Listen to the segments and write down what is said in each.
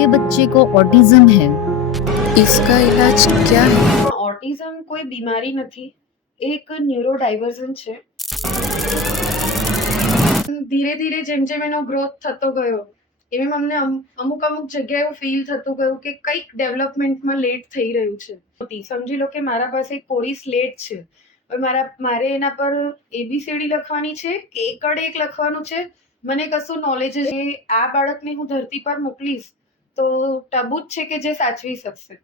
आपके बच्चे को ऑटिज्म है, इसका इलाज क्या है? ऑटिज्म कोई बीमारी નથી, એક ન્યુરો ડાયવર્ઝન છે. ધીરે ધીરે જેમ જેમ એનો ગ્રોથ થતો ગયો એમ અમને અમુક જગ્યાએ એવું ફીલ થતું ગયું કે કંઈક ડેવલપમેન્ટમાં લેટ થઈ રહ્યું છે. સમજી લો કે મારા પાસે એક કોરી સ્લેટ છે. હવે મારે એના પર એબીસીડી લખવાની છે કે એકડ એક લખવાનું છે. મને કશું નોલેજ છે. આ બાળકને હું ધરતી પર મોકલીશ તો ટબુ જ છે કે જે સાચવી શકશે.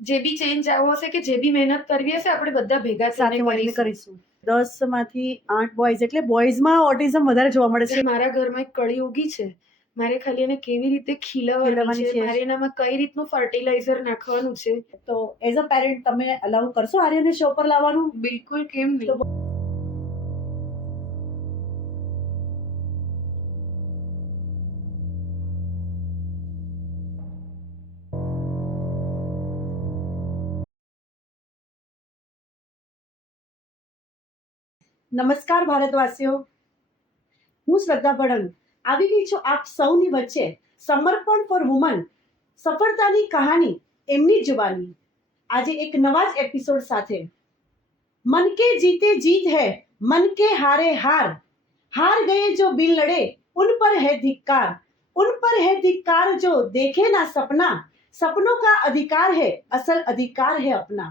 જે બી ચેન્જ આવો હશે કે જે બી મહેનત કરવી હશે આપણે બધા ભેગા સાથે મળીને કરીશું. 10 માંથી 8 બોયઝ, એટલે બોયઝમાં ઓટિઝમ વધારે જોવા મળે છે. મારા ઘરમાં એક કળિયુગી છે. મારે ખાલી એને કેવી રીતે ખીલવવાની છે, મારે એનામાં કઈ રીતનું ફર્ટિલાઇઝર નાખવાનું છે. તો એઝ અ પેરેન્ટ તમે અલાઉ કરશો આર્યને શો પર લાવવાનું? બિલકુલ, કેમ નહીં. નમસ્કાર ભારતવાસીઓ, હું શ્રદ્ધા ભડંગ આવી ગઈ છું આપ સૌની વચ્ચે. સમર્પણ ફોર વુમન, સફળતાની કહાની એમની જુબાની. આજે એક નવા જ એપિસોડ સાથે. મન કે જીતે જીત હૈ, મન કે હારે હાર, હાર ગયે જો બિન લડે ઉન પર है धिक्कार, उन पर है धिक्कार जो देखे ना सपना, सपनों का अधिकार है असल अधिकार है अपना.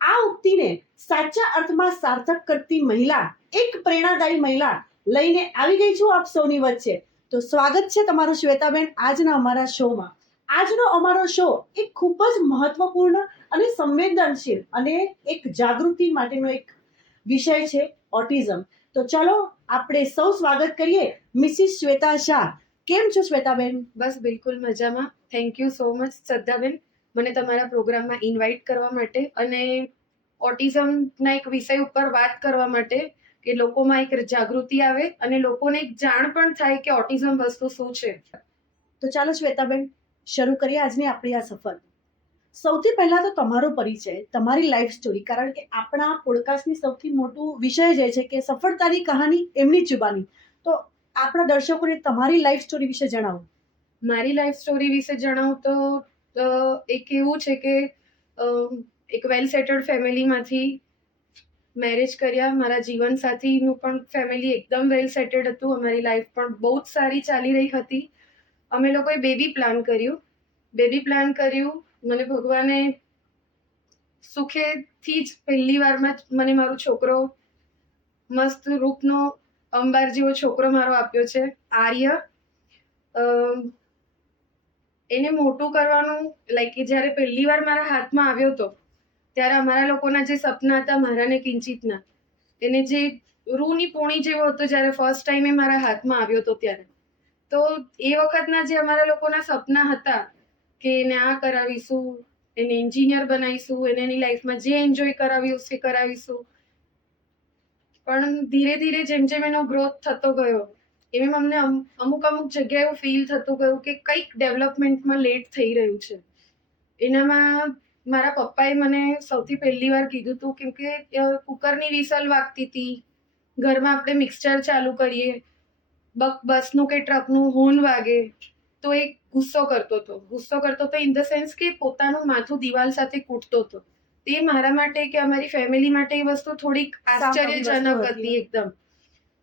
આ ઉક્તિને સાચા અર્થમાં સાર્થક કરતી મહિલા, એક પ્રેરણાદાયી મહિલા લઈને આવી ગઈ છું આપ સૌની વચ્ચે. તો સ્વાગત છે તમારું શ્વેતાબેન આજના અમારા શોમાં. આજનો અમારો શો એક ખૂબ જ મહત્વપૂર્ણ અને સંવેદનશીલ અને એક જાગૃતિ માટેનો એક વિષય છે, ઓટિઝમ. તો ચલો આપણે સૌ સ્વાગત કરીએ મિસિસ શ્વેતા શાહ. કેમ છો શ્વેતાબેન? બસ બિલકુલ મજામાં. થેન્ક યુ સો મચ શ્રદ્ધાબેન, મને તમારા પ્રોગ્રામમાં ઇન્વાઇટ કરવા માટે અને ઓટિઝમના એક વિષય ઉપર વાત કરવા માટે, કે લોકોમાં એક જાગૃતિ આવે અને લોકોને એક જાણ પણ થાય કે ઓટિઝમ વસ્તુ શું છે. તો ચાલો શ્વેતાબેન શરૂ કરીએ આજની આપણી આ સફર. સૌથી પહેલા તો તમારો પરિચય, તમારી લાઈફ સ્ટોરી, કારણ કે આપણા પોડકાસ્ટની સૌથી મોટું વિષય જે છે કે સફળતાની કહાની એમની જ જુબાની. તો આપણા દર્શકોને તમારી લાઈફ સ્ટોરી વિશે જણાવો. મારી લાઈફ સ્ટોરી વિશે જણાવું તો એક એવું છે કે એક વેલ સેટલ્ડ ફેમિલીમાંથી મેરેજ કર્યા. મારા જીવનસાથીનું પણ ફેમિલી એકદમ વેલ સેટલ્ડ હતું. અમારી લાઈફ પણ બહુ જ સારી ચાલી રહી હતી. અમે લોકોએ બેબી પ્લાન કર્યું. મને ભગવાને સુખેથી જ પહેલી વારમાં જ મને મારો છોકરો, મસ્ત રૂપનો અંબાર જેવો છોકરો મારો આપ્યો છે, આર્ય. એને મોટું કરવાનું, લાઈક જ્યારે પહેલી વાર મારા હાથમાં આવ્યો હતો ત્યારે અમારા લોકોના જે સપના હતા મારાને કિંચિતના, એને જે રૂની પોણી જેવો હતો જ્યારે ફર્સ્ટ ટાઈમે મારા હાથમાં આવ્યો હતો ત્યારે, તો એ વખતના જે અમારા લોકોના સપના હતા કે એને આ કરાવીશું, એને એન્જિનિયર બનાવીશું, એને એની લાઈફમાં જે એન્જોય કરાવીશું. પણ ધીરે ધીરે જેમ જેમ એનો ગ્રોથ થતો ગયો એમ અમને અમુક જગ્યાએ એવું ફીલ થતું ગયું કે કંઈક ડેવલપમેન્ટમાં લેટ થઈ રહ્યું છે. એનામાં મારા પપ્પાએ મને સૌથી પહેલી વાર કીધું હતું, કેમ કે કુકરની વિસલ વાગતી હતી, ઘરમાં આપણે મિક્સચર ચાલુ કરીએ, બસનું કે ટ્રકનું હોર્ન વાગે તો એ ગુસ્સો કરતો હતો ઇન ધ સેન્સ કે પોતાનું માથું દિવાલ સાથે કૂટતો હતો. તે મારા માટે કે અમારી ફેમિલી માટે એ વસ્તુ થોડીક આશ્ચર્યજનક હતી એકદમ.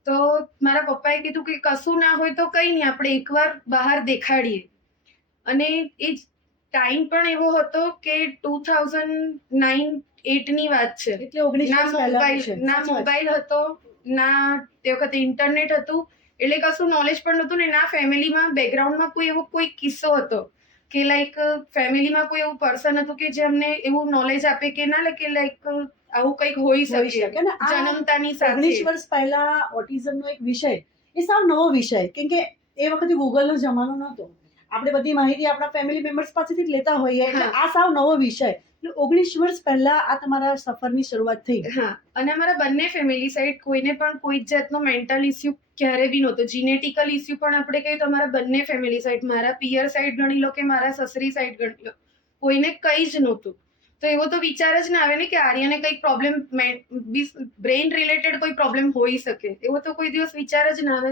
તો મારા પપ્પાએ કીધું કે કશું ના હોય તો કંઈ નહીં, આપણે એકવાર બહાર દેખાડીએ. અને એ ટાઈમ પણ એવો હતો કે 2009-8ની વાત છે. એટલે ના મોબાઈલ હતો, ના તે વખતે ઇન્ટરનેટ હતું, એટલે કશું નોલેજ પણ નહોતું ને ના ફેમિલીમાં બેકગ્રાઉન્ડમાં કોઈ કિસ્સો હતો કે લાઈક ફેમિલીમાં કોઈ એવું પર્સન હતું કે જે અમને એવું નોલેજ આપે કે ના કે લાઈક આવું કંઈક હોઈ શકે જન્મતાની સાથે. 19 વર્ષ પહેલા ઓટિઝમનો એક વિષય એ સાવ નવો વિષય, કેમ કે એ વખતે ગૂગલનો જમાનો નહોતો. આપણે બધી માહિતી આપણા ફેમિલી મેમ્બર્સ પાસેથી જ લેતા હોઈએ, એટલે આ સાવ નવો વિષય. 19 વર્ષ પહેલા આ તમારા સફરની શરૂઆત થઈ. હા, અને અમારા બંને ફેમિલી સાઈડ કોઈને પણ કોઈ જાતનો મેન્ટલ ઇસ્યુ ક્યારે બી નહોતો. જીનેટિકલ ઇસ્યુ પણ આપણે કહીએ તો અમારા બંને ફેમિલી સાઈડ, મારા પિયર સાઈડ ગણી લો કે મારા સસરી સાઈડ ગણી લો, કોઈને કંઈ જ નહોતું. તો એવો તો વિચાર જ ના આવે ને કે આર્યને કંઈક પ્રોબ્લેમ, બ્રેઇન રિલેટેડ કોઈ પ્રોબ્લેમ હોઈ શકે, એવો તો કોઈ દિવસ વિચાર જ ના આવે.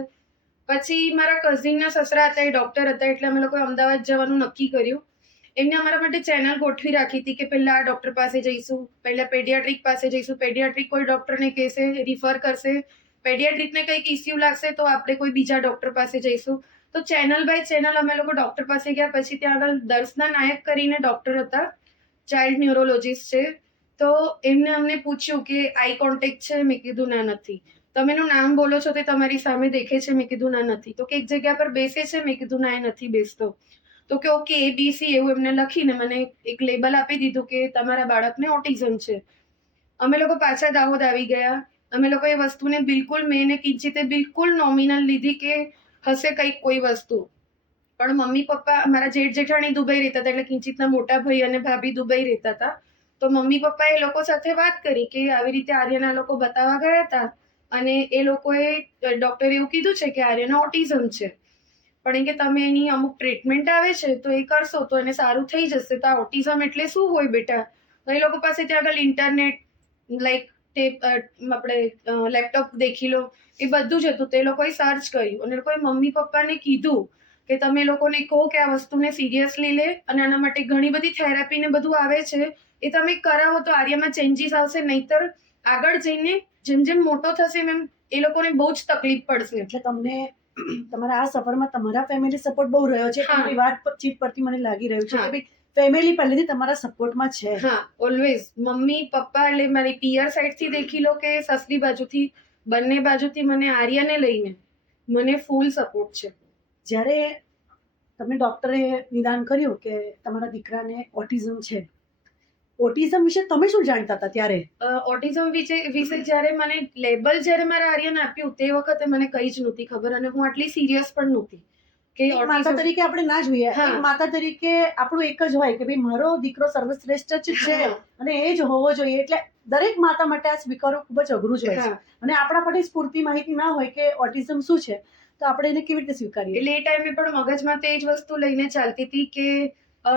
પછી મારા કઝિનના સસરા હતા, એ ડૉક્ટર હતા, એટલે અમે લોકોએ અમદાવાદ જવાનું નક્કી કર્યું. એમને અમારા માટે ચેનલ ગોઠવી રાખી હતી કે પહેલાં આ ડૉક્ટર પાસે જઈશું, પહેલાં પેડિયાટ્રિક પાસે જઈશું, પેડિયાટ્રિક કોઈ ડૉક્ટરને કહેશે, રિફર કરશે, પેડિયાટ્રિકને કંઈક ઇસ્યુ લાગશે તો આપણે કોઈ બીજા ડૉક્ટર પાસે જઈશું. તો ચેનલ બાય ચેનલ અમે લોકો ડૉક્ટર પાસે ગયા. પછી ત્યાં આગળ દર્શના નાયક કરીને ડૉક્ટર હતા, ચાઇલ્ડ ન્યુરોલોજીસ્ટ છે. તો એમને અમને પૂછ્યું કે આઈ કોન્ટેક્ટ છે? મેં કીધું ના નથી. તમે એનું નામ બોલો છો તે તમારી સામે દેખે છે? મેં કીધું ના નથી. તો કે એક જગ્યા પર બેસે છે? મેં કીધું ના, એ નથી બેસતો. તો કે ઓકે ABC એવું એમને લખીને મને એક લેબલ આપી દીધું કે તમારા બાળકને ઓટિઝમ છે. અમે લોકો પાછા દાહોદ આવી ગયા. અમે લોકો એ વસ્તુને બિલકુલ, મેં ને કિંચિતે બિલકુલ નોમિનલ લીધી કે હશે કંઈક કોઈ વસ્તુ. પણ મમ્મી પપ્પા, મારા જેઠ જેઠાણી દુબઈ રહેતા હતા, એટલે કિંચિતના મોટા ભાઈ અને ભાભી દુબઈ રહેતા હતા. તો મમ્મી પપ્પાએ એ લોકો સાથે વાત કરી કે આવી રીતે આર્યના લોકો બતાવવા ગયા હતા અને એ લોકોએ ડૉક્ટરે એવું કીધું છે કે આર્યને ઓટિઝમ છે, પણ એ કે તમે એની અમુક ટ્રીટમેન્ટ આવે છે તો એ કરશો તો એને સારું થઈ જશે. તો આ ઓટિઝમ એટલે શું હોય બેટા? તો એ લોકો પાસે ત્યાં આગળ ઇન્ટરનેટ, લાઈક આપણે લેપટોપ દેખી લો, એ બધું જ હતું. તો એ લોકોએ સર્ચ કર્યું અને એ લોકોએ મમ્મી પપ્પાને કીધું કે તમે લોકોને કહો કે આ વસ્તુને સિરિયસલી લે અને આના માટે ઘણી બધી થેરાપી ને બધું આવે છે, એ તમે કરાવો તો આર્યમાં ચેન્જીસ આવશે. નહીતર આગળ જઈને જેમ જેમ મોટો થશે એમ એ લોકોને બહુ જ તકલીફ પડશે. એટલે તમને તમારા આ સફરમાં તમારા ફેમિલી સપોર્ટ બહુ રહ્યો છે. હા. તમારી વાતચીત પરથી મને લાગી રહ્યું છે હા. કે ભાઈ ફેમિલી પહેલેથી તમારા સપોર્ટમાં છે. હા, ઓલવેઝ. મમ્મી પપ્પા એટલે મારી પિયર સાઈડથી દેખી લો કે સસરી બાજુથી, બંને બાજુથી મને આર્યને લઈને મને ફૂલ સપોર્ટ છે. જ્યારે તમને ડોક્ટરે નિદાન કર્યું કે તમારા દીકરાને ઓટિઝમ છે, ઓટિઝમ વિશે તમે શું જાણતા હતા ત્યારે? ઓટિઝમ વિશે જ્યારે મને લેબલ જ્યારે મારા આર્યને આપ્યું તે વખતે મને કંઈ જ નહોતી ખબર અને હું આટલી સિરિયસ પણ નહોતી કે એક માતા autism- તરીકે આપણે ના જોઈએ. હા. એક માતા તરીકે આપણું એક જ હોય કે ભાઈ મારો દીકરો સર્વશ્રેષ્ઠ જ છે હા. અને એ જ હોવો જોઈએ. એટલે દરેક માતા માટે આ સ્વીકારવું ખૂબ જ અઘરું જ હોય છે. હા. અને આપણા માટે પૂરતી માહિતી ના હોય કે ઓટિઝમ શું છે, તો આપણે એને કેવી રીતે સ્વીકારીએ? એટલે એ ટાઈમે પણ મગજમાં તે જ વસ્તુ લઈને ચાલતી હતી કે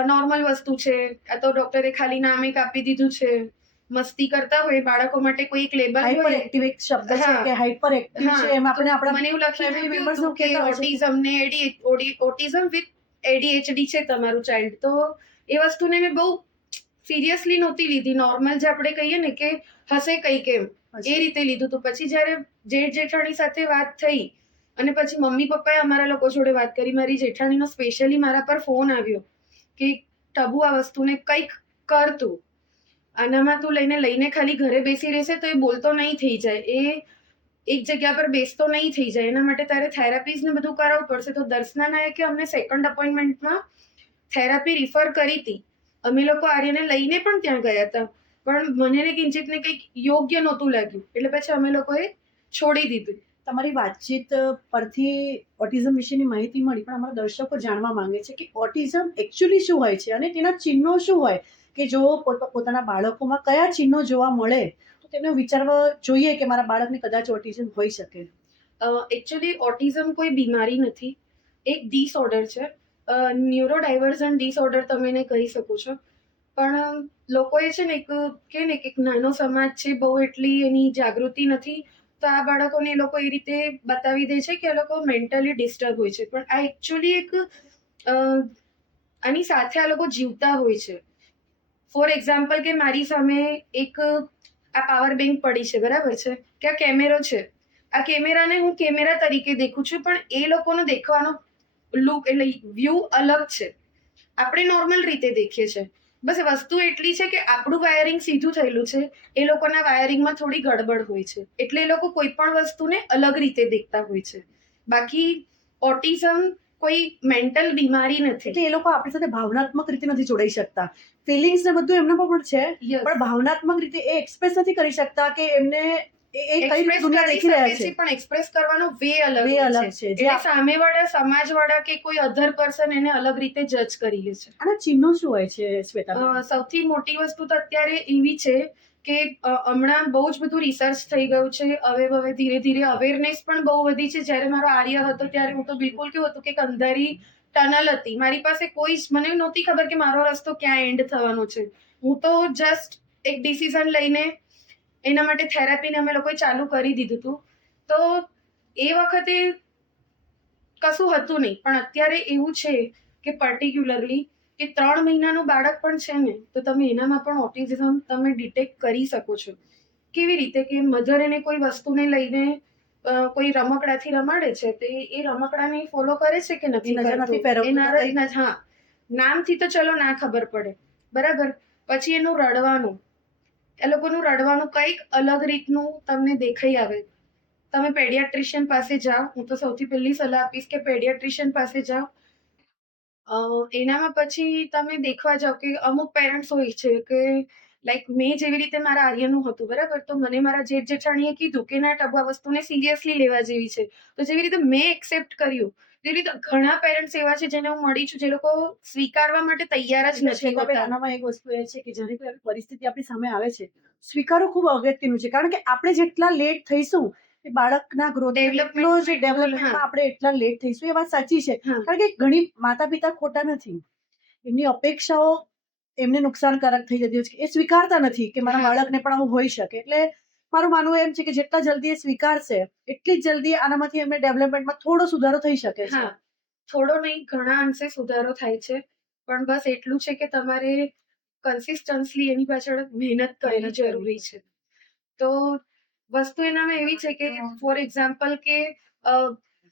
નોર્મલ વસ્તુ છે, આ તો ડોક્ટરે ખાલી નામ એક આપી દીધું છે. મસ્તી કરતા હોય બાળકો માટે કોઈ એક લેબલ હાઇપર હોય. એક્ટિવ એક શબ્દ છે હા. કે હાઇપર એક્ટિવ હા, છે, એમ આપણે તો આપણા મને એવું લખીને family આપ્યું members હતું નું કે કહેતા હોય છે. ઓટિઝમ ને ઓટિઝમ વિથ ADHD છે તમારું ચાઇલ્ડ. તો એ વસ્તુને મેં બહુ સિરિયસલી નહોતી લીધી. નોર્મલ જે આપણે કહીએ ને કે હશે કંઈક એમ, એ રીતે લીધું હતું. પછી જ્યારે જેઠ જેઠાણી સાથે વાત થઈ અને પછી મમ્મી પપ્પાએ અમારા લોકો જોડે વાત કરી, મારી જેઠાણીનો સ્પેશિયલી મારા પર ફોન આવ્યો કે ટબુ આ વસ્તુને કંઈક કર તું, આનામાં તું લઈને ખાલી ઘરે બેસી રહેશે તો એ બોલતો નહીં થઈ જાય, એ એક જગ્યા પર બેસતો નહીં થઈ જાય, એના માટે તારે થેરાપીઝ ને બધું કરાવવું પડશે. તો દર્શના નાયકે અમને સેકન્ડ અપોઇન્ટમેન્ટમાં થેરાપી રિફર કરી હતી. અમે લોકો આર્યને લઈને પણ ત્યાં ગયા હતા, પણ મને ને કિંચિતને કંઈક યોગ્ય નહોતું લાગ્યું, એટલે પછી અમે લોકોએ છોડી દીધું. તમારી વાતચીત પરથી ઓટિઝમ વિશેની માહિતી મળી, પણ અમારા દર્શકો જાણવા માંગે છે કે ઓટિઝમ એકચ્યુઅલી શું હોય છે અને તેના ચિહ્નો શું હોય, કે જો પોતાના બાળકોમાં કયા ચિહ્નો જોવા મળે તો તેને વિચારવા જોઈએ કે મારા બાળકને કદાચ ઓટિઝમ હોઈ શકે. એકચ્યુઅલી ઓટિઝમ કોઈ બીમારી નથી, એક ડિસઓર્ડર છે. ન્યુરો ડાયવર્ઝન ડિસઓર્ડર તમે એને કહી શકો છો. પણ લોકોએ છે ને એક નાનો સમાજ છે, બહુ એટલી એની જાગૃતિ નથી, તો આ બાળકોને એ લોકો એ રીતે બતાવી દે છે કે એ લોકો મેન્ટલી ડિસ્ટર્બ હોય છે. પણ આ એકચ્યુઅલી આની સાથે આ લોકો જીવતા હોય છે. ફોર એક્ઝામ્પલ કે મારી સામે એક આ પાવર બેંક પડી છે, બરાબર છે, કે આ કેમેરો છે. આ કેમેરાને હું કેમેરા તરીકે દેખું છું, પણ એ લોકોનો દેખવાનો લુક એટલે વ્યૂ અલગ છે. આપણે નોર્મલ રીતે દેખીએ છીએ. બસ વસ્તુ એટલી છે કે આપણું વાયરિંગ સીધું થયેલું છે, એ લોકોના વાયરિંગમાં થોડી ગડબડ હોય છે, એટલે એ લોકો કોઈ પણ વસ્તુને અલગ રીતે દેખતા હોય છે. બાકી ઓટિઝમ કોઈ મેન્ટલ બીમારી નથી. એટલે એ લોકો આપણી સાથે ભાવનાત્મક રીતે નથી જોડાઈ શકતા. ફિલિંગ્સ ને બધું એમના પણ છે, પણ ભાવનાત્મક રીતે એ એક્સપ્રેસ નથી કરી શકતા કે એમને એ કઈ રીતે દુનિયા દેખી રહ્યા છે. પણ એક્સપ્રેસ કરવાનો વે અલગ Way અલગ છે. જે એટલે સામેવાળા સમાજવાળા કે કોઈ અધર પર્સન એને અલગ રીતે જજ કરી લે છે. આના ચિહ્નો શું હોય છે શ્વેતા? સૌથી મોટી વસ્તુ તો અત્યારે એવી છે કે હમણાં બહુ જ બધું રિસર્ચ થઈ ગયું છે. હવે ધીરે ધીરે અવેરનેસ પણ બહુ વધી છે. જ્યારે મારો આર્ય હતો ત્યારે હું તો બિલકુલ કેવું હતું કે એક અંધારી ટનલ હતી, મારી પાસે કોઈ મને નહોતી ખબર કે મારો રસ્તો ક્યાં એન્ડ થવાનો છે. હું તો જસ્ટ એક ડિસિઝન લઈને એના માટે થેરાપીને અમે લોકોએ ચાલુ કરી દીધું હતું. તો એ વખતે કશું હતું નહીં. પણ અત્યારે એવું છે કે પર્ટિક્યુલરલી કે 3 મહિનાનું બાળક પણ છે ને, તો તમે એનામાં પણ ઓટિઝમ તમે ડિટેક્ટ કરી શકો છો. કેવી રીતે કે મધર એને કોઈ વસ્તુને લઈને કોઈ રમકડાથી રમાડે છે, તો એ રમકડાને ફોલો કરે છે કે નથી એ નજર નથી કરતું? ફેરવતું એના તો કંઈ. હા, નામથી તો ચલો ના ખબર પડે, બરાબર. પછી એનું રડવાનું, એ લોકોનું રડવાનું કંઈક અલગ રીતનું તમને દેખાઈ આવે. તમે પેડિયાટ્રિશિયન પાસે જાઓ. હું તો સૌથી પહેલી સલાહ આપીશ કે પેડિયાટ્રિશિયન પાસે જાઓ. એનામાં પછી તમે દેખવા જાઓ કે અમુક પેરેન્ટ્સ હોય છે કે લાઈક મેં જેવી રીતે મારા આર્યનું હતું, બરાબર, તો મને મારા જેઠ જેઠાણીએ કીધું કે ના ટબુ, આ વસ્તુને સિરિયસલી લેવા જેવી છે. તો જેવી રીતે મેં એક્સેપ્ટ કર્યું, તેવી રીતે ઘણા પેરેન્ટ્સ એવા છે જેને હું મળી છું, જે લોકો સ્વીકારવા માટે તૈયાર જ નથી શ્વેતાબેન, હોતા. આનામાં એક વસ્તુ એ છે કે જ્યારે કોઈ આવી પરિસ્થિતિ આપણી સામે આવે છે, સ્વીકારવું ખૂબ અગત્યનું છે. કારણ કે આપણે જેટલા લેટ થઈશું એ બાળકના ગ્રોથ ડેવલપમેન્ટમાં આપણે એટલા લેટ થઈશું. એ વાત સાચી છે. હા. કારણ કે ઘણી માતા પિતા ખોટા નથી, એમની અપેક્ષાઓ એમને નુકસાનકારક થઈ જતી હોય છે. એ સ્વીકારતા નથી કે મારા હા. બાળકને પણ આવું હોઈ શકે. એટલે મારું માનવું એમ છે કે જેટલા જલ્દી એ સ્વીકારશે એટલી જ જલ્દી આનામાંથી એમને ડેવલપમેન્ટમાં થોડો સુધારો થઈ શકે છે. હા, થોડો નહીં, ઘણા અંશે સુધારો થાય છે. પણ બસ એટલું છે કે તમારે કન્સિસ્ટન્સલી એની પાછળ મહેનત કરવી મહેનત કરવી જરૂરી છે. તો વસ્તુ એનામાં એવી છે કે ફોર એક્ઝામ્પલ કે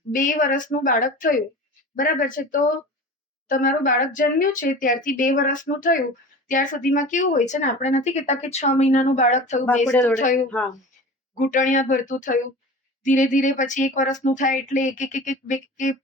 2 વર્ષનું બાળક થયું, બરાબર છે, તો તમારું બાળક જન્મ્યું છે ત્યારથી 2 વર્ષનું થયું ત્યાર સુધીમાં કેવું હોય છે ને, આપણે નથી કહેતા કે 6 મહિનાનું બાળક થયું, બાપડે બેસતું રોડે. થયું, હા. ઘૂંટણિયા ભરતું થયું, ધીરે ધીરે પછી 1 વર્ષનું થાય એટલે એક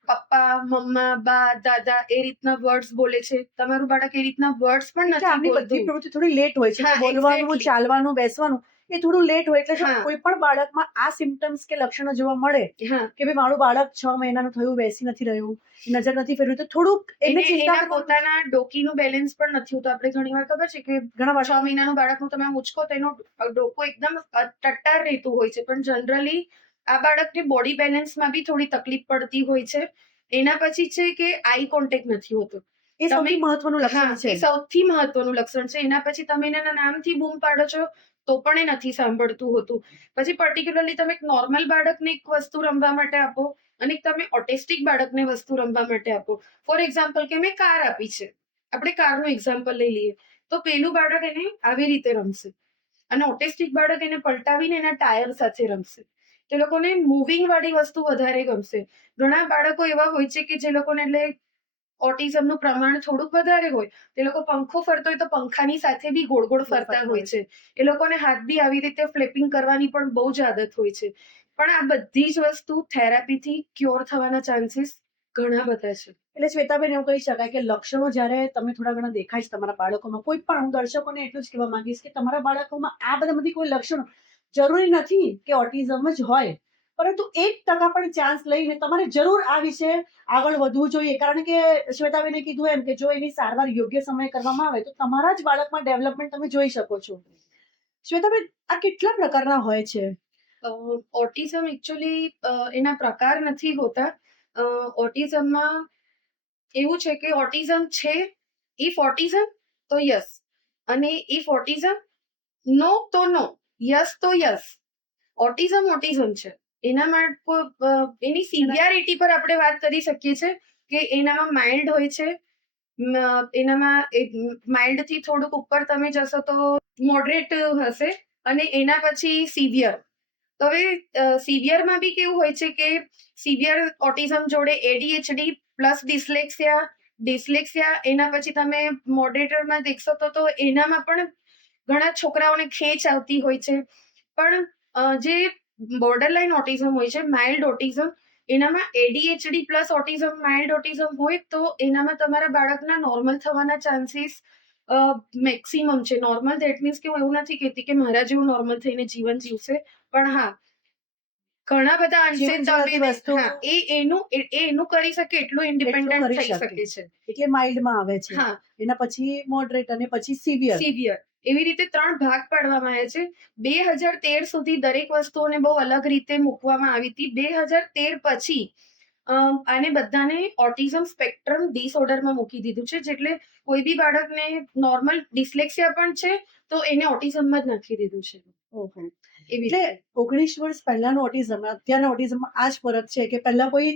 પપ્પા, મમ્મા, બા, દાદા એ રીતના વર્ડ્સ બોલે છે. તમારું બાળક એ રીતના વર્ડ્સ પણ એટલે નથી આમની બધી બોલતું. પ્રવૃત્તિ થોડી લેટ હોય છે. હા, બોલવાનું, exactly. ચાલવાનું, બેસવાનું એ થોડું લેટ હોય. એટલે જો હા. કોઈ પણ બાળકમાં આ સિમ્પટમ્સ કે લક્ષણો જોવા મળે હા, કે ભાઈ મારું બાળક 6 મહિનાનું થયું, બેસી નથી રહ્યું, નજર નથી ફેરવ્યું, તો થોડુંક એને ચિંતા એના કરવાનું. પોતાના ડોકીનું બેલેન્સ પણ નથી હોતું. આપણે ઘણીવાર ખબર છે કે ઘણા બાળકો 6 મહિનાનું બાળકનું તમે ઉચકો તો એનું ડોકું એકદમ ટટ્ટાર રહેતું હોય છે. પણ જનરલી આ બાળકને બોડી બેલેન્સમાં બી થોડી તકલીફ પડતી હોય છે. એના પછી છે કે આઈ કોન્ટેક્ટ નથી હોતો. એ સૌથી મહત્વનું હા, લક્ષણ છે. એ સૌથી મહત્વનું લક્ષણ છે. એના પછી તમે એના નામથી બૂમ પાડો છો તો પણ એ નથી સાંભળતું હોતું. પછી પર્ટિક્યુલરલી તમે એક નોર્મલ બાળકને એક વસ્તુ રમવા માટે આપો અને તમે ઓટિસ્ટિક બાળકને વસ્તુ રમવા માટે આપો. ફોર એક્ઝામ્પલ કે મેં કાર આપી છે, આપણે કારનું એક્ઝામ્પલ લઈ લઈએ, તો પેલું બાળક એને આવી રીતે રમશે અને ઓટિસ્ટિક બાળક એને પલટાવીને એના ટાયર સાથે રમશે. તે લોકોને મૂવિંગ વાળી વસ્તુ વધારે ગમશે. ઘણા બાળકો એવા હોય છે કે જે લોકોને એટલે ઓટિઝમનું પ્રમાણ થોડુંક વધારે હોય, તે લોકો પંખો ફરતો હોય તો પંખાની સાથે બી ગોળ ગોળ ફરતા હોય છે. એ લોકોને હાથ બી આવી રીતે ફ્લિપિંગ કરવાની પણ બહુ જ આદત હોય છે. પણ આ બધી જ વસ્તુ થેરાપીથી ક્યોર થવાના ચાન્સીસ ઘણા બધા છે. એટલે શ્વેતાબેન, એવું કહી શકાય કે લક્ષણો જ્યારે તમને થોડા ઘણા દેખાય છે તમારા બાળકોમાં, કોઈ પણ, હું દર્શકોને એટલું જ કહેવા માંગીશ કે તમારા બાળકોમાં આ બધામાંથી કોઈ લક્ષણો જરૂરી નથી કે ઓટિઝમ જ હોય, પરંતુ 1% પણ ચાન્સ લઈને તમારે જરૂર આ વિશે આગળ વધવું જોઈએ. કારણ કે શ્વેતાબેને કીધું એમ કે જો એની સારવાર યોગ્ય સમયે કરવામાં આવે તો તમારા જ બાળકમાં ડેવલપમેન્ટ તમે જોઈ શકો છો. શ્વેતાબેન, આ કેટલા પ્રકારના હોય છે? ઓટિઝમ એકચ્યુઅલી એના પ્રકાર નથી હોતા. ઓટિઝમમાં એવું છે કે ઓટિઝમ છે, ઇફ ઓટિઝમ તો યસ, અને ઇફ ઓટિઝમ નો તો નો, યસ તો યસ. ઓટિઝમ છે. એના માટે એની સિવિયરિટી પર આપણે વાત કરી શકીએ છીએ કે એનામાં માઇલ્ડ હોય છે, એનામાં માઇલ્ડ થી થોડુંક ઉપર તમે જશો તો મોડરેટ હશે, અને એના પછી સિવિયર. તો હવે સિવિયરમાં બી કેવું હોય છે કે સિવિયર ઓટિઝમ જોડે ADHD પ્લસ ડિસ્લેક્સિયા, એના પછી તમે મોડરેટરમાં દેખશો તો એનામાં પણ ઘણા છોકરાઓને ખેંચ આવતી હોય છે. પણ જે બોર્ડરલાઇન ઓટિઝમ હોય છે, માઇલ્ડ ઓટિઝમ, એનામાં ADHD plus autism, mild autism હોય તો એનામાં તમારા બાળકના નોર્મલ થવાના ચાન્સીસ મેક્સિમમ છે. નોર્મલ ધેટ મીન્સ કે હું એવું નથી કહેતી કે મારા જેવું નોર્મલ થઈને જીવન જીવશે, પણ હા, ઘણા બધા અંશે જીવન જીવતી વસ્તુ એનું કરી શકે એટલું ઇન્ડિપેન્ડન્ટ કરી થઈ શકે. શકે છે. એટલે માઇલ્ડમાં આવે છે, હા, એના પછી મોડરેટ અને પછી સિવિયર. એવી રીતે 3 ભાગ પાડવામાં આવ્યા છે. 2013 સુધી દરેક વસ્તુઓને બહુ અલગ રીતે મૂકવામાં આવી હતી. 2013 પછી આને બધાને ઓટિઝમ સ્પેક્ટ્રમ ડિસઓર્ડરમાં મૂકી દીધું છે. એટલે કોઈ બી બાળકને નોર્મલ ડિસ્લેક્સિયા પણ છે તો એને ઓટિઝમમાં જ નાખી દીધું છે. ઓહો. એવી એટલે રીતે 19 વર્ષ પહેલાનું ઓટિઝમ અત્યારના ઓટિઝમમાં આ જ ફરક છે કે પહેલા કોઈ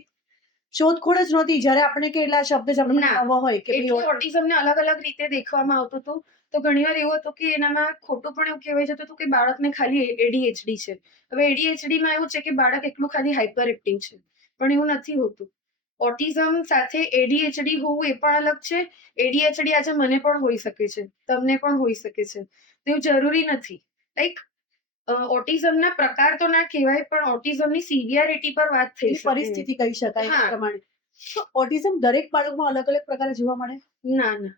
શોધખોળ જ નહોતી જ્યારે આપણે કે એટલા શબ્દ જ આપણને ના. નવો હોય કે એટલે ભાઈ ઓટિઝમને અલગ અલગ રીતે દેખવામાં આવતું હતું. તો ઘણીવાર એવું હતું કે એનામાં ખોટું પણ એવું કહેવાય જતું હતું કે બાળકને ખાલી ADHD છે. હવે ADHD માં એવું છે કે બાળક એટલું ખાલી હાઇપર એક્ટિવ છે, પણ એવું નથી હોતું. ઓટિઝમ સાથે ADHD હોવું એ પણ અલગ છે. ADHD આજે મને પણ હોઈ શકે છે, તમને પણ હોઈ શકે છે. તો એવું જરૂરી નથી. લાઈક ઓટિઝમના પ્રકાર તો ના કહેવાય, પણ ઓટિઝમની સિવિયરિટી પર વાત થઈ એની શકે. પરિસ્થિતિ કહી શકાય હા. એ પ્રમાણે. તો ઓટિઝમ દરેક બાળકમાં અલગ અલગ પ્રકારે જોવા મળે. ના.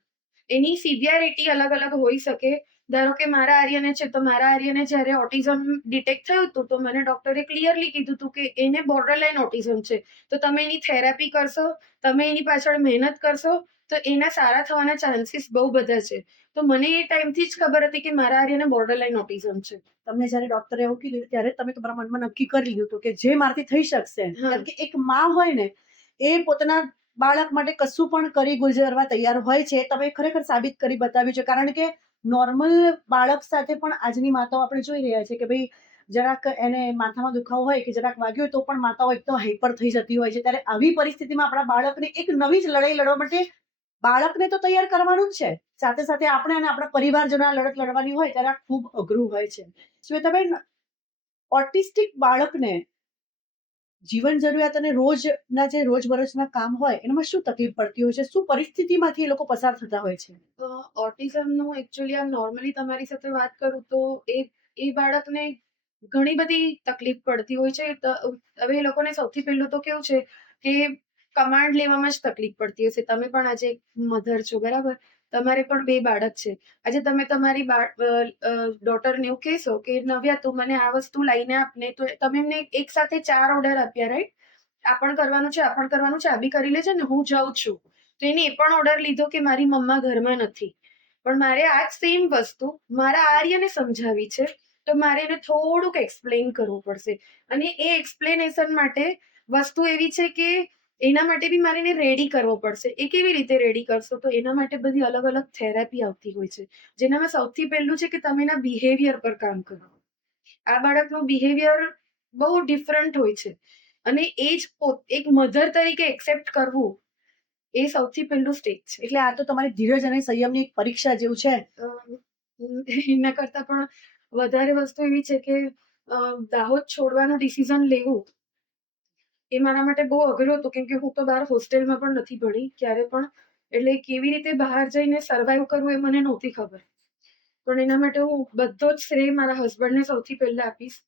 એની સિવિયરિટી અલગ અલગ હોઈ શકે. ધારો કે મારા આર્યને છે, તો મારા આર્યને જ્યારે ઓટિઝમ ડિટેક્ટ થયું હતું તો મને ડોક્ટરે ક્લિયરલી કીધું હતું કે એને બોર્ડરલાઇન ઓટિઝમ છે. તો તમે એની થેરાપી કરશો, તમે એની પાછળ મહેનત કરશો, તો એના સારા થવાના ચાન્સીસ બહુ બધા છે. તો મને એ ટાઈમથી જ ખબર હતી કે મારા આર્યને બોર્ડરલાઇન ઓટિઝમ છે. તમને જ્યારે ડોક્ટરે એવું કીધું ત્યારે તમે તમારા મનમાં નક્કી કરી લીધું હતું કે જે મારથી થઈ શકશે. હા. કેમ કે એક માં હોય ને એ પોતાના બાળક માટે કશું પણ કરી ગુજરવા તૈયાર હોય છે. તમે ખરેખર સાબિત કરી બતાવ્યું છે. કારણ કે નોર્મલ બાળક સાથે પણ આજની માતાઓ આપણે જોઈ રહ્યા છે કે ભાઈ જરાક એને માથામાં દુખાવો હોય કે જરાક વાગ્યું હોય તો પણ માતાઓ એકદમ હાઈપર થઈ જતી હોય છે. ત્યારે આવી પરિસ્થિતિમાં આપણા બાળકને એક નવી જ લડાઈ લડવા માટે બાળકને તો તૈયાર કરવાનું જ છે, સાથે સાથે આપણે અને આપણા પરિવારજનો લડત લડવાની હોય ત્યારે આ ખૂબ અઘરું હોય છે. શ્વેતાબેન, ઓટિસ્ટિક બાળકને જીવન જરૂરિયાત અને રોજબરોજના કામ હોય એનામાં શું તકલીફ પડતી હોય છે? શું પરિસ્થિતિમાંથી એ લોકો પસાર થતા હોય છે? ઓટિઝમનું એકચ્યુઅલી આ નોર્મલી તમારી સાથે વાત કરું તો એ બાળકને ઘણી બધી તકલીફ પડતી હોય છે. હવે એ લોકોને સૌથી પહેલું તો કેવું છે કે કમાન્ડ લેવામાં જ તકલીફ પડતી હશે. તમે પણ આજે મધર છો, બરાબર? તમારે પણ 2 બાળક છે. આજે તમે તમારી ડોટરને એવું કહેશો કે નવ્યા તું મને આ વસ્તુ લઈને આપને, તો તમે એમને એક સાથે 4 ઓર્ડર આપ્યા, રાઈટ? આ પણ કરવાનું છે, આ પણ કરવાનું છે, આ બી કરી લેજે ને, હું જાઉં છું. તો એને એ પણ ઓર્ડર લીધો કે મારી મમ્મા ઘરમાં નથી. પણ મારે આ જ સેમ વસ્તુ મારા આર્યને સમજાવી છે, તો મારે એને થોડુંક એક્સપ્લેન કરવું પડશે. અને એ એક્સપ્લેનેશન માટે વસ્તુ એવી છે કે એના માટે બી મારે એને રેડી કરવો પડશે. એ કેવી રીતે રેડી કરશો? તો એના માટે બધી અલગ અલગ થેરાપી આવતી હોય છે, જેનામાં સૌથી પહેલું છે કે તમે એના બિહેવિયર પર કામ કરો. આ બાળકનું બિહેવિયર બહુ ડિફરન્ટ હોય છે, અને એ જ એક મધર તરીકે એક્સેપ્ટ કરવું એ સૌથી પહેલું સ્ટેજ છે. એટલે આ તો તમારી ધીરજ અને સંયમની એક પરીક્ષા જેવું છે. એના કરતા પણ વધારે વસ્તુ એવી છે કે દાહોદ છોડવાનું ડિસિઝન લેવું એ મારા માટે બહુ અઘરું હતું, કેમ કે હું તો બહાર હોસ્ટેલમાં પણ નથી ભણી ક્યારે પણ. એટલે કેવી રીતે બહાર જઈને સર્વાઈવ કરવું એ મને નહોતી ખબર. પણ એના માટે હું બધો જ શ્રેય મારા હસબન્ડને સૌથી પહેલા આપીશ,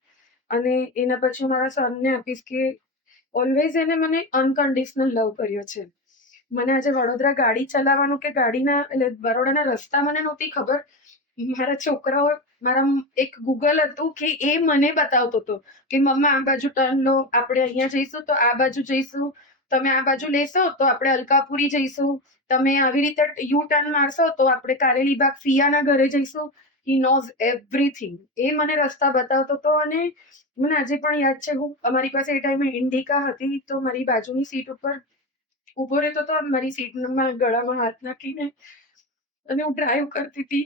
અને એના પછી હું મારા સનને આપીશ કે ઓલવેઝ એને મને અનકન્ડિશનલ લવ કર્યો છે. મને આજે વડોદરા ગાડી ચલાવવાનું કે ગાડીના એટલે બરોડાના રસ્તા મને નહોતી ખબર. મારા છોકરાઓ એક ગૂગલ હતું કે એ મને બતાવતો હતો કે મમ્મા આ બાજુ ટર્ન લો, આપણે અહીંયા જઈશું તો આ બાજુ જઈશું, તમે આ બાજુ લેશો તો આપણે અલકાપુરી જઈશું, તમે આવી રીતે યુ ટર્ન મારશો તો આપણે કારેલીબાગ ફિયાના ઘરે જઈશું. He knows everything. એ મને રસ્તા બતાવતો હતો. અને મને આજે પણ યાદ છે, અમારી પાસે એ ટાઈમે ઇન્ડિકા હતી, તો મારી બાજુની સીટ ઉપર ઉભો રહેતો હતો, મારી સીટમાં ગળામાં હાથ નાખીને, અને હું ડ્રાઈવ કરતી હતી.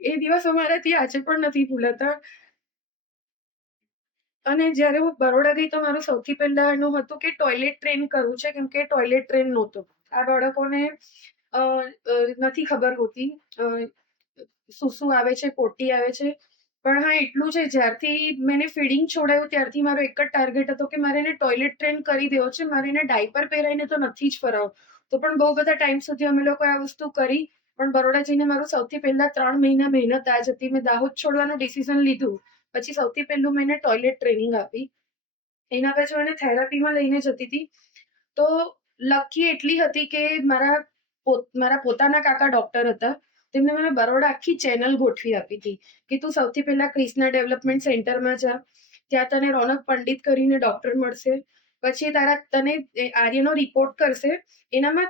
એ દિવસો મારાથી આજે પણ નથી ભૂલાતા. અને જ્યારે હું બરોડા ગઈ તો મારું સૌથી પહેલા એનું હતું કે ટોયલેટ ટ્રેન કરવું છે, કેમ કે ટોયલેટ ટ્રેન નહોતો. આ બાળકોને નથી ખબર હોતી શું આવે છે, પોટી આવે છે. પણ હા, એટલું છે, જ્યારથી મેં ફીડિંગ છોડાયું ત્યારથી મારો એક જ ટાર્ગેટ હતો કે મારે એને ટોયલેટ ટ્રેન કરી દેવો છે. મારે એને ડાયપર પહેરાઈને તો નથી જ ફરાવો. તો પણ બહુ બધા ટાઈમ સુધી અમે લોકો આ વસ્તુ કરી. પણ બરોડા જઈને મારું સૌથી પહેલા 3 મહિના મહેનત આ જ હતી. મેં દાહોદ છોડવાનું ડિસિઝન લીધું પછી સૌથી પહેલું મેં એને ટોયલેટ ટ્રેનિંગ આપી. એના પછી હું એને થેરાપીમાં લઈને જતી હતી. તો લકી એટલી હતી કે મારા પોતાના કાકા ડોક્ટર હતા. તેમને મને બરોડા આખી ચેનલ ગોઠવી આપી હતી કે તું સૌથી પહેલા ક્રિષ્ના ડેવલપમેન્ટ સેન્ટરમાં જા, ત્યાં તને રોનક પંડિત કરીને ડોક્ટર મળશે. પછી તને આર્યનો રિપોર્ટ કરશે. એનામાં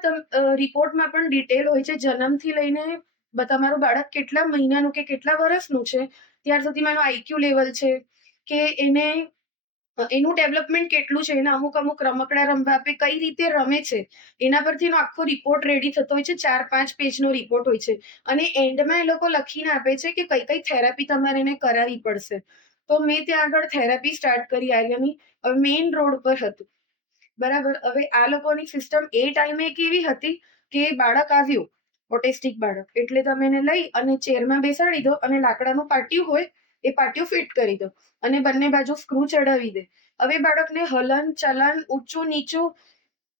રિપોર્ટમાં પણ ડિટેલ હોય છે, જન્મથી લઈને તમારું બાળક કેટલા મહિનાનું કે કેટલા વર્ષનું છે ત્યાર સુધીમાં એનું આઈક્યુ લેવલ છે, કે એનું ડેવલપમેન્ટ કેટલું છે, એના અમુક રમકડા રમવા આપે, કઈ રીતે રમે છે, એના પરથી એનો આખો રિપોર્ટ રેડી થતો હોય છે. 4-5 પેજનો રિપોર્ટ હોય છે. અને એન્ડમાં એ લોકો લખીને આપે છે કે કઈ કઈ થેરાપી તમારે એને કરાવવી પડશે. તો મેં ત્યાં આગળ થેરાપી સ્ટાર્ટ કરી આર્યની. હવે મેઇન રોડ પર હતું. બરાબર. હવે આ લોકોની સિસ્ટમ એ ટાઈમે કેવી હતી કે બાળક આવ્યું, ઓટિસ્ટિક બાળક, એટલે તમે એને લઈ અને ચેરમાં બેસાડી દો અને લાકડાનું પાટિયું હોય એ પાટિયું ફિટ કરી દો અને બંને બાજુ સ્ક્રૂ ચડાવી દે. હવે બાળકને હલન ચલન ઊંચું નીચું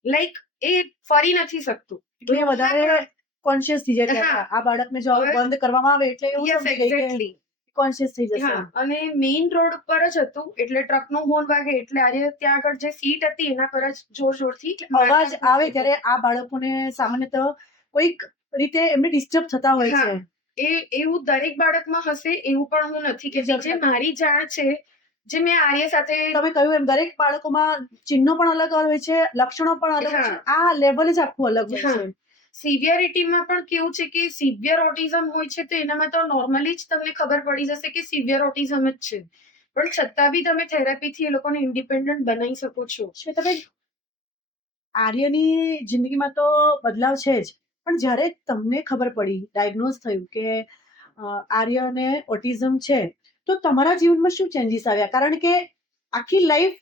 લાઈક એ ફરી નથી શકતું. એટલે એ વધારે કોન્શિયસ થઈ જાય કે હા. આ બાળકને જો હવે હવે- બંધ કરવામાં આવે એટલે એવું Yes, સમજી ગઈ કે exactly. કોન્શિયસ થઈ જશે. હા, અને મેઇન રોડ ઉપર જ હતું એટલે ટ્રકનો હોર્ન વાગે એટલે આજે ત્યાં આગળ જે સીટ હતી એના પર જ જોર જોરથી અવાજ આવે ત્યારે આ બાળકોને સામાન્યતઃ કોઈક રીતે એમને ડિસ્ટર્બ થતા હોય હા. છે. એવું દરેક બાળકમાં હશે એવું પણ હું નથી કહેતી. જે મારી જાણ છે, જે મેં આર્ય સાથે તમે કહ્યું એમ દરેક બાળકોમાં ચિહ્નો પણ અલગ હોય છે, લક્ષણો પણ અલગ હોય છે. આ લેવલ જ આખું અલગ હોય હા. છે. સિવિયરિટીમાં પણ કેવું છે કે સિવિયર ઓટિઝમ હોય છે તો એનામાં તો નોર્મલી જ તમને ખબર પડી જશે કે સિવિયર ઓટિઝમ જ છે, પણ છતાં બી તમે થેરાપીથી એ લોકોને ઇન્ડિપેન્ડન્ટ બનાવી શકો છો. શ્વેતાબેન, આર્યની જિંદગીમાં તો બદલાવ છે જ, પણ જ્યારે તમને ખબર પડી, ડાયગ્નોઝ થયું કે આર્યને ઓટિઝમ છે, તો તમારા જીવનમાં શું ચેન્જીસ આવ્યા? કારણ કે આખી લાઈફ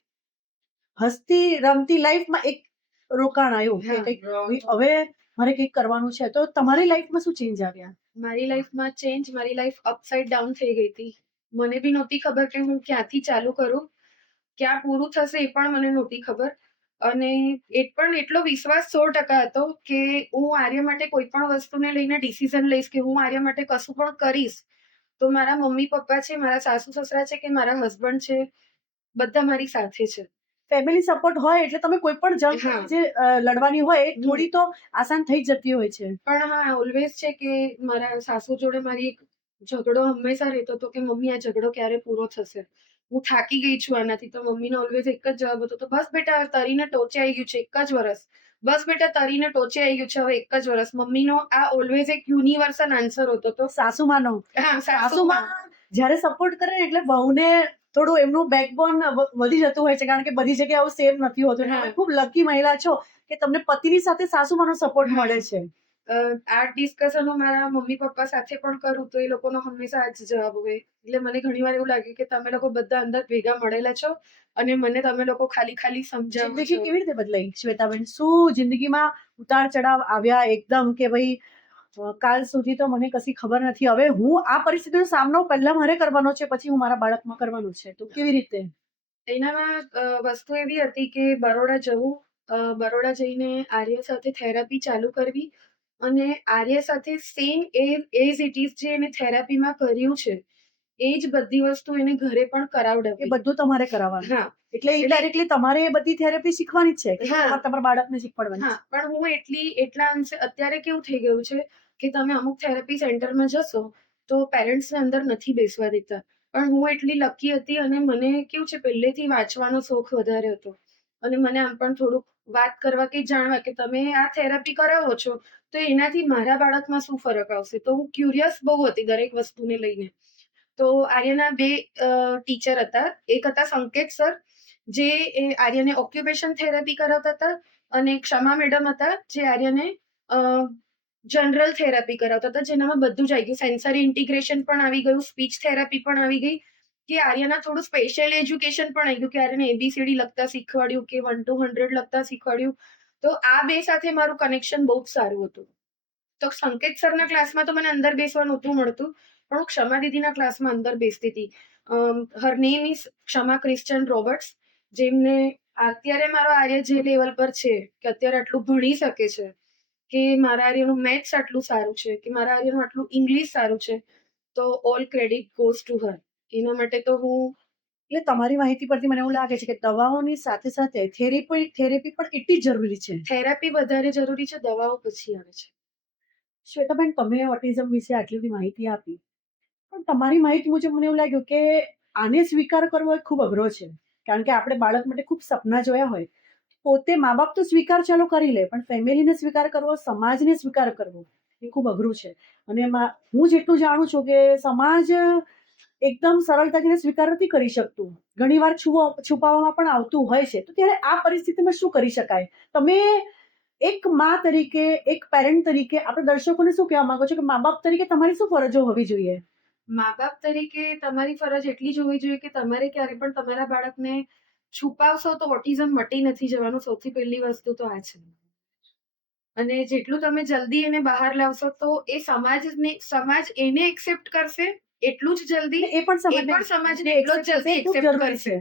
હસતી રમતી લાઈફમાં એક રોકાણ આવ્યું કે હા. કંઈક હવે મારે કંઈક કરવાનું છે, તો તમારી લાઈફમાં શું ચેન્જ આવ્યા? મારી લાઈફમાં ચેન્જ, મારી લાઈફ અપસાઇડ ડાઉન થઈ ગઈ હતી. મને બી નહોતી ખબર કે હું ક્યાંથી ચાલુ કરું, ક્યાં પૂરું થશે એ પણ મને નહોતી ખબર. અને એ પણ એટલો વિશ્વાસ 100% હતો કે હું આર્ય માટે કોઈ પણ વસ્તુને લઈને ડિસિઝન લઈશ કે હું આર્ય માટે કશું પણ કરીશ તો મારા મમ્મી પપ્પા છે, મારા સાસુ સસરા છે કે મારા હસબન્ડ છે, બધા મારી સાથે છે. ફેમિલી સપોર્ટ હોય એટલે તમે કોઈ પણ જંગ હા. જે લડવાની હોય એ થોડી તો આસાન થઈ જતી હોય છે. પણ હા, ઓલવેઝ છે કે મારા સાસુ જોડે મારી એક ઝઘડો હંમેશા રહેતો હતો કે મમ્મી આ ઝઘડો ક્યારે પૂરો થશે, હું થાકી ગઈ છું આનાથી. તો મમ્મીનો ઓલવેઝ એક જ જવાબ હતો, તો બસ બેટા તરીને ટોચે આવી ગયું છે, એક જ વર્ષ, બસ બેટા તરીને ટોચે આવી ગયું છે, હવે એક જ વર્ષ. મમ્મીનો આ ઓલવેઝ એક યુનિવર્સલ આન્સર હતો. તો સાસુમાનો હા, સાસુમાં જ્યારે સપોર્ટ કરે ને એટલે વહુને થોડું એમનું બેકબોન વધી જતું હોય છે, કારણ કે બધી જગ્યાએ આવું સેમ નથી હોતું. હા. તમે ખૂબ લકી મહિલા છો કે તમને પતિની સાથે સાસુમાનો સપોર્ટ હા. મળે છે. આ ડિસ્કશનો મારા મમ્મી પપ્પા સાથે પણ કરું તો એ લોકોનો હંમેશા આ જ જવાબ હોય. એટલે મને ઘણીવાર એવું લાગે કે તમે લોકો બધા અંદર ભેગા મળેલા છો અને મને તમે લોકો ખાલી ખાલી સમજાવો જિંદગી છો. કેવી રીતે બદલાઈ શ્વેતાબેન? શું જિંદગીમાં ઉતાર ચઢાવ આવ્યા એકદમ કે ભાઈ કાલ સુધી તો મને કશી ખબર નથી, હવે હું આ પરિસ્થિતિનો સામનો પહેલા મારે કરવાનો છે, પછી હું મારા બાળકમાં કરવાનું છે, તો કેવી રીતે? એનામાં વસ્તુ એવી હતી કે બરોડા જવું, બરોડા જઈને આર્ય સાથે થેરાપી ચાલુ કરવી અને આર્ય સાથે સેમ એઝ ઇટ ઇઝ જે એને થેરાપીમાં કર્યું છે એ જ બધી વસ્તુ એને ઘરે પણ એ કરાવડાવી. બધું તમારે કરાવવાનું. હા. એટલે ઇનડાયરેક્ટલી તમારે એ બધી થેરાપી શીખવાની જ છે કે હા. તમારા બાળકને શીખવાડવાની હા, છે. પણ હું એટલા અંશે અત્યારે કેવું થઈ ગયું છે કે તમે અમુક થેરાપી સેન્ટરમાં જશો તો પેરેન્ટ્સને અંદર નથી બેસવા દેતા. પણ હું એટલી લકી હતી અને મને કેવું છે પહેલેથી વાંચવાનો શોખ વધારે હતો અને મને આમ પણ થોડુંક વાત કરવા કે જાણવા કે તમે આ થેરાપી કરાવો છો તો એનાથી મારા બાળકમાં શું ફરક આવશે. તો હું ક્યુરિયસ બહુ હતી દરેક વસ્તુને લઈને. તો આર્યના 2 ટીચર હતા. એક હતા સંકેત સર, જે આર્યને ઓક્યુપેશન થેરાપી કરાવતા હતા, અને ક્ષમા મેડમ હતા જે આર્યને જનરલ થેરાપી કરાવતા હતા, જેનામાં બધું જ આવી ગયું. સેન્સરી ઇન્ટિગ્રેશન પણ આવી ગયું, સ્પીચ થેરાપી પણ આવી ગઈ, કે આર્યના થોડું સ્પેશિયલ એજ્યુકેશન પણ આવી ગયું, કે આર્યને ABCD લખતા શીખવાડ્યું કે 1 to 100 લખતા શીખવાડ્યું. તો આ 2 સાથે મારું કનેક્શન બહુ જ સારું હતું. તો સંકેત સરના ક્લાસમાં તો મને અંદર બેસવા નહોતું મળતું, પણ હું ક્ષમા દીદીના ક્લાસમાં અંદર બેસતી હતી. હર નેમ ઇઝ ક્ષમા ક્રિશ્ચન રોબર્ટ્સ, જેમને અત્યારે મારો આર્ય જે લેવલ પર છે કે અત્યારે આટલું ભણી શકે છે, કે મારા આર્યનું મેથ્સ આટલું સારું છે, કે મારા આર્યનું આટલું ઇંગ્લિશ સારું છે, તો all credit goes to her. એના માટે તો હું એટલે તમારી માહિતી પરથી મને એવું લાગે છે કે દવાઓની સાથે સાથે થેરેપી પણ એટલી જ જરૂરી છે. થેરાપી વધારે જરૂરી છે, દવાઓ પછી આવે છે. શ્વેતાબેન, તમે ઓટિઝમ વિશે આટલી બધી માહિતી આપી, પણ તમારી માહિતી મુજબ મને એવું લાગ્યું કે આને સ્વીકાર કરવો એ ખૂબ અઘરો છે, કારણ કે આપણે બાળક માટે ખૂબ સપના જોયા હોય. પોતે મા બાપ તો સ્વીકાર ચાલો કરી લે, પણ ફેમિલીને સ્વીકાર કરવો, સમાજને સ્વીકાર કરવો એ ખૂબ અઘરું છે. અને હું જેટલું જાણું છું કે સમાજ એકદમ સરળતાથી સ્વીકાર નથી કરી શકતું, ઘણીવાર છુપાવવામાં પણ આવતું હોય છે. તો ત્યારે આ પરિસ્થિતિમાં શું કરી શકાય? તમે એક મા તરીકે, એક પેરેન્ટ તરીકે આપણે દર્શકોને શું કહેવા માંગો છો કે મા બાપ તરીકે તમારી શું ફરજો હોવી જોઈએ? મા બાપ તરીકે તમારી ફરજ એટલી જ હોવી જોઈએ કે તમારે ક્યારે પણ તમારા બાળકને છુપાવશો તો ઓટિઝમ મટી નથી જવાનું. સૌથી પહેલી વસ્તુ તો આ છે. અને જેટલું તમે જલ્દી એને બહાર લાવશો તો સમાજ એને એક્સેપ્ટ કરશે એટલું જ જલ્દી અને એ પણ સમાજને એટલો જ જલ્દી ખૂબ એક્સેપ્ટ જરૂરી કરશે. છે.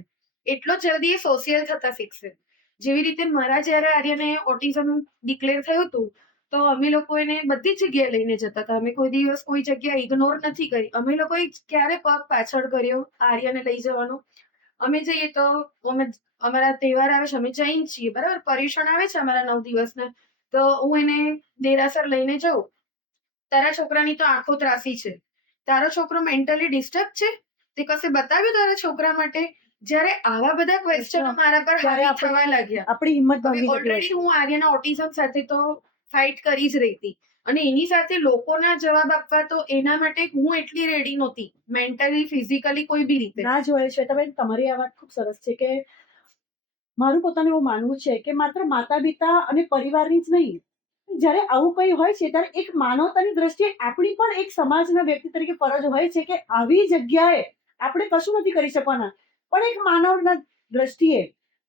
એટલો જ જલ્દી એ સોશિયલ થતા શીખશે. જેવી રીતે મારા જ્યારે આર્યને ઓટિઝમ ડિક્લેર થયું હતું તો અમે લોકો એને બધી જ જગ્યાએ લઈને જતા હતા. અમે કોઈ દિવસ કોઈ જગ્યા ઇગ્નોર નથી કરી. અમે લોકોએ ક્યારે પગ પાછળ કર્યો આર્યને લઈ જવાનો. અમે જઈએ તો અમારા તહેવાર આવે છે, અમે જૈન છીએ બરાબર, પર્યુષણ આવે છે અમારા 9 દિવસના, તો હું એને દેરાસર લઈને જાઉં. તારા છોકરાની તો આંખો ત્રાસી છે, તારો છોકરો મેન્ટલી ડિસ્ટર્બ છે, તે કશે બતાવ્યું તારા છોકરા માટે? જ્યારે આવા બધા ક્વેશ્ચનો મારા પર ત્યારે હાવી થવા લાગ્યા. આપણી હિંમત હવે ભાંગી જતી હોય ઓલરેડી છે. હું આર્યના ઓટિઝમ સાથે તો ફાઇટ કરી જ રહી હતી અને એની સાથે લોકોના જવાબ આપવા તો એના માટે હું એટલી રેડી નહોતી, મેન્ટલી ફિઝિકલી કોઈ બી રીતે. ના જોયે છે તમે, તમારી આ વાત ખૂબ સરસ છે કે મારું પોતાનું એવું માનવું છે કે માત્ર માતા પિતા અને પરિવારની જ નહીં, જ્યારે આવું કંઈ હોય છે ત્યારે એક માનવતાની દ્રષ્ટિએ આપણી પણ એક સમાજના વ્યક્તિ તરીકે ફરજ હોય છે કે આવી જગ્યાએ આપણે કશું નથી કરી શકવાના, પણ એક માનવના દ્રષ્ટિએ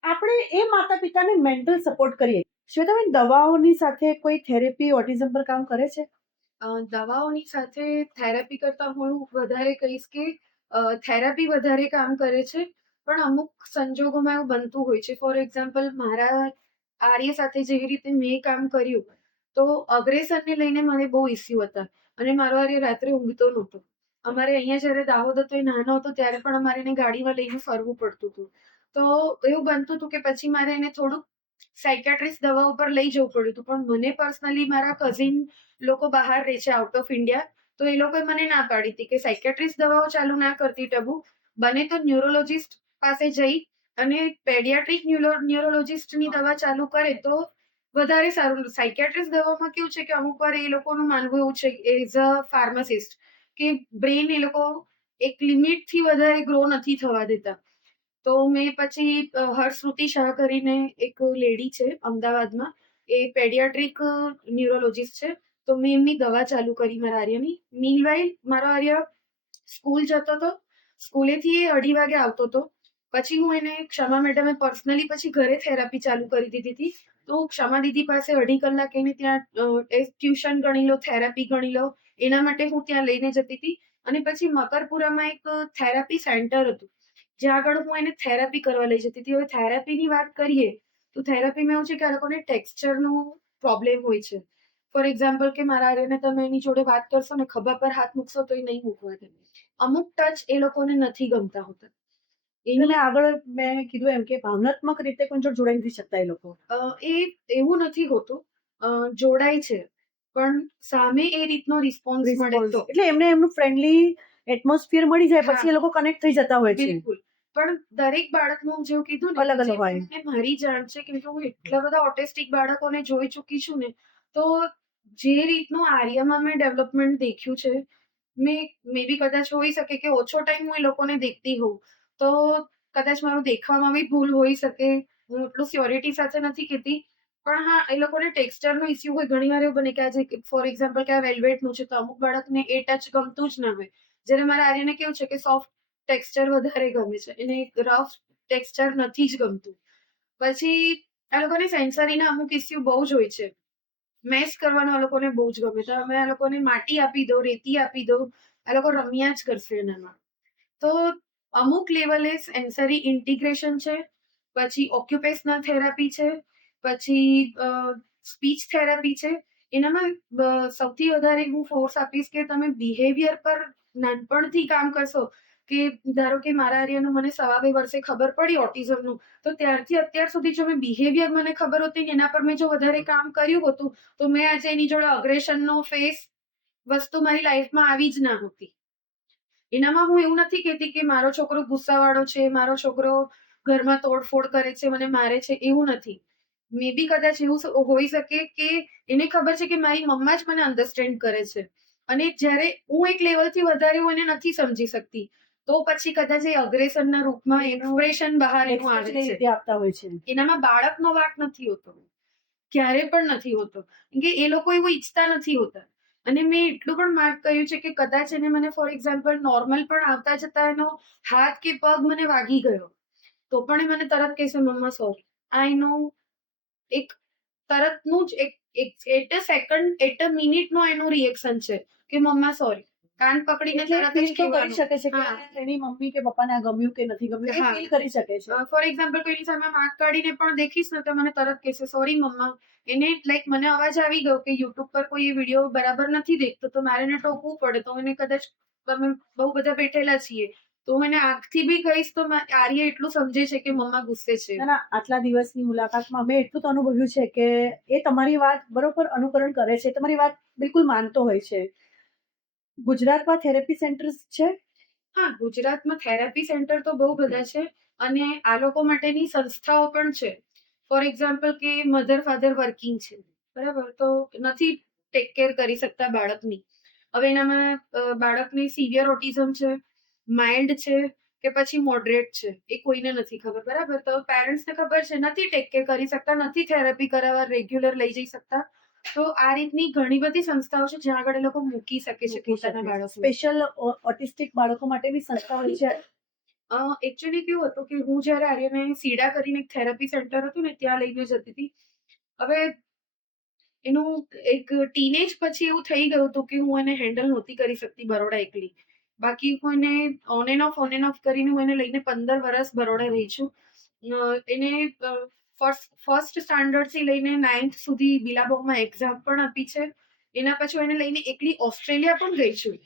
આપણે એ માતા પિતાને મેન્ટલ સપોર્ટ કરીએ. શ્વેતાબેન, દવાઓની સાથે કોઈ થેરેપી ઓટિઝમ પર કામ કરે છે? દવાઓની સાથે થેરાપી કરતા હું વધારે કહીશ કે થેરાપી વધારે કામ કરે છે, પણ અમુક સંજોગોમાં એવું બનતું હોય છે. ફોર એક્ઝામ્પલ, મારા આર્ય સાથે જેવી રીતે મેં કામ કર્યું તો અગ્રેસરને લઈને મને બહુ ઇસ્યુ હતા અને મારો આર્ય રાત્રે ઊંઘતો નહોતો. અમારે અહીંયા જ્યારે દાહોદ હતો, એ નાનો હતો ત્યારે પણ અમારે એને ગાડીમાં લઈને ફરવું પડતું હતું. તો એવું બનતું હતું કે પછી મારે એને થોડુંક સાયકેટ્રિસ્ટ દવા ઉપર લઈ જવું પડ્યું હતું. પણ મને પર્સનલી મારા કઝિન લોકો બહાર રહે છે આઉટ ઓફ ઇન્ડિયા, તો એ લોકોએ મને ના પાડી હતી કે સાયકેટ્રિસ્ટ દવાઓ ચાલુ ના કરતી ટબુ, બને તો ન્યુરોલોજિસ્ટ પાસે જઈ અને પેડિયાટ્રિક ન્યુરોલોજિસ્ટની દવા ચાલુ કરે તો વધારે સારું. સાયકેટ્રિસ્ટ દવામાં કેવું છે કે અમુક વાર એ લોકોનું માનવું એવું છે એઝ અ ફાર્માસિસ્ટ કે બ્રેન એ લોકો એક લિમિટથી વધારે ગ્રો નથી થવા દેતા. તો મેં પછી હર્ષશ્રુતિ શાહ કરીને એક લેડી છે અમદાવાદમાં, એ પેડિયાટ્રિક ન્યુરોલોજિસ્ટ છે, તો મેં એમની દવા ચાલુ કરી મારા આર્યની. મીનવાઇલ મારો આર્ય સ્કૂલ જતો હતો, સ્કૂલેથી એ 2:30 વાગે આવતો હતો. પછી હું એને ક્ષમા મેડમે પર્સનલી પછી ઘરે થેરાપી ચાલુ કરી દીધી હતી. તો હું ક્ષમા દીદી પાસે 2.5 કલાક એને ત્યાં ટ્યુશન ગણી લો, થેરાપી ગણી લો, એના માટે હું ત્યાં લઈને જતી હતી. અને પછી મકરપુરામાં એક થેરાપી સેન્ટર હતું જ્યાં આગળ હું એને થેરાપી કરવા લઈ જતી હતી. હવે થેરાપીની વાત કરીએ તો થેરાપીમાં એવું છે કે આ લોકોને ટેક્સચરનો પ્રોબ્લેમ હોય છે. ફોર એક્ઝામ્પલ કે મારા આર્યને તમે એની જોડે વાત કરશો ને, ખભા પર હાથ મૂકશો તો એ નહીં મૂકવા દે. અમુક ટચ એ લોકોને નથી ગમતા હોતા. એને આગળ મેં કીધું એમ કે ભાવનાત્મક રીતે કોઈ જોડે જોડાઈ નથી શકતા એ લોકો. એ એવું નથી હોતું, જોડાય છે પણ સામે એ રીતનો રિસ્પોન્સ મળે તો. એટલે એમને એમનું ફ્રેન્ડલી એટમોસ્ફિયર મળી જાય પછી એ લોકો કનેક્ટ થઈ જતા હોય છે. બિલકુલ. પણ દરેક બાળકનું જેવું કીધું ને, અલગ અલગ હોય. મને મારી જાણ છે કેમ કે હું એટલા બધા ઓટિસ્ટિક બાળકોને જોઈ ચૂકી છું ને, તો જે રીતનું આર્યમાં મેં ડેવલપમેન્ટ દેખ્યું છે, મે બી કદાચ હોઈ શકે કે ઓછો ટાઈમ હું એ લોકોને દેખતી હોઉં, તો કદાચ મારું દેખવામાં બી ભૂલ હોઈ શકે. હું એટલું સ્યોરિટી સાથે નથી કહેતી, પણ હા, એ લોકોને ટેક્સચરનો ઇસ્યુ હોય. ઘણી વાર એવું બને કે આજે ફોર એક્ઝામ્પલ કે આ વેલ્વેટનું છે તો અમુક બાળકને એ ટચ ગમતું જ ના હોય, જ્યારે મારા આર્યને કેવું છે કે સોફ્ટ ટેક્સચર વધારે ગમે છે, એને રફ ટેક્સચર નથી જ ગમતું. પછી આ લોકોને સેન્સરીના અમુક ઇસ્યુ બહુ જ હોય છે. મેસ કરવાનો આ લોકોને બહુ જ ગમે. તો અમે આ લોકોને માટી આપી દો, રેતી આપી દો, આ લોકો રમ્યા જ કરશે એનામાં. તો અમુક લેવલે સેન્સરી ઇન્ટિગ્રેશન છે, પછી ઓક્યુપેશનલ થેરાપી છે, પછી સ્પીચ થેરાપી છે. એનામાં સૌથી વધારે હું ફોર્સ આપીશ કે તમે બિહેવિયર પર નાનપણથી કામ કરશો. કે ધારો કે મારા આર્યનું મને 2.5 વર્ષે ખબર પડી ઓટિઝમનું, તો ત્યારથી અત્યાર સુધી જો મેં બિહેવિયર મને ખબર હોતી ને એના પર મેં જો વધારે કામ કર્યું હતું તો મેં આજે એની જોડે અગ્રેશનનો ફેસ વસ્તુ મારી લાઈફમાં આવી જ ના હોતી. એનામાં હું એવું નથી કહેતી કે મારો છોકરો ગુસ્સાવાળો છે, મારો છોકરો ઘરમાં તોડફોડ કરે છે, મને મારે છે, એવું નથી. મે બી કદાચ એવું હોઈ શકે કે એને ખબર છે કે મારી મમ્મા જ મને અન્ડરસ્ટેન્ડ કરે છે અને જ્યારે હું એક લેવલથી વધારે હું એને નથી સમજી શકતી, તો પછી કદાચ એ અગ્રેસનના રૂપમાં એક્સપ્રેશન બહાર એનું આવે છે. રીતે આપતા હોય છે. એનામાં બાળકનો વાંક નથી હોતો, ક્યારે પણ નથી હોતો, કે એ લોકો એવું ઈચ્છતા નથી હોતા. અને મેં એટલું પણ માર્ક કર્યું છે કે કદાચ એને મને ફોર એક્ઝામ્પલ નોર્મલ પણ આવતા જતા એનો હાથ કે પગ મને વાગી ગયો, તો પણ એ મને તરત કહેશે મમ્મા સોરી. આઈ નો એક તરતનું જ at a second at a મિનિટનો એનું રિએક્શન છે કે મમ્મા સોરી. કાન પકડીને એટલે તરત જ ફીલ તો કરી કહેવાનું. શકે છે કે હા. એની મમ્મી કે પપ્પાને આ ગમ્યું કે નથી ગમ્યું એ હા. ફીલ કરી શકે છે. ફોર એક્ઝામ્પલ કોઈની સામે આંખ કાઢીને પણ દેખીશ ને તો મને તરત કહેશે સોરી મમ્મા. એને લાઈક મને અવાજ આવી ગયો કે યુટ્યુબ પર કોઈ વિડીયો બરાબર નથી દેખતો તો મારે એને ટોકવું પડે તો એને કદાચ તમે બહુ બધા બેઠેલા છીએ તો હું એને આંખથી બી કહીશ તો આર્ય એટલું સમજે છે કે મમ્મા ગુસ્સે છે. ના આટલા દિવસની મુલાકાતમાં મેં એટલું તો અનુભવ્યું છે કે એ તમારી વાત બરોબર અનુકરણ કરે છે, તમારી વાત બિલકુલ માનતો હોય છે. ગુજરાતમાં થેરેપી સેન્ટર્સ છે? હા, ગુજરાતમાં થેરાપી સેન્ટર તો બહુ બધા છે અને આ લોકો માટેની સંસ્થાઓ પણ છે. ફોર એક્ઝામ્પલ કે મધર ફાધર વર્કિંગ છે, બરાબર, તો નથી ટેક કેર કરી શકતા બાળકની. હવે એનામાં બાળકને સિવિયર ઓટિઝમ છે, માઇલ્ડ છે કે પછી મોડરેટ છે, એ કોઈને નથી ખબર, બરાબર. તો પેરેન્ટ્સને ખબર છે નથી ટેક કેર કરી શકતા, નથી થેરાપી કરાવવા રેગ્યુલર લઈ જઈ શકતા, તો આ રીતની ઘણી બધી સંસ્થાઓ છે જ્યાં આગળ એ લોકો મૂકી શકે છે પોતાના બાળકો. સ્પેશિયલ ઓટિસ્ટિક બાળકો માટેની સંસ્થા હોય છે. એકચ્યુઅલી કેવું હતું કે હું જયારે આર્યને સીડા કરીને એક થેરાપી સેન્ટર હતું ને ત્યાં લઈને જતી હતી. હવે એનું એક ટીનેજ પછી એવું થઈ ગયું હતું કે હું એને હેન્ડલ નહોતી કરી શકતી બરોડા એકલી. બાકી હું એને ઓન એન્ડ ઓફ કરીને હું એને લઈને 15 વર્ષ બરોડા રહી છું. એને ફર્સ્ટ સ્ટાન્ડર્ડ થી લઈને 9th સુધી બિલાબોમાં એક્ઝામ પણ આપી છે. એના પછી હું એને લઈને એકલી ઓસ્ટ્રેલિયા પણ ગઈ છું.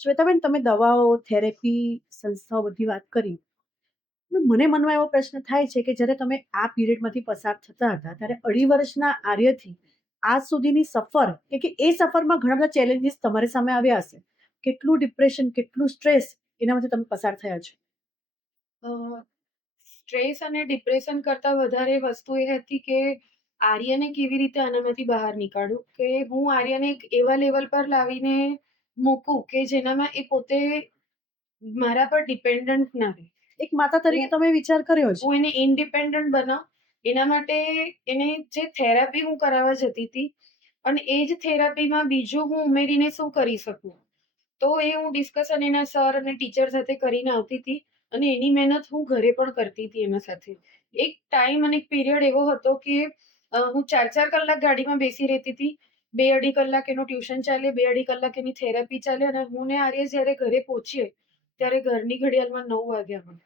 શ્વેતાબેન, તમે દવાઓ, થેરેપી સંસ્થાઓ બધી વાત કરી. મને મનમાં એવો પ્રશ્ન થાય છે કે જ્યારે તમે આ પીરિયડમાંથી પસાર થતા હતા ત્યારે 2.5 વર્ષના આર્યથી આજ સુધીની સફર કે એ સફરમાં ઘણા બધા ચેલેન્જીસ તમારી સામે આવ્યા હશે. કેટલું ડિપ્રેશન, કેટલું સ્ટ્રેસ એનામાંથી તમે પસાર થયા છો? સ્ટ્રેસ અને ડિપ્રેશન કરતા વધારે વસ્તુ એ હતી કે આર્યને કેવી રીતે આનામાંથી બહાર નીકાળું, કે હું આર્યને એક એવા લેવલ પર લાવીને મૂકું કે જેનામાં એ પોતે મારા પર ડિપેન્ડન્ટ ના રહે. એક માતા તરીકે તમે વિચાર કર્યો છે? હું એને ઇન્ડિપેન્ડન્ટ બનાવ, એના માટે એને જે થેરાપી હું કરાવવા જતી હતી અને એ જ થેરાપીમાં બીજું હું ઉમેરીને શું કરી શકું, તો એ હું ડિસ્કશન એના સર અને ટીચર સાથે કરીને આવતી હતી અને એની મહેનત હું ઘરે પણ કરતી હતી એના સાથે. એક ટાઈમ અને એક પીરિયડ એવો હતો કે હું 4-4 કલાક ગાડીમાં બેસી રહેતી હતી. 2-2.5 કલાક એનું ટ્યુશન ચાલે, 2-2.5 કલાક એની થેરાપી ચાલે અને હું ને આર્ય જયારે ઘરે પહોંચીએ ત્યારે ઘરની ઘડિયાળમાં 9 વાગ્યા હોય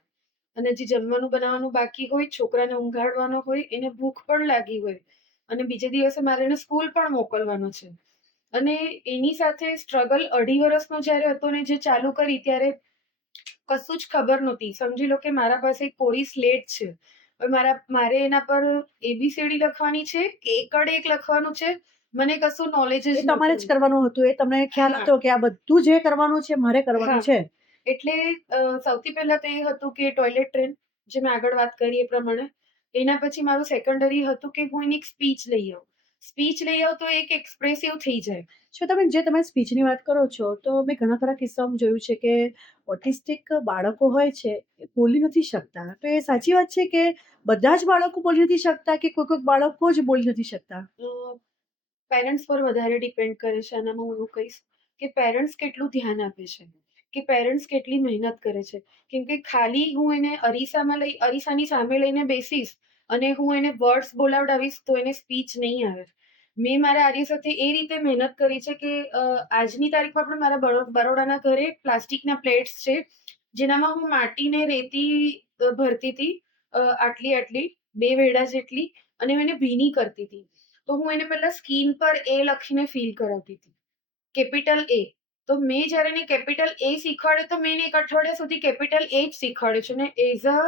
અને જે જમવાનું બનાવવાનું બાકી હોય, છોકરાને ઊંઘાડવાનો હોય, એને ભૂખ પણ લાગી હોય અને બીજે દિવસે મારે એને સ્કૂલ પણ મોકલવાનો છે અને એની સાથે સ્ટ્રગલ 2.5 વર્ષનો જયારે હતો ને જે ચાલુ કરી ત્યારે કશું જ ખબર નહોતી. સમજી લો કે મારા પાસે એક કોરી સ્લેટ છે. હવે મારે એના પર એબીસીડી લખવાની છે, એક લખવાનું છે, મને કશું નોલેજ જ એ તમારે જ નહોતું. કરવાનું હતું, એ તમને ખ્યાલ હા. હતો કે આ બધું જે કરવાનું છે મારે કરવાનું હા. છે. એટલે સૌથી પહેલા તો એ હતું કે ટોયલેટ ટ્રેન, જે મેં આગળ વાત કરી એ પ્રમાણે. એના પછી મારું સેકન્ડરી હતું કે હું એની એક સ્પીચ લઈ આવું. સ્પીચ લઈ આવું તો એક એક્સપ્રેસિવ થઈ જાય. શ્વેતાબેન, જે તમે સ્પીચની વાત કરો છો તો મેં ઘણા ખરા કિસ્સાઓમાં જોયું છે કે ઓટિસ્ટિક બાળકો હોય છે એ બોલી નથી શકતા. તો એ સાચી વાત છે કે બધા જ બાળકો બોલી નથી શકતા કે કોઈ બાળકો જ બોલી નથી શકતા? પેરેન્ટ્સ પર વધારે ડિપેન્ડ કરે છે. આનામાં હું એવું કહીશ કે પેરેન્ટ્સ કેટલું ધ્યાન આપે છે, કે પેરેન્ટ્સ કેટલી મહેનત કરે છે. કેમ કે ખાલી હું એને અરીસાની સામે લઈને બેસીશ અને હું એને વર્ડ્સ બોલાવડાવીશ તો એને સ્પીચ નહીં આવે. મેં મારા આર્ય સાથે એ રીતે મહેનત કરી છે કે આજની તારીખમાં પણ મારા બરોડાના ઘરે પ્લાસ્ટિકના પ્લેટ્સ છે જેનામાં હું માટીને રેતી ભરતી હતી, આટલી 2 વેડા જેટલી, અને હું એને ભીની કરતી હતી. તો હું એને પહેલા સ્કીન પર એ લખીને ફીલ કરાવતી હતી, કેપિટલ એ. તો મેં જ્યારે એને કેપિટલ એ શીખવાડે તો મેં એને 1 અઠવાડિયા સુધી કેપિટલ એ જ શીખવાડ્યું છે. ને એઝ અ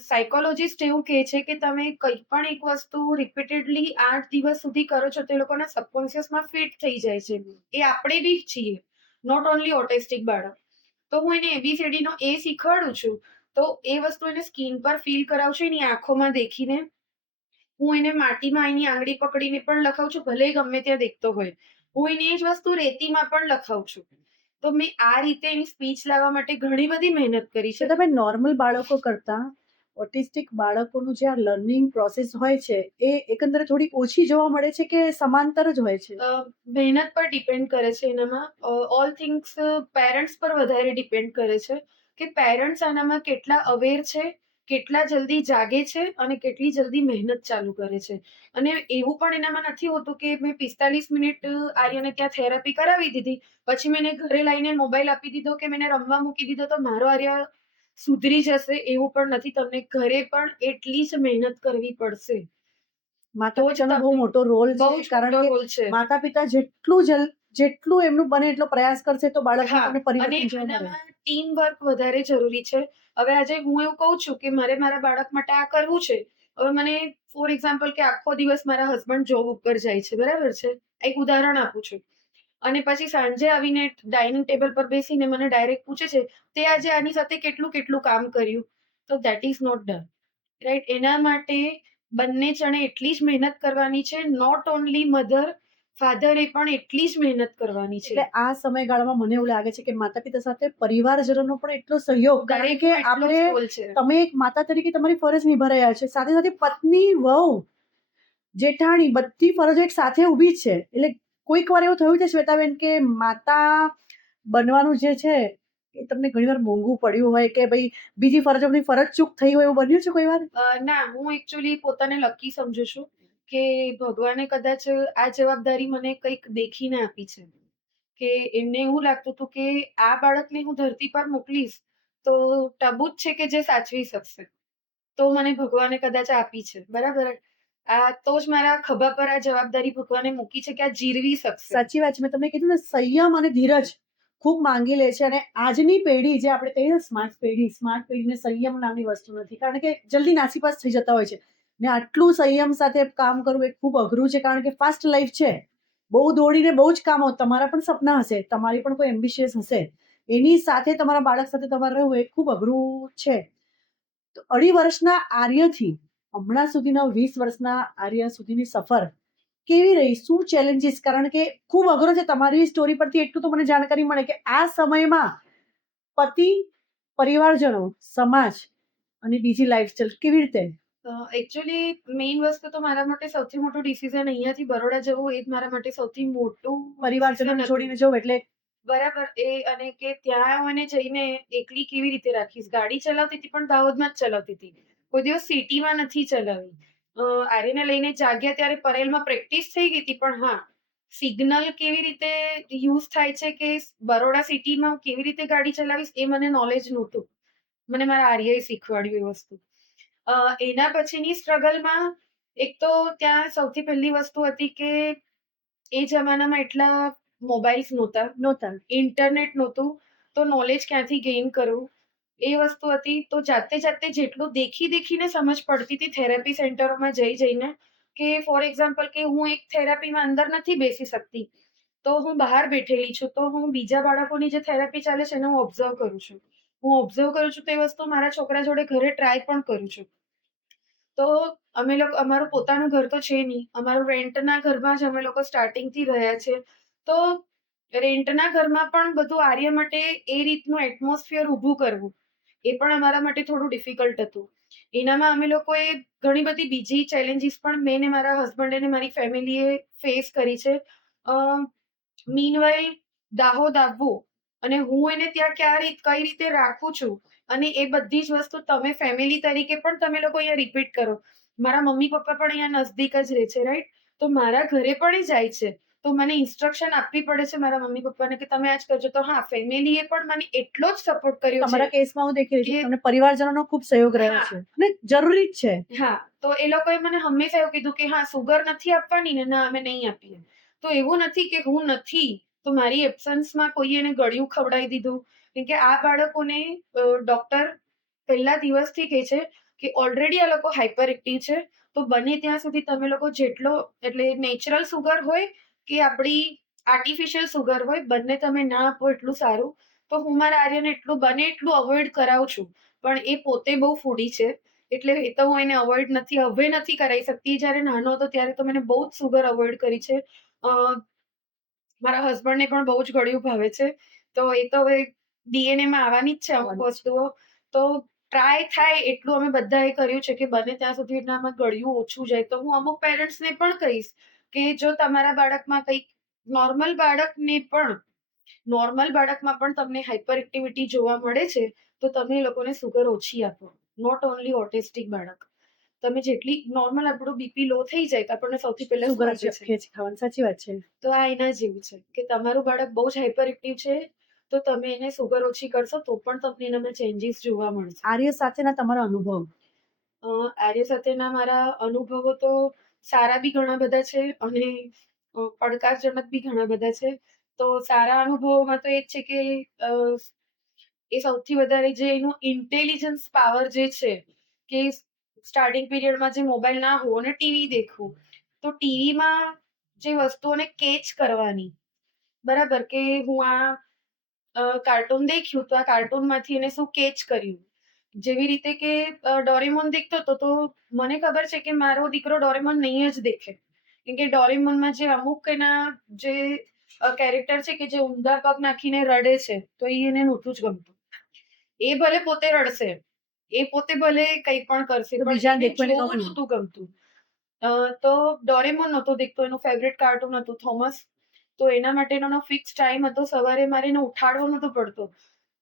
સાયકોલોજીસ્ટ એવું કહે છે કે તમે કંઈ પણ એક વસ્તુ રિપીટેડલી 8 દિવસ સુધી કરો છો તો એ લોકોના સબકોન્શિયસમાં ફિટ થઈ જાય છે. એ આપણે બી છીએ, નોટ ઓનલી ઓટિસ્ટિક બાળક. તો હું એને એબીસીડી નો એ શીખવાડું છું તો એ વસ્તુ એને સ્કીન પર ફીલ કરાવું છું, એની આંખોમાં દેખીને. હું એને માટીમાં એની આંગળી પકડીને પણ લખાવું છું, ભલે ગમે ત્યાં દેખતો હોય. હું એને એ જ વસ્તુ રેતીમાં પણ લખાવું છું. તો મેં આ રીતે એની સ્પીચ લાવવા માટે ઘણી બધી મહેનત કરી છે. તમે નોર્મલ બાળકો કરતા ઓટિસ્ટિક બાળકોનું જે આ લર્નિંગ પ્રોસેસ હોય છે એ એકંદરે થોડી ઓછી જોવા મળે છે કે સમાંતર જ હોય છે? મહેનત પર ડિપેન્ડ કરે છે એનામાં. ઓલ થિંગ્સ પેરેન્ટ્સ પર વધારે ડિપેન્ડ કરે છે. કે પેરેન્ટ્સ આનામાં કેટલા અવેર છે, કેટલા જલ્દી જાગે છે અને કેટલી જલ્દી મહેનત ચાલુ કરે છે. અને એવું પણ એનામાં નથી હોતું કે મેં 45 મિનિટ આર્યને ત્યાં થેરાપી કરાવી દીધી, પછી મેં એને ઘરે લઈને મોબાઈલ આપી દીધો કે મેં એને રમવા મૂકી દીધો તો મારો આર્ય સુધરી જશે, એવું પણ નથી. તમને ઘરે પણ એટલી જ મહેનત કરવી પડશે. માતા તો જ પિતાનો બહુ તમે- મોટો રોલ બહુ છે, જ કારણ મોટો કે રોલ છે. માતા પિતા જેટલું એમનું બને એટલો પ્રયાસ કરશે તો બાળકમાં હા, તમને અને પરિવર્તન જોવા મળે. આનામાં ટીમ વર્ક વધારે જરૂરી છે. હવે આજે હું એવું કહું છું કે મારે મારા બાળક માટે આ કરવું છે. હવે મને ફોર એક્ઝામ્પલ કે આખો દિવસ મારા હસબન્ડ જોબ ઉપર જાય છે, બરાબર છે, એક ઉદાહરણ આપું છું. અને પછી સાંજે આવીને ડાઇનિંગ ટેબલ પર બેસીને મને ડાયરેક્ટ પૂછે છે, તે આજે આની સાથે કેટલું કેટલું કામ કર્યું? તો that is not done, right? એના માટે બંને જણે એટલી જ મહેનત કરવાની છે. નોટ ઓનલી મધર, ફાધરે પણ એટલી જ મહેનત કરવાની છે. એટલે આ સમયગાળામાં મને એવું લાગે છે કે માતા પિતા સાથે પરિવારજનોનો પણ એટલો સહયોગ, કારણ કે દરેકનો એટલો જ આપણે રોલ છે. તમે એક માતા તરીકે તમારી ફરજ નિભાવી રહ્યા છો, સાથે સાથે પત્ની, વહુ, જેઠાણી, બધી ફરજો એક સાથે ઊભી જ છે. એટલે કોઈક વાર એવું થયું છે શ્વેતાબેન કે માતા બનવાનું જે છે એ તમને ઘણીવાર મોંઘું પડ્યું હોય કે ભાઈ બીજી ફરજોની ફરજ ચૂક થઈ હોય, એવું બન્યું છે કોઈ વાર? ના, હું એકચ્યુઅલી પોતાને લકી સમજુ છું કે ભગવાને કદાચ આ જવાબદારી મને કંઈક દેખીને આપી છે. કે એમને એવું લાગતું હતું કે આ બાળકને હું ધરતી પર મોકલીશ તો ટબુ જ છે કે જે સાચવી શકશે. તો મને ભગવાને કદાચ આપી છે, બરાબર? આ તો જ મારા ખભા પર આ જવાબદારી ભગવાને મૂકી છે કે આ જીરવી શકશે. સાચી વાત છે. મેં તમને કીધું ને, સંયમ અને ધીરજ ખૂબ માંગી લે છે. અને આજની પેઢી, જે આપણે કહીએ સ્માર્ટ પેઢીને સંયમ નામની વસ્તુ નથી, કારણ કે જલ્દી નાસીપાસ થઈ જતા હોય છે. ને આટલું સંયમ સાથે કામ કરવું એ ખૂબ અઘરું છે, કારણ કે ફાસ્ટ લાઈફ છે. બહુ દોડીને બહુ જ કામો, તમારા પણ સપના હશે, તમારી પણ કોઈ એમ્બિશિયસ હશે, એની સાથે તમારા બાળક સાથે તમારે રહેવું એ ખૂબ અઘરું છે. તો 2.5 વર્ષના આર્યથી હમણાં સુધીના 20 વર્ષના આર્ય સુધીની સફર કેવી રહી? શું ચેલેન્જીસ? કારણ કે ખૂબ અઘરો છે. તમારી સ્ટોરી પરથી એટલું તો મને જાણકારી મળે કે આ સમયમાં પતિ, પરિવારજનો, સમાજ અને બીજી લાઈફસ્ટાઈલ કેવી રીતે? એકચ્યુઅલી મેઇન વસ્તુ તો મારા માટે સૌથી મોટું ડિસિઝન અહીંયાથી બરોડા જવું એ જ મારા માટે સૌથી મોટું પરિવારજનો decision હતું. છોડીને જવું એટલે બરાબર. અને કે ત્યાં મને જઈને એકલી કેવી રીતે રાખીશ? ગાડી ચલાવતી હતી પણ દાહોદમાં જ ચલાવતી હતી, કોઈ દિવસ સિટીમાં નથી ચલાવી. આર્યને લઈને જાગ્યા ત્યારે પરેલમાં પ્રેક્ટિસ થઈ ગઈ હતી, પણ હા, સિગ્નલ કેવી રીતે યુઝ થાય છે કે બરોડા સિટીમાં કેવી રીતે ગાડી ચલાવીશ એ મને નોલેજ નહોતું. મને મારા આર્યએ શીખવાડ્યું એ વસ્તુ. એના પછીની સ્ટ્રગલમાં એક તો ત્યાં સૌથી પહેલી વસ્તુ હતી કે એ જમાનામાં એટલા મોબાઈલ્સ નહોતા, ઇન્ટરનેટ નહોતું, તો નોલેજ ક્યાંથી ગેઇન કરવું એ વસ્તુ હતી. તો જાતે જાતે જેટલું દેખીને સમજ પડતી હતી થેરાપી સેન્ટરોમાં જઈને, કે ફોર એક્ઝામ્પલ કે હું એક થેરાપીમાં અંદર નથી બેસી શકતી, તો હું બહાર બેઠેલી છું, તો હું બીજા બાળકોની જે થેરાપી ચાલે છે એને હું ઓબ્ઝર્વ કરું છું. તો એ વસ્તુ મારા છોકરા જોડે ઘરે ટ્રાય પણ કરું છું. તો અમે લોકો, અમારું પોતાનું ઘર તો છે નહીં, અમારું રેન્ટના ઘરમાં જ અમે લોકો સ્ટાર્ટિંગથી રહ્યા છે. તો રેન્ટના ઘરમાં પણ બધું આર્ય માટે એ રીતનું એટમોસ્ફિયર ઊભું કરવું એ પણ અમારા માટે થોડું ડિફિકલ્ટ હતું. એનામાં અમે લોકોએ ઘણી બધી બીજી ચેલેન્જીસ પણ મેં ને મારા હસબન્ડ અને મારી ફેમિલીએ ફેસ કરી છે. મીનવાઇલ દાહોદ આવવું અને હું એને ત્યાં કઈ રીતે રાખું છું, અને એ બધી જ વસ્તુ તમે ફેમિલી તરીકે પણ તમે લોકો અહીંયા રિપીટ કરો. મારા મમ્મી પપ્પા પણ અહીંયા નજદીક જ રહે છે, રાઈટ? તો મારા ઘરે પણ એ જાય છે, તો મને ઇન્સ્ટ્રક્શન આપવી પડે છે મારા મમ્મી પપ્પાને કે તમે આ જ કરજો. તો હા, ફેમિલીએ પણ મને એટલો જ સપોર્ટ કર્યો તમારા છે. કેસમાં હું દેખી રહી છું કે- તમને પરિવારજનોનો ખૂબ સહયોગ રહ્યો હા. છે, અને જરૂરી જ છે. હા, તો એ લોકોએ મને હંમેશા એવું કીધું કે હા, સુગર નથી આપવાની ને? ના, અમે નહીં આપીએ. તો એવું નથી કે હું નથી, તો મારી એબ્સન્સમાં કોઈએ એને ગળ્યું ખવડાવી દીધું. કેમ કે આ બાળકોને ડોક્ટર પહેલા દિવસથી કહે છે કે ઓલરેડી આ લોકો હાઇપર એક્ટિવ છે, તો બને ત્યાં સુધી તમે લોકો જેટલો, એટલે નેચરલ સુગર હોય કે આપણી આર્ટિફિશિયલ સુગર હોય, બંને તમે ના આપો એટલું સારું. તો હું મારા આર્યને એટલું બને એટલું અવોઇડ કરાવું છું, પણ એ પોતે બહુ ફૂડી છે, એટલે એ તો હું એને અવોઇડ નથી કરાવી શકતી. જ્યારે નાનો હતો ત્યારે તો મને બહુ જ સુગર અવોઇડ કરી છે. મારા હસબન્ડને પણ બહુ જ ગળ્યું ભાવે છે, તો એ તો હવે ડીએનએ માં આવવાની જ છે અમુક વસ્તુઓ. તો ટ્રાય થાય એટલું અમે બધાએ કર્યું છે કે બને ત્યાં સુધી એનામાં ગળ્યું ઓછું જાય. તો હું અમુક પેરેન્ટ્સને પણ કહીશ કે જો તમારા બાળકમાં કંઈક નોર્મલ બાળકમાં પણ તમને હાઇપર એક્ટિવિટી જોવા મળે છે, તો તમે એ લોકોને સુગર ઓછી આપો. નોટ ઓનલી ઓટિસ્ટિક બાળક, તમે જેટલી નોર્મલ આપણું બીપી લો થઈ જાય તો આપણને સૌથી પહેલા શું સુગર આપે છે? ખેંચી ખાવાની, સાચી વાત છે. તો આ એના જેવું છે કે તમારું બાળક બહુ જ હાઇપર એક્ટિવ છે, તો તમે એને સુગર ઓછી કરશો તો પણ તમને એનામાં ચેન્જીસ જોવા મળશે. આર્ય સાથેના તમારા અનુભવ? આર્ય સાથેના મારા અનુભવો તો સારા બી ઘણા બધા છે અને પડકારજનક બી ઘણા બધા છે. તો સારા અનુભવોમાં તો એ જ છે કે એ સૌથી વધારે જે એનું ઇન્ટેલિજન્સ પાવર જે છે કે સ્ટાર્ટિંગ પીરિયડમાં જે મોબાઈલ ના હોય અને ટીવી દેખવું, તો ટીવીમાં જે વસ્તુઓને કેચ કરવાની, બરાબર, કે હું આ કાર્ટૂન દેખ્યું તો આ કાર્ટૂનમાંથી એને શું કેચ કર્યું. જેવી રીતે કે ડોરેમોન દેખતો હતો તો મને ખબર છે કે મારો દીકરો ડોરેમોન નહીં જ દેખે, કેમ કે ડોરેમોનમાં જે અમુક એના જે કેરેક્ટર છે કે જે ઊંધા પગ નાખીને રડે છે તો એ એને નહોતું જ ગમતું. એ ભલે પોતે રડશે, એ પોતે ભલે કંઈ પણ કરશે, તો પણ બીજાને એને દેખવું એને જોવું ગમે. નહોતું ગમતું. તો ડોરેમોન નહોતો દેખતો, એનું ફેવરેટ કાર્ટૂન હતું થોમસ. તો એના માટેનો એનો ફિક્સ ટાઈમ હતો, સવારે મારે એને ઉઠાડવો નહોતો પડતો.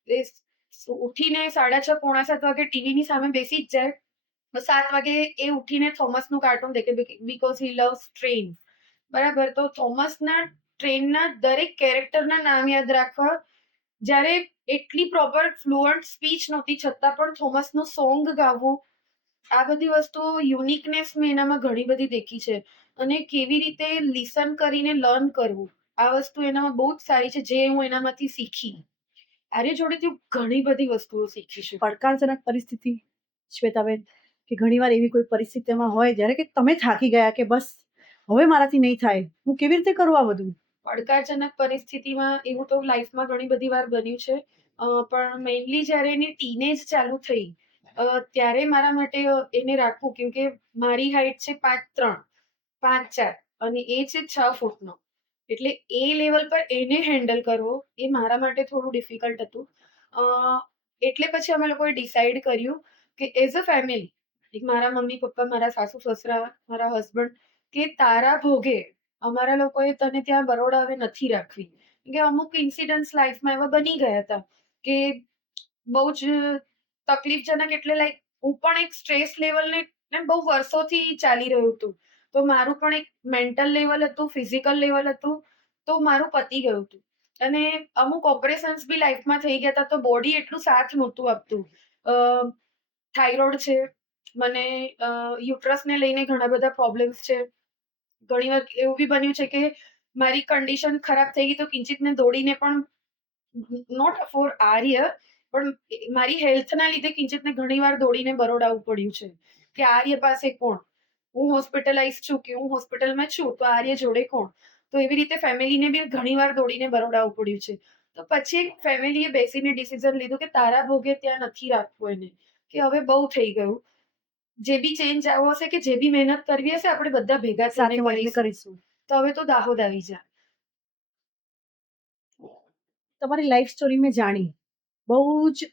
એ ઉઠીને 6:30 પોણા 7 વાગે ટીવીની સામે બેસી જ જાય. તો 7 વાગે એ ઉઠીને થોમસનું કાર્ટૂન દેખે, બીકોઝ હી લવ્સ ટ્રેન. બરાબર, તો થોમસના ટ્રેનના દરેક કેરેક્ટરના નામ યાદ રાખવા, જ્યારે એટલી પ્રોપર ફ્લુઅન્ટ સ્પીચ નહોતી છતાં પણ થોમસનું સોંગ ગાવું, આ બધી વસ્તુઓ યુનિકનેસ મેં એનામાં ઘણી બધી દેખી છે. અને કેવી રીતે લિસન કરીને લર્ન કરવું, આ વસ્તુ એનામાં બહુ જ સારી છે, જે હું એનામાંથી શીખી. આર્ય જોડેથી હું ઘણી બધી વસ્તુઓ શીખી છું. પડકારજનક પરિસ્થિતિ, શ્વેતાબેન, કે ઘણીવાર એવી કોઈ પરિસ્થિતિમાં હોય જ્યારે કે તમે થાકી ગયા કે બસ હવે મારાથી નહીં થાય, હું કેવી રીતે કરું આ બધું? પડકારજનક પરિસ્થિતિમાં એવું તો લાઈફમાં ઘણી બધી વાર બન્યું છે, પણ મેઇનલી જ્યારે એની ટીનેજ ચાલુ થઈ ત્યારે મારા માટે એને રાખવું, કેમ કે મારી હાઈટ છે 5'3", 5'4" અને એ છે 6 ફૂટનો, એટલે એ લેવલ પર એને હેન્ડલ કરવો એ મારા માટે થોડું ડિફિકલ્ટ હતું. એટલે પછી અમે લોકોએ ડિસાઈડ કર્યું કે એઝ અ ફેમિલી, મારા મમ્મી પપ્પા, મારા સાસુ સસરા, મારા હસબન્ડ, કે તારા ભોગે અમારા લોકોએ તને ત્યાં બરોડા હવે નથી રાખવી. કે અમુક ઇન્સિડન્ટ્સ લાઈફમાં એવા બની ગયા હતા કે બહુ જ તકલીફજનક, એટલે લાઈક હું પણ એક સ્ટ્રેસ લેવલને બહુ વર્ષોથી ચાલી રહ્યું હતું, તો મારું પણ એક મેન્ટલ લેવલ હતું, ફિઝિકલ લેવલ હતું, તો મારું પતી ગયું હતું. અને અમુક ઓપરેશન્સ બી લાઈફમાં થઈ ગયા હતા, તો બોડી એટલું સાથ નહોતું આપતું. થાઇરોઇડ છે મને, યુટ્રસને લઈને ઘણા બધા પ્રોબ્લેમ્સ છે. ઘણીવાર એવું બી બન્યું છે કે મારી કન્ડિશન ખરાબ થઈ ગઈ તો કિંચિતને દોડીને પણ, નોટ ફોર આર્ય, પણ મારી હેલ્થના લીધે કિંચિતને ઘણીવાર દોડીને બરોડ આવવું પડ્યું છે કે આર્ય પાસે કોણ, હું હોસ્પિટલાઇઝ છું કે હું હોસ્પિટલમાં છું તો આર્ય જોડે કોણ. તો એવી રીતે ફેમિલીને બી ઘણીવાર દોડીને બરોડ આવવું પડ્યું છે. તો પછી ફેમિલીએ બેસીને ડિસિઝન લીધું કે તારા ભોગે ત્યાં નથી રાખવું એને, કે હવે બહુ થઈ ગયું, જે બી ચેન્જ આવો હશે કે જે બી મહેનત કરવી હશે આપણે બધા ભેગા સાથે થઈને મળીને કરીશું. કરીશું. તો હવે તો દાહોદ આવી જા. તમારી લાઈફ સ્ટોરી મેં જાણી, બહુ જ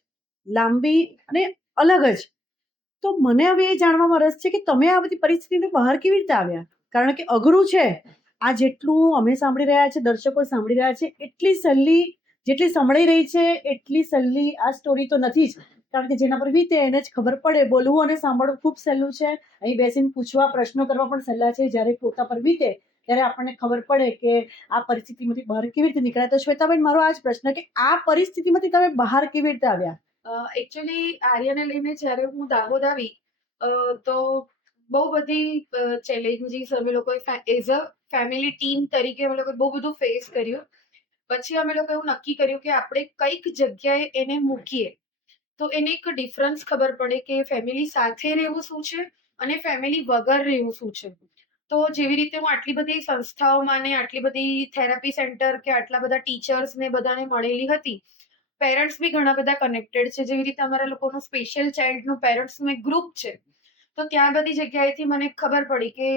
લાંબી અને અલગ જ. તો મને હવે એ જાણવામાં રસ છે કે તમે આ બધી પરિસ્થિતિની બહાર કેવી રીતે આવ્યા? કારણ કે અઘરું છે. આ જેટલું અમે સાંભળી રહ્યા છે, દર્શકો સાંભળી રહ્યા છે, એટલી સહેલી જેટલી સંભળાઈ રહી છે એટલી સહેલી આ સ્ટોરી તો નથી જ. કારણ કે જેના પર વીતે એને જ ખબર પડે. બોલવું અને સાંભળવું ખૂબ સહેલું છે, અહીં બેસીને પૂછવા, પ્રશ્નો કરવા પણ સહેલા છે. જ્યારે પોતા પર વીતે ત્યારે આપણને ખબર પડે કે આ પરિસ્થિતિમાંથી બહાર કેવી રીતે નીકળાય. તો શ્વેતાબેન, મારો આ જ પ્રશ્ન કે આ પરિસ્થિતિમાંથી તમે બહાર કેવી રીતે આવ્યા? એકચ્યુઅલી આર્યને લઈને જ્યારે હું દાહોદ આવી તો બહુ બધી ચેલેન્જીસ અમે લોકોએ એઝ અ ફેમિલી ટીમ તરીકે અમે લોકોએ બહુ બધું ફેસ કર્યું. પછી અમે લોકો એવું નક્કી કર્યું કે આપણે કઈક જગ્યાએ એને મૂકીએ તો એને એક ડિફરન્સ ખબર પડે કે ફેમિલી સાથે રહેવું શું છે અને ફેમિલી વગર રહેવું શું છે. તો જેવી રીતે હું આટલી બધી સંસ્થાઓમાં ને આટલી બધી થેરાપી સેન્ટર કે આટલા બધા ટીચર્સ ને બધાને મળેલી હતી, પેરેન્ટ્સ બી ઘણા બધા કનેક્ટેડ છે. જેવી રીતે અમારા લોકોનું સ્પેશિયલ ચાઇલ્ડનું પેરેન્ટ્સનું એક ગ્રુપ છે, તો ત્યાં બધી જગ્યાએથી મને ખબર પડી કે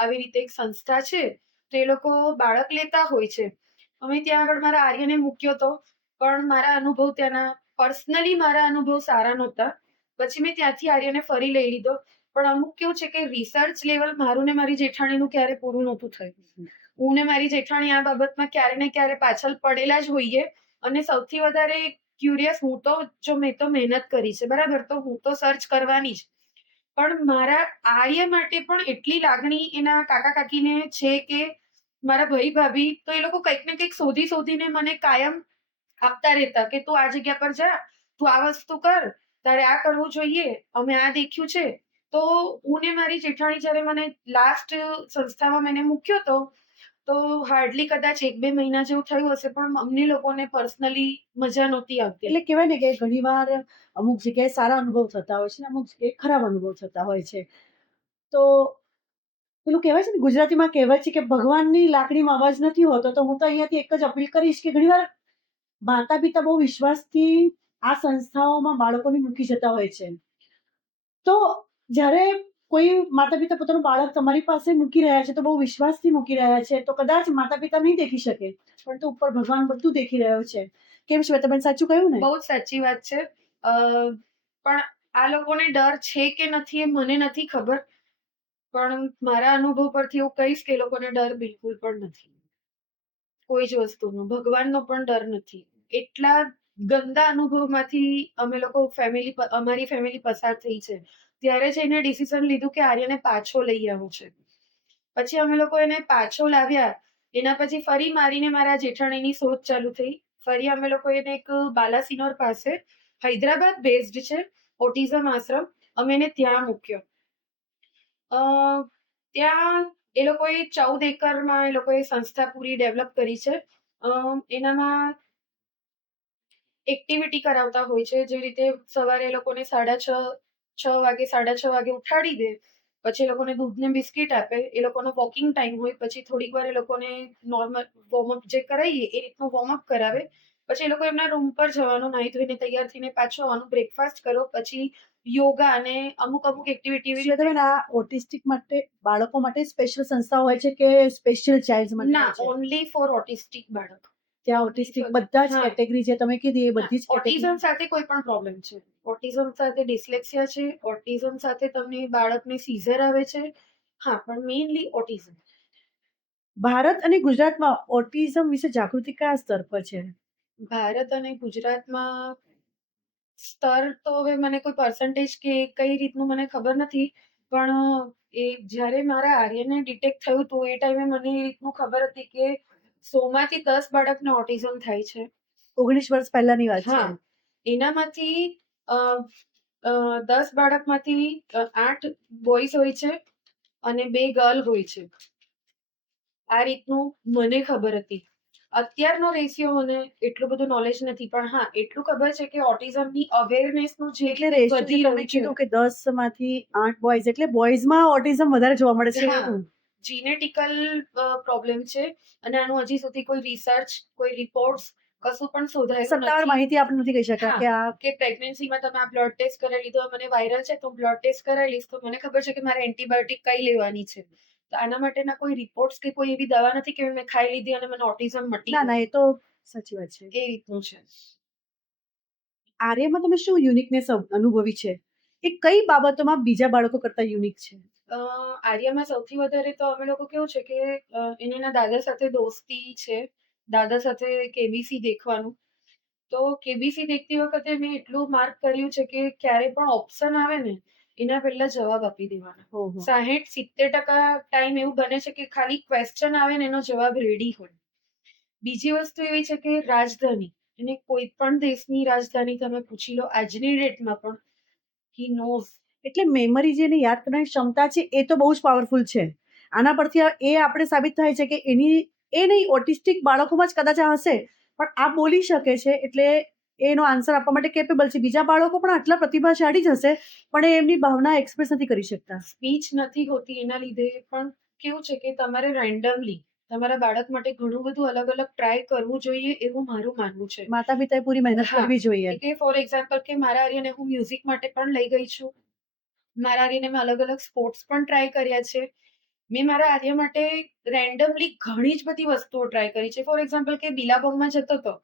આવી રીતે એક સંસ્થા છે, તો એ લોકો બાળક લેતા હોય છે. અમે ત્યાં આગળ મારા આર્યને મૂક્યો હતો, પણ મારા અનુભવ ત્યાંના પર્સનલી મારા અનુભવ સારા નહોતા. પછી મેં ત્યાંથી આર્યને ફરી લઈ લીધો. પણ અમુક કેવું છે કે રિસર્ચ લેવલ મારું ને મારી જેઠાણીનું ક્યારે પૂરું નહોતું થયું. હું ને મારી જેઠાણી આ બાબતમાં ક્યારે ને ક્યારે પાછળ પડેલા જ હોઈએ. અને સૌથી વધારે ક્યુરિયસ હું તો જો મેં તો મહેનત કરી છે બરાબર, તો હું તો સર્ચ કરવાની જ. પણ મારા આર્ય માટે પણ એટલી લાગણી એના કાકા કાકીને છે કે મારા ભાઈ ભાભી તો એ લોકો કંઈક ને કંઈક શોધી શોધીને મને કાયમ આપતા રહેતા કે તું આ જગ્યા પર જા, તું આ વસ્તુ કર, તારે આ કરવું જોઈએ, અમે આ દેખ્યું છે. તો હું ને મારી જેઠાણી જ્યારે મને લાસ્ટ સંસ્થામાં મને મૂક્યો તો હાર્ડલી કદાચ 1-2 મહિના જેવું થયું હશે, પણ અમને લોકોને પર્સનલી મજા નહોતી આવતી. એટલે કહેવાય ને કે ઘણીવાર અમુક જગ્યાએ સારા અનુભવ થતા હોય છે ને અમુક જગ્યાએ ખરાબ અનુભવ થતા હોય છે. તો પેલું કહેવાય છે ને, ગુજરાતીમાં કહેવાય છે કે ભગવાનની લાકડીમાં અવાજ નથી હોતો. તો હું તો અહીંયાથી એક જ અપીલ કરીશ કે ઘણીવાર માતા પિતા બહુ વિશ્વાસથી આ સંસ્થાઓમાં બાળકોને મૂકી જતા હોય છે. તો જ્યારે કોઈ માતા પિતા પોતાનું બાળક તમારી પાસે મૂકી રહ્યા છે તો બહુ વિશ્વાસથી મૂકી રહ્યા છે, તો કદાચ માતા પિતા નહીં દેખી શકે, પણ તો ઉપર ભગવાન બધું દેખી રહ્યો છે. કેમ શ્વેતાબેન, સાચું કહ્યું ને? બહુ જ સાચી વાત છે. પણ આ લોકોને ડર છે કે નથી એ મને નથી ખબર, પણ મારા અનુભવ પરથી એવું કહીશ કે એ લોકોને ડર બિલકુલ પણ નથી કોઈ જ વસ્તુનો. ભગવાનનો પણ ડર નથી. એટલા ગંદા અનુભવમાંથી અમે લોકો અમારી ફેમિલી પસાર થઈ છે. ત્યારે જ એને ડિસિઝન લીધું કે આર્યને પાછો લઈ આવવો છે. પછી અમે લોકો એને પાછો લાવ્યા. એના પછી ફરી મારીને મારા જેઠાણીની શોધ ચાલુ થઈ. ફરી અમે લોકો એને એક બાલાસિનોર પાસે હૈદરાબાદ બેઝડ છે ઓટિઝમ આશ્રમ, અમે એને ત્યાં મૂક્યો. ત્યાં એ લોકોએ 14 એકરમાં એ લોકોએ સંસ્થા પૂરી ડેવલપ કરી છે. એનામાં એક્ટિવિટી કરાવતા હોય છે, જે રીતે સવારે એ લોકોને 6:30 વાગે ઉઠાડી દે, પછી એ લોકોને દૂધ ને બિસ્કિટ આપે, એ લોકોનો વોકિંગ ટાઈમ હોય, પછી થોડીક વાર એ લોકોને નોર્મલ વોર્મઅપ જે કરાવીએ એ રીતનું વોર્મઅપ કરાવે, પછી એ લોકો એમના રૂમ પર જવાનું, નાહી ધોઈને તૈયાર થઈને પાછું આવવાનું, બ્રેકફાસ્ટ કરો, પછી યોગા અને અમુક એક્ટિવિટી. શ્વેતાબેન, આ ઓટિસ્ટિક માટે બાળકો માટે સ્પેશિયલ સંસ્થા હોય છે કે સ્પેશિયલ ચાઇલ્ડ માટે ના, હોય છે? ઓનલી ફોર ઓટિસ્ટિક બાળક. ત્યાં ઓટિસ્ટિક બધા જ હા. કેટેગરી જે તમે કીધી એ બધી જ ઓટિઝમ સાથે કોઈ પણ પ્રોબ્લેમ છે, ઓટિઝમ સાથે ડિસ્લેક્સિયા છે, ઓટિઝમ સાથે તમને બાળકને સીઝર આવે છે. હા, પણ મેઇનલી ઓટિઝમ. ભારત અને ગુજરાતમાં ઓટિઝમ વિશે જાગૃતિ કયા સ્તર પર છે? ભારત અને ગુજરાતમાં સ્તર તો હવે મને કોઈ પર્સન્ટેજ કે કઈ રીતનું મને ખબર નથી, પણ એ જ્યારે મારા આર્યને ડિટેક્ટ થયું હતું એ ટાઈમે મને એ રીતનું ખબર હતી કે 100 માંથી 10 બાળકને ઓટિઝમ થાય છે. 19 વર્ષ પહેલાની વાત છે. હા, એનામાંથી 10 બાળકમાંથી 8 બોયઝ હોય છે અને 2 ગર્લ હોય છે. આ રીતનું મને ખબર હતી. અત્યારનો રેશિયો મને એટલું બધું નોલેજ નથી, પણ હા એટલું ખબર છે કે ઓટિઝમની અવેરનેસનું જે એટલે રેશિયો વધી તમે રહ્યું છે. કીધું કે 10 માંથી 8 બોયઝ, એટલે બોયઝમાં ઓટિઝમ વધારે જોવા મળે છે. હા, જીનેટિકલ પ્રોબ્લેમ છે અને આનું હજી સુધી કોઈ રિસર્ચ, કોઈ રિપોર્ટ્સ કશું પણ શોધાયું સત્તાવાર નથી. માહિતી આપણે નથી કહી શકતા હા, કે આ કે પ્રેગ્નન્સીમાં તમે આ બ્લડ ટેસ્ટ કરાવી લીધો, મને વાયરલ છે તો બ્લડ ટેસ્ટ કરાવી લઈશ તો મને ખબર છે કે મારે એન્ટીબાયોટિક કઈ લેવાની છે. તો આના માટેના કોઈ રિપોર્ટ્સ કે કોઈ એવી દવા નથી કે મેં ખાઈ લીધી અને મને ઓટિઝમ મટી ના ગયું. ના, એ તો સાચી વાત છે. એ રીતનું છે. આર્યમાં તમે શું યુનિકનેસ અનુભવી છે? એ કઈ બાબતોમાં બીજા બાળકો કરતા યુનિક છે? આર્યમાં સૌથી વધારે તો અમે લોકો કેવું છે કે એના દાદા સાથે દોસ્તી છે, દાદા સાથે કેબીસી દેખવાનું. તો કેબીસી દેખતી વખતે મેં એટલું માર્ક કર્યું છે કે ક્યારે પણ ઓપ્શન આવે ને એના પહેલા જવાબ આપી દેવાનો. ઓહો. 60-70% ટાઈમ એવું બને છે કે ખાલી ક્વેશ્ચન આવે ને એનો જવાબ રેડી હોય. બીજી વસ્તુ એવી છે કે રાજધાની, એને કોઈ પણ દેશની રાજધાની તમે પૂછી લો આજની ડેટમાં પણ હી નોઝ. એટલે મેમરી જેને યાદ કરવાની ક્ષમતા છે એ તો બહુ જ પાવરફુલ છે. આના પરથી એ આપણે સાબિત થાય છે કે એ નહીં, ઓટિસ્ટિક બાળકોમાં જ કદાચ આ હશે, પણ આ બોલી શકે છે એટલે એનો આન્સર આપવા માટે કેપેબલ છે. બીજા બાળકો પણ આટલા પ્રતિભાશાળી જ હશે, પણ એ એમની ભાવના એક્સપ્રેસ નથી કરી શકતા. સ્પીચ નથી હોતી એના લીધે. પણ કેવું છે કે તમારે રેન્ડમલી તમારા બાળક માટે ઘણું બધું અલગ અલગ ટ્રાય કરવું જોઈએ એવું મારું માનવું છે. માતા પિતાએ પૂરી મહેનત હા. કરવી જોઈએ. કે ફોર એક્ઝામ્પલ કે મારા આર્યને હું મ્યુઝિક માટે પણ લઈ ગઈ છું. મારા આર્યને મેં અલગ અલગ સ્પોર્ટ્સ પણ ટ્રાય કર્યા છે. મેં મારા આર્ય માટે રેન્ડમલી ઘણી જ બધી વસ્તુઓ ટ્રાય કરી છે. ફોર એક્ઝામ્પલ કે બિલાબોમમાં જતો હતો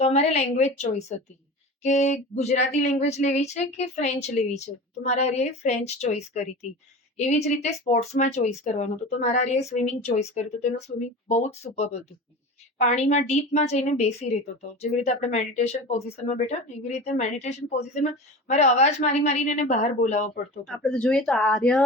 તો અમારે લેંગ્વેજ ચોઈસ હતી કે ગુજરાતી લેંગ્વેજ લેવી છે કે ફ્રેન્ચ લેવી છે, તો મારા આર્યએ ફ્રેન્ચ ચોઈસ કરી હતી. એવી જ રીતે સ્પોર્ટ્સમાં ચોઈસ કરવાનું હતું તો મારા આર્યએ સ્વિમિંગ ચોઈસ કર્યું હતું. તેનું સ્વિમિંગ બહુ જ સુપર હતું. પાણીમાં ડીપમાં જઈને બેસી રહેતો હતો. જેવી રીતે આપણે મેડિટેશન પોઝિશનમાં બેઠા ને એવી રીતે મેડિટેશન પોઝિશનમાં મારે અવાજ મારીને એને બહાર બોલાવવો પડતો હતો. આપણે તો જોઈએ તો આર્ય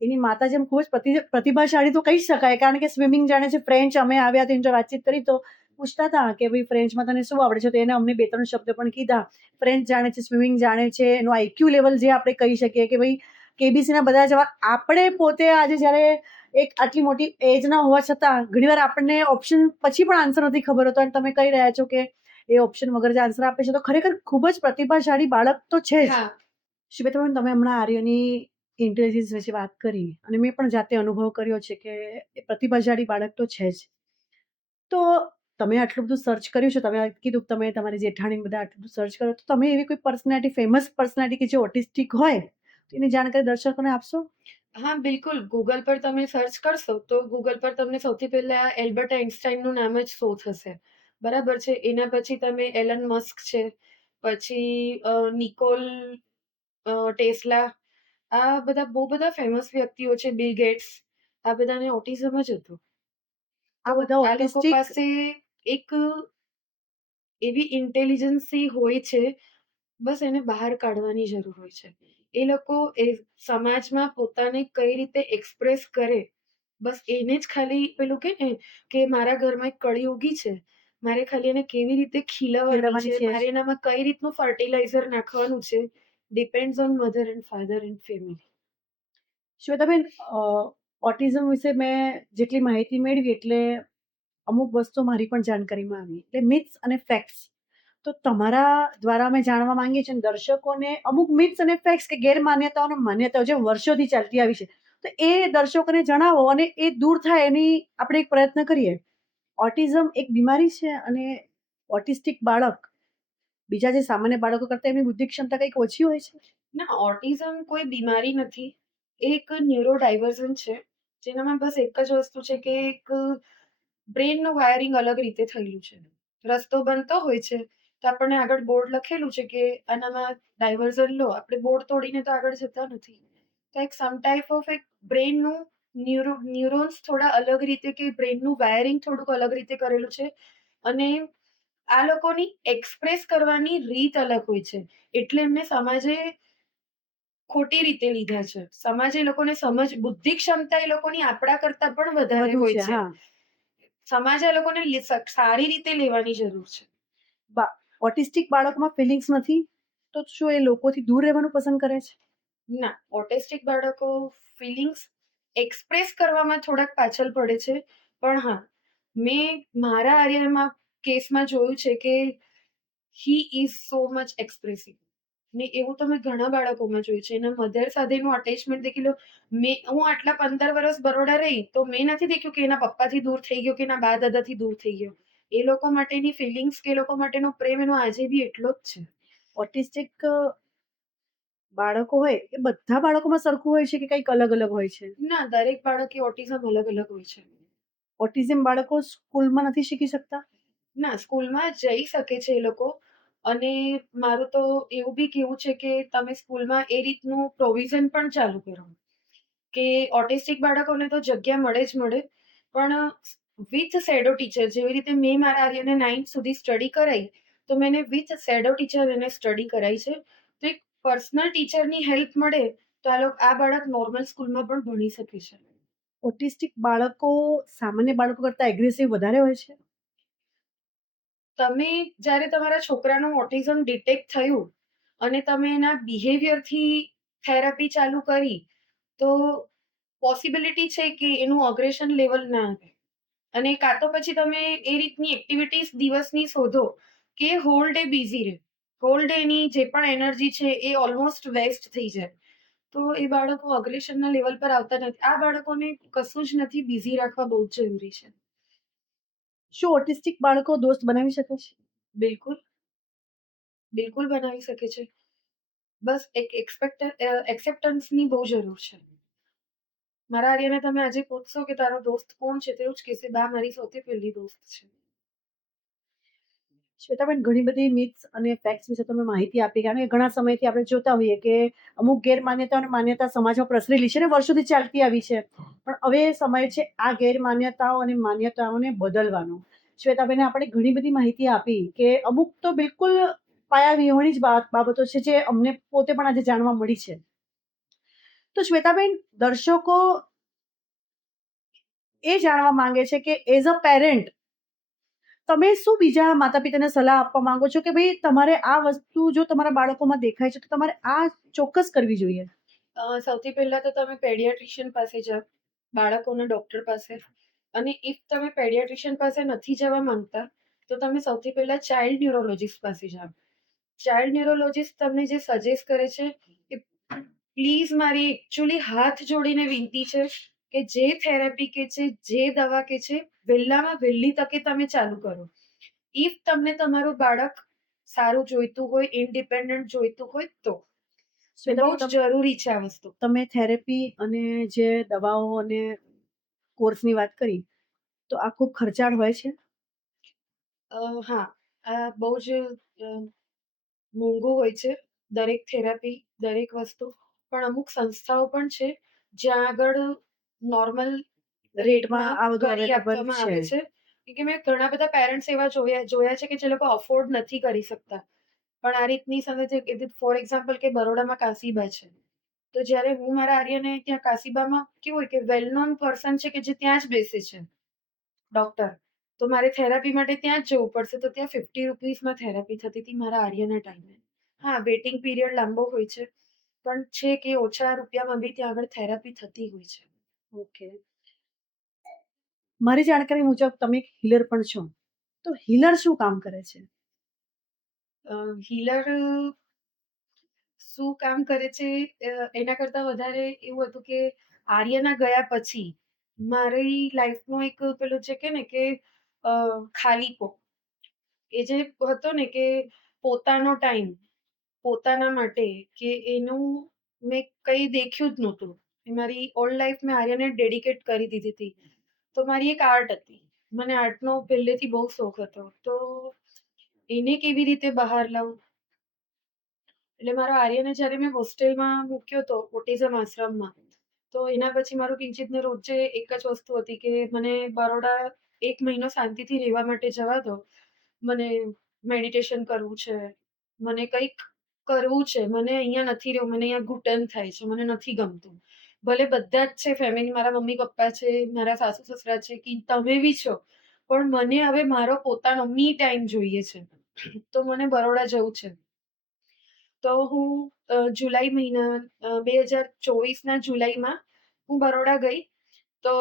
એની માતા જેમ ખૂબ જ પ્રતિભાશાળી તો કહી શકાય, કારણ કે સ્વિમિંગ જાણે છે. ફ્રેન્ચ અમે આવ્યા તો એની વાતચીત કરી તો પૂછતા હતા કે ભાઈ ફ્રેન્ચમાં તને શું આવડે છે, તો એને અમને 2-3 શબ્દ પણ કીધા. ફ્રેન્ચ જાણે છે, સ્વિમિંગ જાણે છે, એનું આઈક્યુ લેવલ જે આપણે કહી શકીએ કે ભાઈ કેબીસીના બધા જવાબ. આપણે પોતે આજે જ્યારે એક આટલી મોટી એજના હોવા છતાં ઘણીવાર આપણને ઓપ્શન પછી પણ આન્સર નથી ખબર હોતો, અને તમે કહી રહ્યા છો કે એ ઓપ્શન વગર જે આન્સર આપે છે, તો ખરેખર ખૂબ જ પ્રતિભાશાળી બાળક તો છે જ. હા, શ્વેતાબેન, તમે હમણાં આર્યની ઇન્ટેલિજન્સ વિશે વાત કરી અને મેં પણ જાતે અનુભવ કર્યો છે કે એ પ્રતિભાશાળી બાળક તો છે જ. તો તમે આટલું બધું સર્ચ કર્યું છે, તમે કીધું કે તમે તમારી જેઠાણી બધા આટલું બધું સર્ચ કરો, તો તમે એવી કોઈ પર્સનાલિટી, ફેમસ પર્સનાલિટી કે જે ઓટિસ્ટિક હોય તો એની જાણકારી દર્શકોને આપશો? હા, બિલકુલ. ગૂગલ પર તમે સર્ચ કરશો તો ગૂગલ પર તમને સૌથી પહેલા એલ્બર્ટ આઇન્સ્ટાઈનનું નામ જ શો થશે. બરાબર છે. એના પછી તમે એલન મસ્ક છે, પછી નિકોલ ટેસ્લા, આ બધા બહુ બધા ફેમસ વ્યક્તિઓ છે. બિલ ગેટ્સ, આ બધાને ઓટિઝમ જ હતું. આ બધા આ લોકો ઓટિસ્ટિક પાસે એક એવી ઇન્ટેલિજન્સી હોય છે, બસ એને બહાર કાઢવાની જરૂર હોય છે. એ લોકો એ સમાજમાં પોતાને કઈ રીતે એક્સપ્રેસ કરે, બસ એને જ ખાલી પેલું ને કે મારા ઘરમાં એક કળિયુગી છે, મારે ખાલી એને કેવી રીતે ખીલવવાની ખીલવવાની છે, છે. મારે એનામાં કઈ રીતનું ફર્ટિલાઇઝર નાખવાનું છે, depends on mother and father and family. Shwetaben, autism વિશે મેં જેટલી માહિતી મેળવી એટલે અમુક વસ્તુ મારી પણ જાણકારીમાં આવી, એટલે મિથ્સ અને ફેક્ટ્સ. તો તમારા દ્વારા અમે જાણવા માંગીએ છીએ દર્શકોને અમુક મિથ્સ અને ફેક્ટ્સ કે ગેરમાન્યતાઓ અને માન્યતાઓ જે વર્ષોથી ચાલતી આવી છે, તો એ દર્શકોને જણાવો અને એ દૂર થાય એની આપણે એક પ્રયત્ન કરીએ. ઓટિઝમ એક બીમારી છે અને ઓટિસ્ટિક બાળક બીજા જે સામાન્ય બાળકો કરતાં એમની બુદ્ધિ ક્ષમતા કંઈક ઓછી હોય છે. ના, ઓટિઝમ કોઈ બીમારી નથી. એ એક ન્યુરો ડાયવર્ઝન છે, જેનામાં બસ એક જ વસ્તુ છે કે એક બ્રેનનું વાયરિંગ અલગ રીતે થયેલું છે. રસ્તો બનતો હોય છે તો આપણને આગળ બોર્ડ લખેલું છે કે આનામાં ડાયવર્ઝન લો, આપણે બોર્ડ તોડીને તો આગળ જતા નથી. તો એક સમ ટાઈપ ઓફ એક બ્રેનનું ન્યુરોન્સ થોડા અલગ રીતે કે બ્રેનનું વાયરિંગ થોડુંક અલગ રીતે કરેલું છે, અને આ લોકોની એક્સપ્રેસ કરવાની રીત અલગ હોય છે. એટલે એમને સમાજે ખોટી રીતે લીધા છે. સમાજે લોકોને બુદ્ધિ ક્ષમતા એ લોકોની આપણા કરતા પણ વધારે વધુ હોય છે. છે. હા, સમાજ આ લોકોને સારી રીતે લેવાની જરૂર છે. ઓટિસ્ટિક બાળકમાં ફિલિંગ્સ નથી, તો શું એ લોકોથી દૂર રહેવાનું પસંદ કરે છે? ના, ઓટિસ્ટિક બાળકો ફિલિંગ્સ એક્સપ્રેસ કરવામાં થોડાક પાછળ પડે છે. પણ હા, મેં મારા આર્યમાં કેસમાં જોયું છે કે he is so much expressive. ને એવું તમે ઘણા બાળકોમાં જોયું છે. એના મધર સાથેનું અટેચમેન્ટ દેખી લો. હું આટલા 15 વર્ષ બરોડા રહી તો મેં નથી દેખ્યું કે એના પપ્પાથી દૂર થઈ ગયો કે એના બા દાદાથી દૂર થઈ ગયો. એ લોકો માટેની ફિલિંગ્સ કે એ લોકો માટેનો પ્રેમ એનો આજે બી એટલો જ છે. ઓટિસ્ટિક બાળકો હોય એ બધા બાળકોમાં સરખું હોય છે કે કંઈક અલગ અલગ હોય છે? ના, દરેક બાળકે ઓટિઝમ અલગ અલગ હોય છે. ઓટિઝમ બાળકો સ્કૂલમાં નથી શીખી શકતા? ના, સ્કૂલમાં જઈ શકે છે એ લોકો. અને મારું તો એવું બી કેવું છે કે તમે સ્કૂલમાં એ રીતનું પ્રોવિઝન પણ ચાલુ કરો કે ઓટિસ્ટિક બાળકોને તો જગ્યા મળે જ મળે, પણ વિથ શેડો ટીચર. જેવી રીતે મેં મારા આર્યને 9th સુધી સ્ટડી કરાઈ, તો મેં એને વિથ શેડો ટીચર એને સ્ટડી કરાઈ છે. તો એક પર્સનલ ટીચરની હેલ્પ મળે તો આ બાળક નોર્મલ સ્કૂલમાં પણ ભણી શકે છે. ઓટિસ્ટિક બાળકો સામાન્ય બાળકો કરતાં એગ્રેસિવ વધારે હોય છે? તમે જ્યારે તમારા છોકરાનું ઓટિઝમ ડિટેક્ટ થયું અને તમે એના બિહેવિયરથી થેરાપી ચાલુ કરી, તો પોસિબિલિટી છે કે એનું અગ્રેશન લેવલ ના આવે. અને કાં તો પછી તમે એ રીતની એક્ટિવિટીઝ દિવસની શોધો કે હોલ ડે બિઝી રહે, હોલ ડે એની જે પણ એનર્જી છે એ ઓલમોસ્ટ વેસ્ટ થઈ જાય, તો એ બાળકો અગ્રેશનના લેવલ પર આવતા નથી. આ બાળકોને કશું જ નથી, બિઝી રાખવા બહુ જ જરૂરી છે. શું ઓટિસ્ટિક બાળકો દોસ્ત બનાવી શકે છે? બિલકુલ, બિલકુલ બનાવી શકે છે. બસ એક એક્સેપ્ટન્સની બહુ જરૂર છે. મારા આર્યને તમે આજે પૂછશો કે તારો દોસ્ત કોણ છે, તેવું જ કહેશે, બા મારી સૌથી પહેલી દોસ્ત છે. શ્વેતાબેન, ઘણી બધી મિથ્સ અને ફેક્ટ્સ વિશે તમે માહિતી આપી, કારણ કે ઘણા સમયથી આપણે જોતા હોઈએ કે અમુક ગેરમાન્યતા અને માન્યતા સમાજમાં પ્રસરેલી છે ને વર્ષોથી ચાલતી આવી છે, પણ હવે સમય છે આ ગેરમાન્યતાઓ અને માન્યતાઓને બદલવાનો. શ્વેતાબેને આપણે ઘણી બધી માહિતી આપી કે અમુક તો બિલકુલ પાયા વિહોણી જ બાબતો છે જે અમને પોતે પણ આજે જાણવા મળી છે. તો શ્વેતાબેન, દર્શકો એ જાણવા માંગે છે કે એઝ અ પેરેન્ટ તમે શું બીજા માતા પિતાને સલાહ આપવા માંગો છો કે ભાઈ તમારે આ વસ્તુ જો તમારા બાળકોમાં દેખાય છે તો તમારે આ ચોક્કસ કરવી જોઈએ? સૌથી પહેલા તો તમે પેડિયાટ્રિશિયન પાસે જાઓ, બાળકોના ડૉક્ટર પાસે. અને ઇફ તમે પેડિયાટ્રિશિયન પાસે નથી જવા માંગતા તો તમે સૌથી પહેલા ચાઇલ્ડ ન્યુરોલોજીસ્ટ પાસે જાઓ. ચાઇલ્ડ ન્યુરોલોજીસ્ટ તમને જે સજેસ્ટ કરે છે એ પ્લીઝ મારી એકચ્યુઅલી હાથ જોડીને વિનંતી છે કે જે થેરાપી કે છે, જે દવા કે છે, વહેલામાં વહેલી તકે તમે ચાલુ કરો. ઇફ તમને તમારું બાળક સારું જોઈતું હોય, ઇન્ડિપેન્ડન્ટ જોઈતું હોય તો બહુ જ જરૂરી છે આ વસ્તુ. તમે થેરેપી અને જે દવાઓ અને કોર્સની વાત કરી તો આ ખૂબ ખર્ચાળ હોય છે? હા, આ બહુ જ મોંઘું હોય છે દરેક થેરાપી, દરેક વસ્તુ. પણ અમુક સંસ્થાઓ પણ છે જ્યાં આગળ નોર્મલ રેટમાં આ બધું કરી અવેલેબલ આપવામાં છે. આવે છે. કેમ કે મેં ઘણા બધા પેરેન્ટ્સ એવા જોયા છે કે જે લોકો અફોર્ડ નથી કરી શકતા. પણ આ રીતની સાથે ફોર એક્ઝામ્પલ કે બરોડામાં કાશીબા છે. તો જ્યારે હું મારા આર્યને ત્યાં કાશીબામાં કેવું હોય કે વેલ નોન પર્સન છે કે જે ત્યાં જ બેસે છે ડોક્ટર, તો મારે થેરાપી માટે ત્યાં જ જવું પડશે. તો ત્યાં 50 રૂપીસમાં થેરાપી થતી હતી મારા આર્યના ટાઈમે. હા, વેટિંગ પીરિયડ લાંબો હોય છે પણ છે કે ઓછા રૂપિયામાં બી ત્યાં આગળ થેરાપી થતી હોય છે. ઓકે. મારી જાણકારી મુજબ તમે એક હીલર પણ છો. તો હીલર શું કામ કરે છે? હીલર શું કામ કરે છે એના કરતાં વધારે એવું હતું કે આર્યના ગયા પછી મારી લાઈફનો એક પેલું છે કે ને કે ખાલીપો એ જે હતો ને કે પોતાનો ટાઈમ પોતાના માટે કે એનું મેં કંઈ દેખ્યું જ નહોતું. મારી ઓલ લાઈફ મેં આર્યને ડેડિકેટ કરી દીધી હતી. તો મારી એક આર્ટ હતી. મને આર્ટનો પહેલેથી બહુ શોખ હતો. તો એને કેવી રીતે બહાર લાવું, એટલે મારા આર્યને જ્યારે મેં હોસ્ટેલમાં મૂક્યો હતો ઓટિઝમ આશ્રમમાં, તો એના પછી મારું કિંચિતને રોજે એક જ વસ્તુ હતી કે મને બરોડા 1 મહિનો શાંતિથી રહેવા માટે જવા દો. મને મેડિટેશન કરવું છે, મને કંઈક કરવું છે, મને અહીંયા નથી રહેવું, મને અહીંયા ઘૂંટણ થાય છે, મને નથી ગમતું. ભલે બધા જ છે ફેમિલી, મારા મમ્મી પપ્પા છે, મારા સાસુ સસરા છે, કે તમે બી છો, પણ મને હવે મારો પોતાનો મી ટાઈમ જોઈએ છે. તો મને બરોડા જવું છે. તો હું જુલાઈ મહિના 2024ના જુલાઈમાં હું બરોડા ગઈ. તો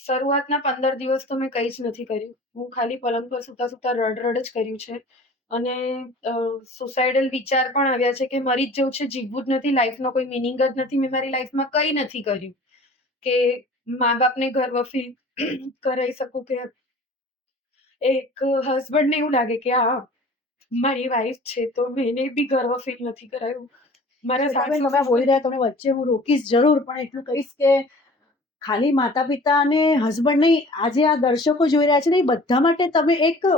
શરૂઆતના 15 દિવસ તો મેં કંઈ જ નથી કર્યું. હું ખાલી પલંગ પર સૂતા સૂતા રડ જ કર્યું છે. અને સુસાઇડલ વિચાર પણ આવ્યા છે કે મરી જ જવું છે, જીવવું જ નથી, લાઈફનો કોઈ મિનિંગ જ નથી. મેં મારી લાઈફમાં કંઈ નથી કર્યું કે મા બાપને ગર્વ ફીલ કરાવી શકું, કે એક હસબન્ડને એવું લાગે કે હા મારી વાઈફ છે, તો મેં એને બી ગર્વ ફીલ નથી કરાયું. મારા શ્વેતાબેન, સાસુ તમે બોલી રહ્યા તમને વચ્ચે હું રોકીશ જરૂર, પણ એટલું કહીશ કે ખાલી માતા પિતા અને હસબન્ડ નહીં, આજે આ દર્શકો જોઈ રહ્યા છે ને એ બધા માટે તમે એક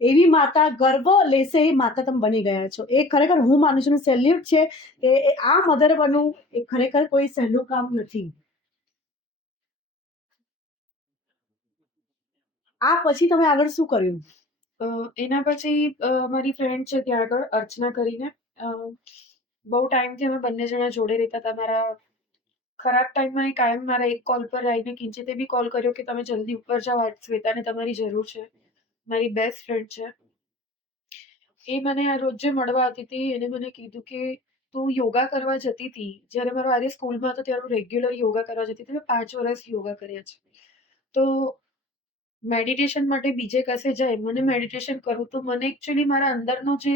એવી માતા, ગર્વ લેશે એ માતા તમે બની ગયા છો. એ ખરેખર હું માનું છું, સેલ્યુટ છે કે આ મધર બનવું એ ખરેખર કોઈ સહેલું કામ નથી. આ પછી તમે આગળ શું કર્યું? એના પછી મારી ફ્રેન્ડ છે ત્યાં આગળ અર્ચના કરીને, બહુ ટાઈમથી અમે બંને જણા જોડે રહેતા હતા. મારા ખરાબ ટાઈમમાં એ કાયમ મારા એક કોલ પર આવીને કિંચિતે બી કોલ કર્યો કે તમે જલ્દી ઉપર જાઓ, આજ શ્વેતાને તમારી જરૂર છે. મારી બેસ્ટ ફ્રેન્ડ છે. એ મને આ રોજે મળવા આવતી હતી. એને મને કીધું કે તું યોગા કરવા જતી હતી, જ્યારે મારો આર્ય સ્કૂલમાં હતો ત્યારે હું રેગ્યુલર યોગા કરવા જતી હતી. મેં 5 વર્ષ યોગા કર્યા છે. તો મેડિટેશન માટે બીજે કશે જાય, મને મેડિટેશન કરવું, તો મને એકચ્યુઅલી મારા અંદરનો જે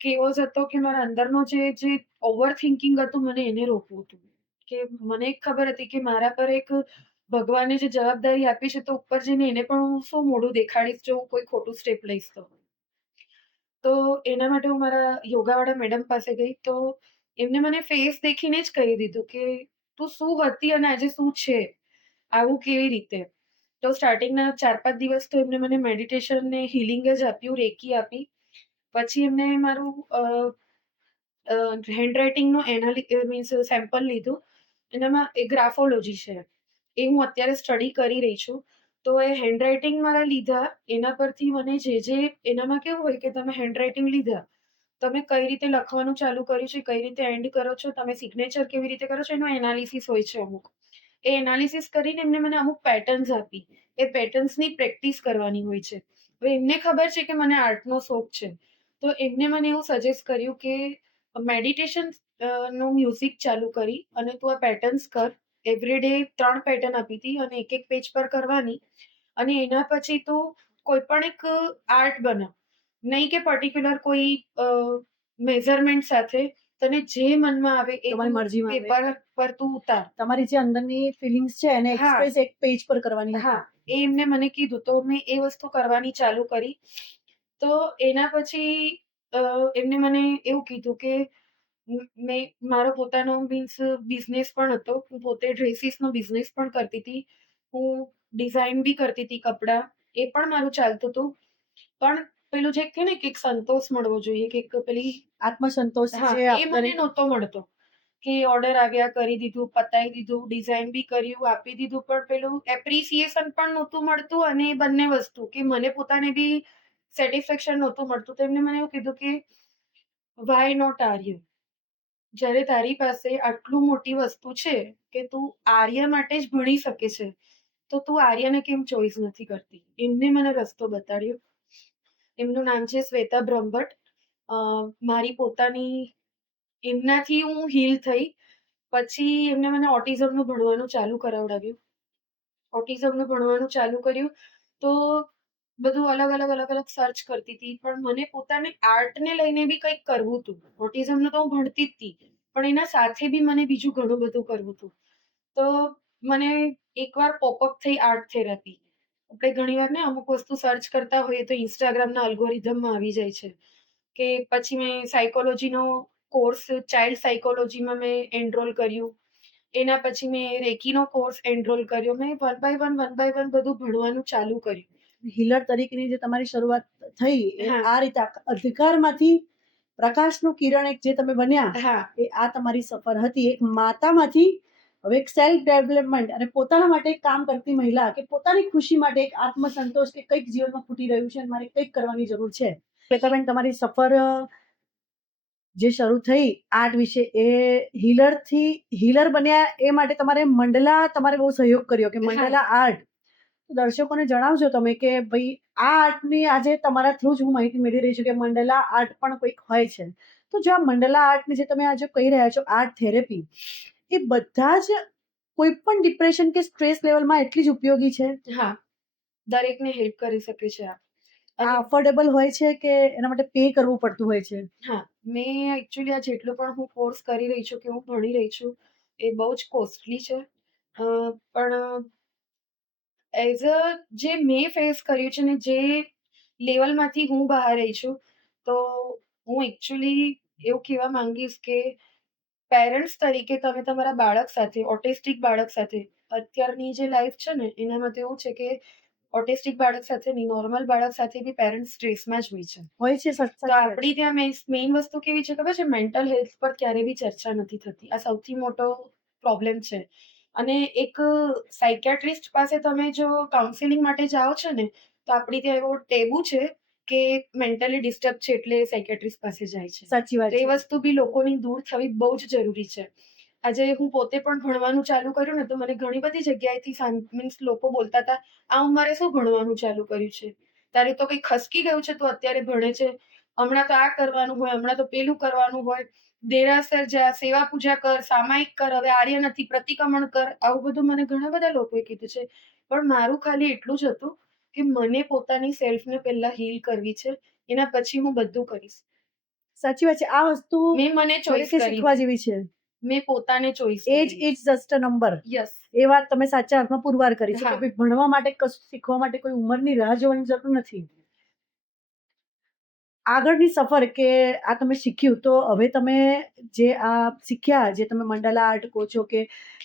કેઓસ હતો કે મારા અંદરનો જે ઓવર થિંકિંગ હતું, મને એને રોકવું હતું. કે મને એક ખબર હતી કે મારા પર એક ભગવાને જે જવાબદારી આપી છે, તો ઉપર જઈને એને પણ હું શું મોઢું દેખાડીશ જો હું કોઈ ખોટું સ્ટેપ લઈશ તો. તો એના માટે હું મારા યોગાવાળા મેડમ પાસે ગઈ. તો એમને મને ફેસ દેખીને જ કહી દીધું કે તું શું હતી અને આજે શું છે, આવું કેવી રીતે. તો સ્ટાર્ટિંગના 4-5 દિવસ તો એમને મને મેડિટેશન ને હિલિંગ જ આપ્યું, રેકી આપી. પછી એમને મારું હેન્ડરાઇટિંગનું મીન્સ સેમ્પલ લીધું. એનામાં એ ગ્રાફોલોજી છે, એ હું અત્યારે સ્ટડી કરી રહી છું. તો એ હેન્ડરાઇટિંગ મારા લીધા એના પરથી મને જે એનામાં કેવું હોય કે તમે હેન્ડરાઇટિંગ લીધા, તમે કઈ રીતે લખવાનું ચાલુ કર્યું છે, કઈ રીતે એન્ડ કરો છો, તમે સિગ્નેચર કેવી રીતે કરો છો, એનું એનાલિસિસ હોય છે અમુક. એ એનાલિસિસ કરીને એમને મને અમુક પેટર્ન્સ આપી. એ પેટર્ન્સની પ્રેક્ટિસ કરવાની હોય છે. હવે એમને ખબર છે કે મને આર્ટનો શોખ છે, તો એમને મને એવું સજેસ્ટ કર્યું કે મેડિટેશન નું મ્યુઝિક ચાલુ કરી અને તું આ પેટર્ન્સ કર. એવરીડે 3 પેટર્ન આપી હતી અને એક પેજ પર કરવાની, અને એના પછી તું કોઈ પણ એક આર્ટ બનાવ. નહીં કે પર્ટિક્યુલર કોઈ મેઝરમેન્ટ સાથે, તને જે મનમાં આવે એ તમારી મરજીમાં આવે. પેપર પર તું ઉતાર. તમારી જે અંદરની ફિલિંગ્સ છે એને હા. એક્સપ્રેસ એક પેજ પર કરવાની હતી. હા, એ એમને મને કીધું તો મેં એ વસ્તુ કરવાની ચાલુ કરી. તો એના પછી એમને મને એવું કીધું કે મેં મારો પોતાનો મીન્સ બિઝનેસ પણ હતો. હું પોતે ડ્રેસીસનો બિઝનેસ પણ કરતી હતી. હું ડિઝાઇન બી કરતી હતી કપડાં, એ પણ મારું ચાલતું હતું. પણ પેલું જે કે ને કે એક સંતોષ મળવો જોઈએ, કે એક પેલી આત્મસંતોષ હા, જે એ આપણને મને નહોતો મળતો. કે ઓર્ડર આવ્યા, કરી દીધું, પતાવી દીધું, ડિઝાઇન બી કર્યું, આપી દીધું, પણ પેલું એપ્રિસિએશન પણ નહોતું મળતું, અને એ બંને વસ્તુ કે મને પોતાને બી સેટિસ્ફેક્શન નહોતું મળતું. તો એમને મને એવું કીધું કે વાય નોટ આર્ય? જ્યારે તારી પાસે આટલું મોટી વસ્તુ છે કે તું આર્ય માટે જ ભણી શકે છે, તો તું આર્યને કેમ ચોઈસ નથી કરતી? એમને મને રસ્તો બતાડ્યો. એમનું નામ છે શ્વેતા બ્રહ્મભટ્ટ. મારી પોતાની એમનાથી હું હીલ થઈ. પછી એમને મને ઓટિઝમનું ભણવાનું ચાલુ કરાવડાવ્યું. ઓટિઝમનું ભણવાનું ચાલુ કર્યું તો બધું અલગ અલગ સર્ચ કરતી હતી, પણ મને પોતાને આર્ટને લઈને બી કંઈક કરવું હતું. ઓટિઝમનું તો હું ભણતી જ હતી, પણ એના સાથે બી મને બીજું ઘણું બધું કરવું હતું. તો મને એકવાર પોપઅપ થઈ આર્ટ થેરાપી. આપણે ઘણીવાર ને અમુક વસ્તુ સર્ચ કરતા હોઈએ તો ઇન્સ્ટાગ્રામના અલ્ગોરિધમમાં આવી જાય છે. કે પછી મેં સાયકોલોજીનો કોર્સ, ચાઇલ્ડ સાયકોલોજીમાં મેં એનરોલ કર્યું. એના પછી મેં રેકીનો કોર્સ એનરોલ કર્યો. મેં વન બાય વન બધું ભણવાનું ચાલુ કર્યું. હીલર તરીકેની જે તમારી શરૂઆત થઈ એ હા. આ રીતે અંધકારમાંથી પ્રકાશનું કિરણ એક જે તમે બન્યા, હા, એ આ તમારી સફર હતી. એક માતામાંથી હવે એક સેલ્ફ ડેવલપમેન્ટ અને પોતાના માટે એક કામ કરતી મહિલા, કે પોતાની ખુશી માટે એક આત્મસંતોષ કે કંઈક જીવનમાં ખૂટી રહ્યું છે અને મારે કંઈક કરવાની જરૂર છે. શ્વેતાબેન, તમારી સફર જે શરૂ થઈ આર્ટ વિશે, એ હીલર બન્યા એ માટે તમારે બહુ સહયોગ કર્યો કે મંડલા આર્ટ. તો દર્શકોને જણાવજો તમે કે ભાઈ આ આર્ટની આજે તમારા થ્રુ જ હું માહિતી મેળવી રહી છું કે મંડલા આર્ટ પણ કોઈક હોય છે. તો જો આ મંડલા આર્ટની જે તમે આજે કહી રહ્યા છો આર્ટ થેરેપી, એ બધા જ કોઈ પણ ડિપ્રેશન કે સ્ટ્રેસ લેવલમાં એટલી જ ઉપયોગી છે? હા, દરેકને હેલ્પ કરી શકે છે આ. આ અને અફોર્ડેબલ હોય છે કે એના માટે પે કરવું પડતું હોય છે? હા, મેં એકચ્યુઅલી આ જેટલું પણ હું કોર્સ કરી રહી છું, કે હું ભણી રહી છું, એ બહુ જ કોસ્ટલી છે. પણ એઝ અ જે મેં ફેસ કર્યું છે ને જે લેવલમાંથી હું બહાર રહી છું, તો હું એકચ્યુઅલી એવું કહેવા માંગીશ કે પેરેન્ટ્સ તરીકે તમે તમારા બાળક સાથે, ઓટિસ્ટિક બાળક સાથે, અત્યારની જે લાઈફ છે ને એનામાં તો એવું છે કે ઓટિસ્ટિક બાળક સાથે નહીં, નોર્મલ બાળક સાથે બી પેરેન્ટ્સ સ્ટ્રેસમાં જ હોય છે. હોય છે તો સાચી વાત આપણી ત્યાં મેઇન વસ્તુ કેવી છે ખબર છે? મેન્ટલ હેલ્થ પર ક્યારે બી ચર્ચા નથી થતી. આ સૌથી મોટો પ્રોબ્લેમ છે. અને એક સાયકિયાટ્રિસ્ટ પાસે તમે જો કાઉન્સેલિંગ માટે જાઓ છો ને, તો આપણી ત્યાં એવો ટેબુ છે કે મેન્ટલી ડિસ્ટર્બ છે એટલે સાયકિયાટ્રિસ્ટ પાસે જાય છે. સાચી વાત તો એ છે. વસ્તુ બી લોકોની દૂર થવી બહુ જ જરૂરી છે. આજે હું પોતે પણ ભણવાનું ચાલુ કર્યું ને, તો મને ઘણી બધી જગ્યાએથી મીન્સ લોકો બોલતા હતા, આ ઉંમરે શું ભણવાનું ચાલુ કર્યું છે? તારે તો કંઈ ખસકી ગયું છે, તો અત્યારે ભણે છે. હમણાં તો આ કરવાનું હોય, હમણાં તો પેલું કરવાનું હોય. દેરાસર જા, સેવા પૂજા કર, સામાયિક કર, હવે આર્ય નથી, પ્રતિક્રમણ કર. આવું બધું મને ઘણા બધા લોકોએ કીધું છે. પણ મારું ખાલી એટલું જ હતું કે મને પોતાની સેલ્ફને પહેલા હીલ કરવી છે, એના પછી હું બધું કરીશ. સાચી વાત છે. આ વસ્તુ મેં મને ચોઈસ ફરીથી કરી. શીખવા જેવી છે. મેં પોતાને choice age is just a number. Yes. એ વાત તમે સાચા અર્થમાં પુરવાર કરી છે હા. કે ભાઈ ભણવા માટે, કશું શીખવા માટે કોઈ ઉંમરની રાહ જોવાની જરૂર નથી. આગળની સફર કે આ તમે શીખ્યું, તો હવે તમે જે આ શીખ્યા, જે તમે મંડલા આર્ટ કહો છો કે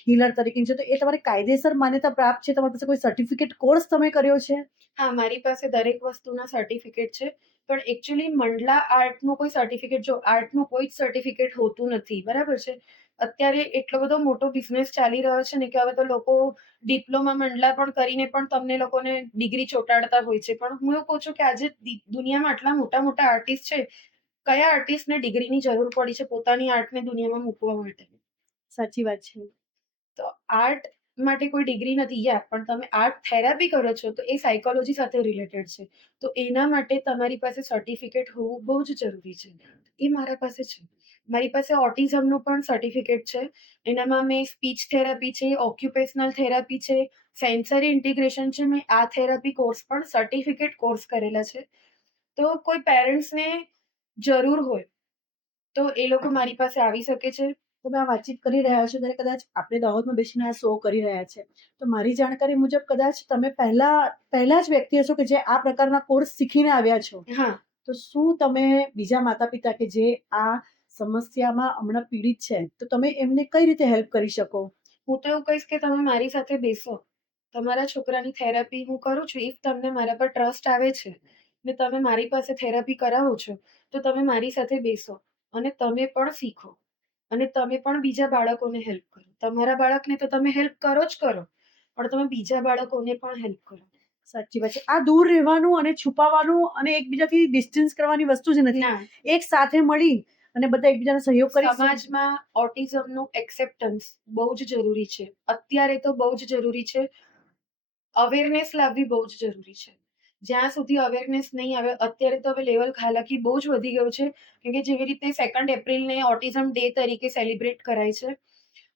હીલર તરીકે છે, તો એ તમારે કાયદેસર માન્યતા પ્રાપ્ત છે? તમારી પાસે કોઈ સર્ટિફિકેટ કોર્સ તમે કર્યો છે? હા, મારી પાસે દરેક વસ્તુના સર્ટિફિકેટ છે. પણ એકચ્યુઅલી મંડલા આર્ટનું કોઈ સર્ટિફિકેટ, જો આર્ટનું કોઈ જ સર્ટિફિકેટ હોતું નથી, બરાબર છે? અત્યારે એટલો બધો મોટો બિઝનેસ ચાલી રહ્યો છે ને કે હવે તો લોકો ડિપ્લોમા મંડલા પણ કરીને પણ તમને લોકોને ડિગ્રી ચોંટાડતા હોય છે. પણ હું એવું કહું છું કે આજે દુનિયામાં આટલા મોટા મોટા આર્ટિસ્ટ છે, કયા આર્ટિસ્ટને ડિગ્રીની જરૂર પડી છે પોતાની આર્ટને દુનિયામાં મૂકવા માટે? સાચી વાત છે. તો આર્ટ માટે કોઈ ડિગ્રી નથી, પણ તમે આર્ટ થેરાપી કરો છો તો એ સાયકોલોજી સાથે રિલેટેડ છે. તો એના માટે તમારી પાસે સર્ટિફિકેટ હોવું બહુ જ જરૂરી છે. એ મારા પાસે છે. મારી પાસે ઓટિઝમનું પણ સર્ટિફિકેટ છે. એનામાં મેં સ્પીચ થેરાપી છે, ઓક્યુપેશનલ થેરાપી છે, સેન્સરી ઇન્ટિગ્રેશન છે. મેં આ થેરાપી કોર્સ પણ સર્ટિફિકેટ કોર્સ કરેલા છે. તો કોઈ પેરેન્ટ્સને જરૂર હોય તો એ લોકો મારી પાસે આવી શકે છે. તમે આ વાતચીત કરી રહ્યા છો ત્યારે કદાચ આપણે દાહોદમાં બેસીને આ શો કરી રહ્યા છે, તો મારી જાણકારી મુજબ કદાચ તમે પહેલા જ વ્યક્તિ હશો કે જે આ પ્રકારના કોર્સ શીખીને આવ્યા છો. હા. તો શું તમે બીજા માતા પિતા કે જે આ સમસ્યામાં હમણાં પીડિત છે, તો તમે એમને કઈ રીતે હેલ્પ કરી શકો? હું તો એવું કહીશ કે તમે મારી સાથે બેસો. તમારા છોકરાની થેરાપી હું કરું છું. ઇફ તમને મારા પર ટ્રસ્ટ આવે છે ને તમે મારી પાસે થેરાપી કરાવો છો, તો તમે મારી સાથે બેસો અને તમે પણ શીખો અને તમે પણ બીજા બાળકોને હેલ્પ કરો. તમારા બાળકને તો તમે હેલ્પ કરો જ કરો, પણ તમે બીજા બાળકોને પણ હેલ્પ કરો. સાચી વાત છે. આ દૂર રહેવાનું અને છુપાવવાનું અને એકબીજાથી ડિસ્ટન્સ કરવાની વસ્તુ જ નથી. ના, એક સાથે મળી અને બધા એકબીજાનો સહયોગ કરી સમાજમાં ઓટિઝમનું એક્સેપ્ટન્સ બહુ જ જરૂરી છે. અત્યારે તો બહુ જ જરૂરી છે. અવેરનેસ લાવવી બહુ જ જરૂરી છે. જ્યાં સુધી અવેરનેસ નહીં આવે, અત્યારે તો હવે લેવલ હાલાકી બહુ જ વધી ગયું છે. કેમ કે જેવી રીતે 2 એપ્રિલને ઓટિઝમ ડે તરીકે સેલિબ્રેટ કરાય છે,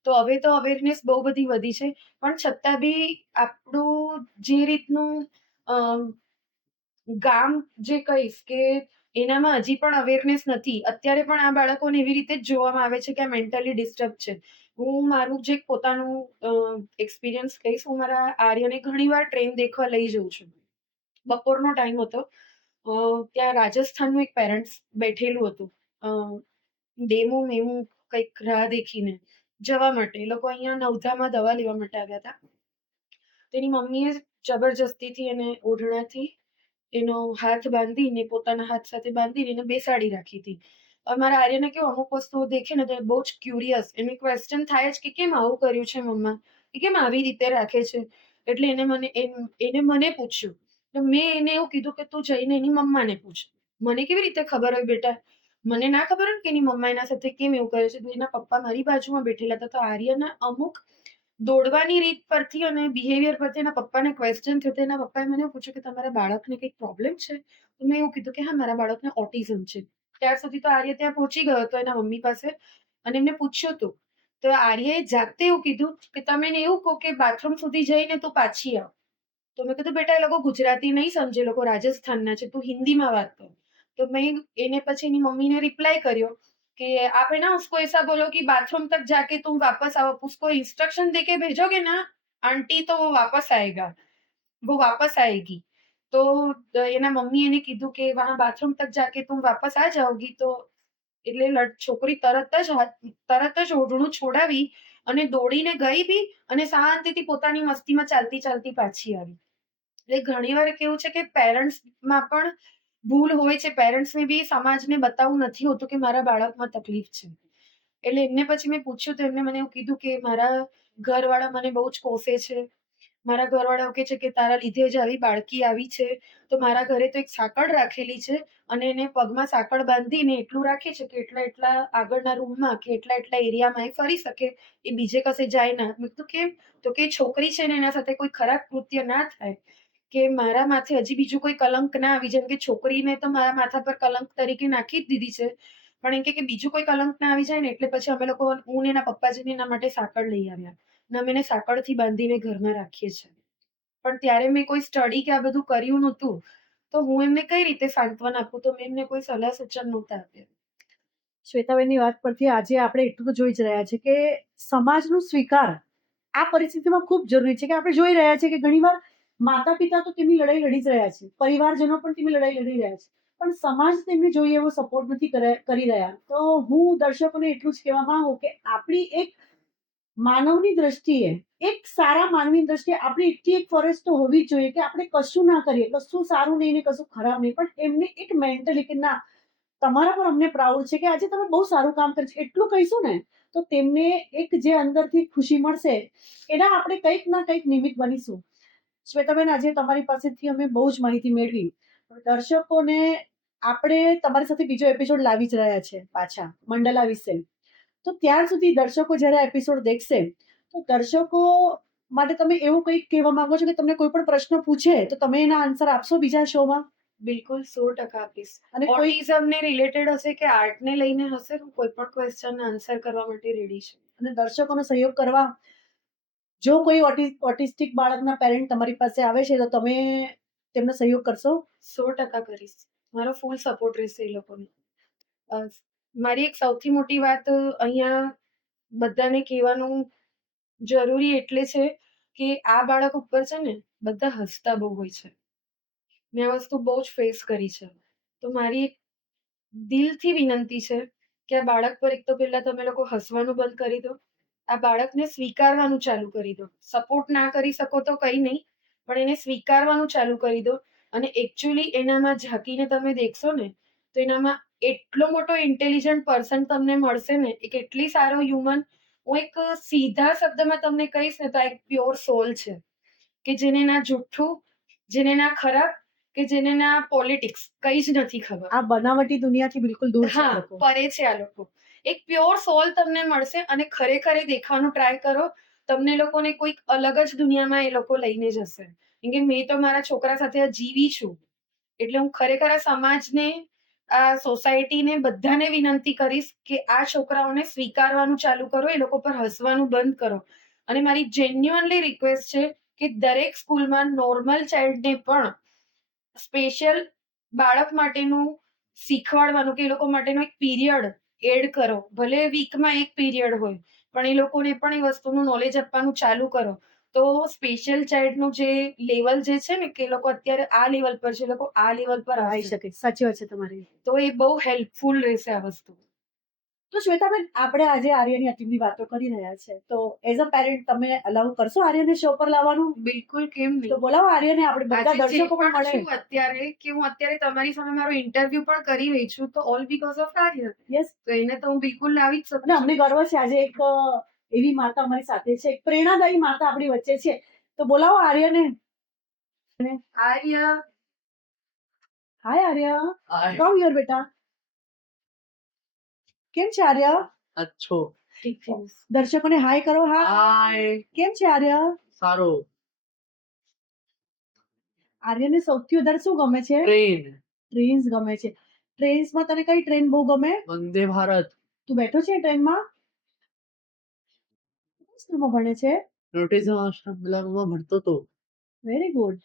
તો હવે તો અવેરનેસ બહુ બધી વધી છે. પણ છતાં બી આપણું જે રીતનું ગામ જે કહીશ કે એનામાં હજી પણ અવેરનેસ નથી. અત્યારે પણ આ બાળકોને એવી રીતે જ જોવામાં આવે છે કે આ મેન્ટલી ડિસ્ટર્બ છે. હું મારું જે પોતાનું એક્સપિરિયન્સ કહીશ, હું મારા આર્યને ઘણીવાર ટ્રેન દેખવા લઈ જઉં છું. બપોરનો ટાઈમ હતો. ત્યાં રાજસ્થાનનું એક પેરેન્ટ્સ બેઠેલું હતું. ડેમો મેમો કંઈક રાહ દેખીને જવા માટે. એ લોકો અહીંયા નવધામાં દવા લેવા માટે આવ્યા હતા. તેની મમ્મીએ જબરજસ્તીથી એને ઓઢણાથી એનો હાથ બાંધીને પોતાના હાથ સાથે બાંધીને એને બેસાડી રાખી હતી. અમારા આર્યને કેવું, અમુક વસ્તુઓ દેખે ને તો એ બહુ જ ક્યુરિયસ, એને ક્વેશ્ચન થાય જ કે કેમ આવું કર્યું છે મમ્મા, એ કેમ આવી રીતે રાખે છે. એટલે એને મને પૂછ્યું. તો મેં એને એવું કીધું કે તું જઈને એની મમ્માને પૂછ. મને કેવી રીતે ખબર હોય બેટા? મને ના ખબર હોય કે એની મમ્મા એના સાથે કેમ એવું કરે છે. તો એના પપ્પા મારી બાજુમાં બેઠેલા હતા. તો આર્યના અમુક દોડવાની રીત પરથી અને બિહેવિયર પરથી એના પપ્પાને ક્વેશ્ચન થયું. તો એના પપ્પાએ મને પૂછ્યું કે તમારા બાળકને કંઈક પ્રોબ્લેમ છે? તો મેં એવું કીધું કે હા, મારા બાળકને ઓટિઝમ છે. ત્યાર સુધી તો આર્ય ત્યાં પહોંચી ગયો હતો એના મમ્મી પાસે અને એમને પૂછ્યું હતું. તો આર્યએ જાતે એવું કીધું કે તમે એને એવું કહો કે બાથરૂમ સુધી જઈને તું પાછી આવ. તો મેં કીધું બેટા, એ લોકો ગુજરાતી નહીં સમજે, લોકો રાજસ્થાનના છે, તું હિન્દીમાં વાત કર. તો મેં એને પછી એની મમ્મીને રિપ્લાય કર્યો कि आप है ना उसको ऐसा बोलो कि बाथरूम तक जाके तुम वापस आओ, उसको इंस्ट्रक्शन देके भेजोगे ना आंटी, तो वो वापस आएगा, वो वापस आएगी. तो એના મમ્મી એને કીધું કે વહાં બાથરૂમ તક જાકે તુમ વાપસ આ જાઓગી. તો એટલે છોકરી તરત જ ઓઢણું છોડાવી અને દોડીને ગઈ બી અને શાંતિથી પોતાની મસ્તીમાં ચાલતી ચાલતી પાછી આવી. એટલે ઘણીવાર કેવું છે કે પેરેન્ટ્સમાં પણ ભૂલ હોય છે. પેરેન્ટ્સને બી સમાજને બતાવવું નથી હોતું કે મારા બાળકમાં તકલીફ છે. એટલે એમને પછી મેં પૂછ્યું તો એમને મને એવું કીધું કે મારા ઘરવાળા મને બહુ જ કોસે છે. મારા ઘરવાળા એવું કહે છે કે તારા લીધે જ આવી બાળકી આવી છે. તો મારા ઘરે તો એક સાંકળ રાખેલી છે અને એને પગમાં સાંકળ બાંધીને એટલું રાખે છે કે એટલા આગળના રૂમમાં કે એટલા એરિયામાં એ ફરી શકે, એ બીજે કશે જાય ના. મેં કીધું કેમ? તો કે છોકરી છે ને એના સાથે કોઈ ખરાબ કૃત્ય ના થાય, કે મારા માથે હજી બીજું કોઈ કલંક ના આવી. જેમ કે છોકરીને તો મારા માથા પર કલંક તરીકે નાખી જ દીધી છે, પણ એમ કે બીજું કોઈ કલંક ના આવી જાય ને, એટલે પછી અમે લોકો, હું ને એના પપ્પા જઈને એના માટે સાંકળ લઈ આવ્યા અને અમે એને સાંકળથી બાંધીને ઘરમાં રાખીએ છીએ. પણ ત્યારે મેં કોઈ સ્ટડી કે આ બધું કર્યું નહોતું, તો હું એમને કઈ રીતે સાંત્વન આપું? તો મેં એમને કોઈ સલાહ સૂચન નહોતા આપ્યા. શ્વેતાબેનની વાત પરથી આજે આપણે એટલું તો જોઈ જ રહ્યા છે કે સમાજનો સ્વીકાર આ પરિસ્થિતિમાં ખૂબ જરૂરી છે. કે આપણે જોઈ રહ્યા છે કે ઘણીવાર માતા પિતા તો તેમની લડાઈ લડી જ રહ્યા છે, પરિવારજનો પણ તેમની લડાઈ લડી રહ્યા છે, પણ સમાજ તેમને જોઈએ એવો સપોર્ટ નથી કરી રહ્યા. તો હું દર્શકોને એટલું જ કહેવા માંગુ કે આપણી એક માનવની દ્રષ્ટિએ, એક સારા માનવીની દ્રષ્ટિએ આપણી એટલી એક ફરજ તો હોવી જ જોઈએ કે આપણે કશું ના કરીએ, કશું સારું નહીં ને કશું ખરાબ નહીં, પણ એમને એક મેન્ટલી કે ના, તમારા પર અમને પ્રાઉડ છે કે આજે તમે બહુ સારું કામ કર્યું છે એટલું કહીશું ને, તો તેમને એક જે અંદરથી ખુશી મળશે એના આપણે કંઈક ના કંઈક નિમિત્ત બનીશું. શ્વેતાબેન, આજે તમારી પાસેથી અમે બહુ જ માહિતી મેળવી. દર્શકોને આપણે તમારી સાથે બીજો એપિસોડ લાવી જ રહ્યા છે પાછા મંડલા વિશે. તો ત્યાર સુધી દર્શકો જ્યારે એપિસોડ દેખશે તો દર્શકો માટે તમે એવું કંઈક કહેવા માંગો છો કે તમને કોઈ પણ પ્રશ્ન પૂછે તો તમે એના આન્સર આપશો બીજા શોમાં? બિલકુલ 100% આપીશ. અને કોઈ ઓટિઝમ ને રિલેટેડ હશે કે આર્ટ ને લઈને હશે, હું કોઈ પણ ક્વેશ્ચન આન્સર કરવા માટે રેડી છું. અને દર્શકોનો સહયોગ કરવા જો કોઈ ઓટિસ્ટિક બાળકના પેરેન્ટ તમારી પાસે આવે છે તો તમે તેમનો સહયોગ કરશો? 100% કરીશ. મારો ફૂલ સપોર્ટ રહેશે એ લોકોને. મારી એક સૌથી મોટી વાત અહીંયા બધાને કહેવાનું જરૂરી એટલે છે કે આ બાળક ઉપર છે ને બધા હસતા બહુ હોય છે. મેં આ વસ્તુ બહુ જ ફેસ કરી છે. તો મારી એક દિલથી વિનંતી છે કે આ બાળક પર એક તો પહેલા તમે લોકો હસવાનું બંધ કરી દો. આ બાળકને સ્વીકારવાનું ચાલુ કરી દો. સપોર્ટ ના કરી શકો તો કંઈ નહીં, પણ એને સ્વીકારવાનું ચાલુ કરી દો. અને એકચ્યુઅલી એનામાં ઝાંકીને તમે દેખશો ને તો એનામાં એટલો મોટો ઇન્ટેલિજન્ટ પર્સન તમને મળશે ને, એક એટલી સારો હ્યુમન. હું એક સીધા શબ્દમાં તમને કહીશ ને તો આ એક પ્યોર સોલ છે કે જેને ના જુઠ્ઠું, જેને ના ખરાબ, કે જેને ના પોલિટિક્સ કંઈ જ નથી ખબર. આ બનાવટી દુનિયાથી બિલકુલ દૂર છે આ હા, લોકો. પરે છે આ લોકો. એક પ્યોર સોલ તમને મળશે અને ખરેખર એ દેખવાનો ટ્રાય કરો. તમને લોકોને કોઈક અલગ જ દુનિયામાં એ લોકો લઈને જશે. કેમ કે મેં તો મારા છોકરા સાથે આ જીવી છું, એટલે હું ખરેખર આ સમાજને, આ સોસાયટીને બધાને વિનંતી કરીશ કે આ છોકરાઓને સ્વીકારવાનું ચાલુ કરો, એ લોકો પર હસવાનું બંધ કરો. અને મારી જેન્યુઅનલી રિક્વેસ્ટ છે કે દરેક સ્કૂલમાં નોર્મલ ચાઇલ્ડને પણ સ્પેશિયલ બાળક માટેનું શીખવાડવાનું, કે એ લોકો માટેનો એક પીરિયડ એડ કરો. ભલે વીકમાં એક પીરિયડ હોય, પણ એ લોકોને પણ એ વસ્તુનું નોલેજ આપવાનું ચાલુ કરો. તો સ્પેશિયલ ચાઇલ્ડનું જે લેવલ જે છે ને, કે એ લોકો અત્યારે આ લેવલ પર છે, એ લોકો આ લેવલ પર આવી આવી શકે, શકે. સાચી વાત છે તમારી. તો એ બહુ હેલ્પફુલ રહેશે આ વસ્તુ. તો શ્વેતાબેન, આપણે આજે આર્યની આટલી વાત કરી રહ્યા છે તો એઝ અ પેરેન્ટ તમે અલાઉ કરશો આર્યને શો પર લાવવાનું? બિલકુલ, કેમ તો નહીં. બોલાવો આર્યને, આપણે બધા આજે જે દર્શકો પણ પણ મળે. છું અત્યારે, કે હું અત્યારે તમારી સામે મારો ઇન્ટરવ્યુ પણ કરી રહી છું, તો all because of Arya. Yes. તો એને તો હું બિલકુલ લાવી જ અને શકું અમને છું. ગર્વ છે આજે એક એવી માતા અમારી સાથે છે, એક પ્રેરણાદાયી માતા આપણી વચ્ચે છે. તો બોલાવો આર્યને. આર્ય, હાય આર્ય, કમ હિયર બેટા. કેમ છે આર્ય? અચ્છો. ઠીક છે. દર્શકોને હાય કરો. હા, હાય. કેમ છે આર્ય? સારો. આર્યને સૌથી વધારે શું ગમે છે? ટ્રેન. ટ્રેન્સ ગમે છે. ટ્રેન્સમાં તને કઈ ટ્રેન બહુ ગમે? વંદે ભારત. તું બેઠો છે ટ્રેનમાં? સ્કૂલમાં ભણે છે? નોટિસ આશ્રમમાં ભણતો તો. Very good.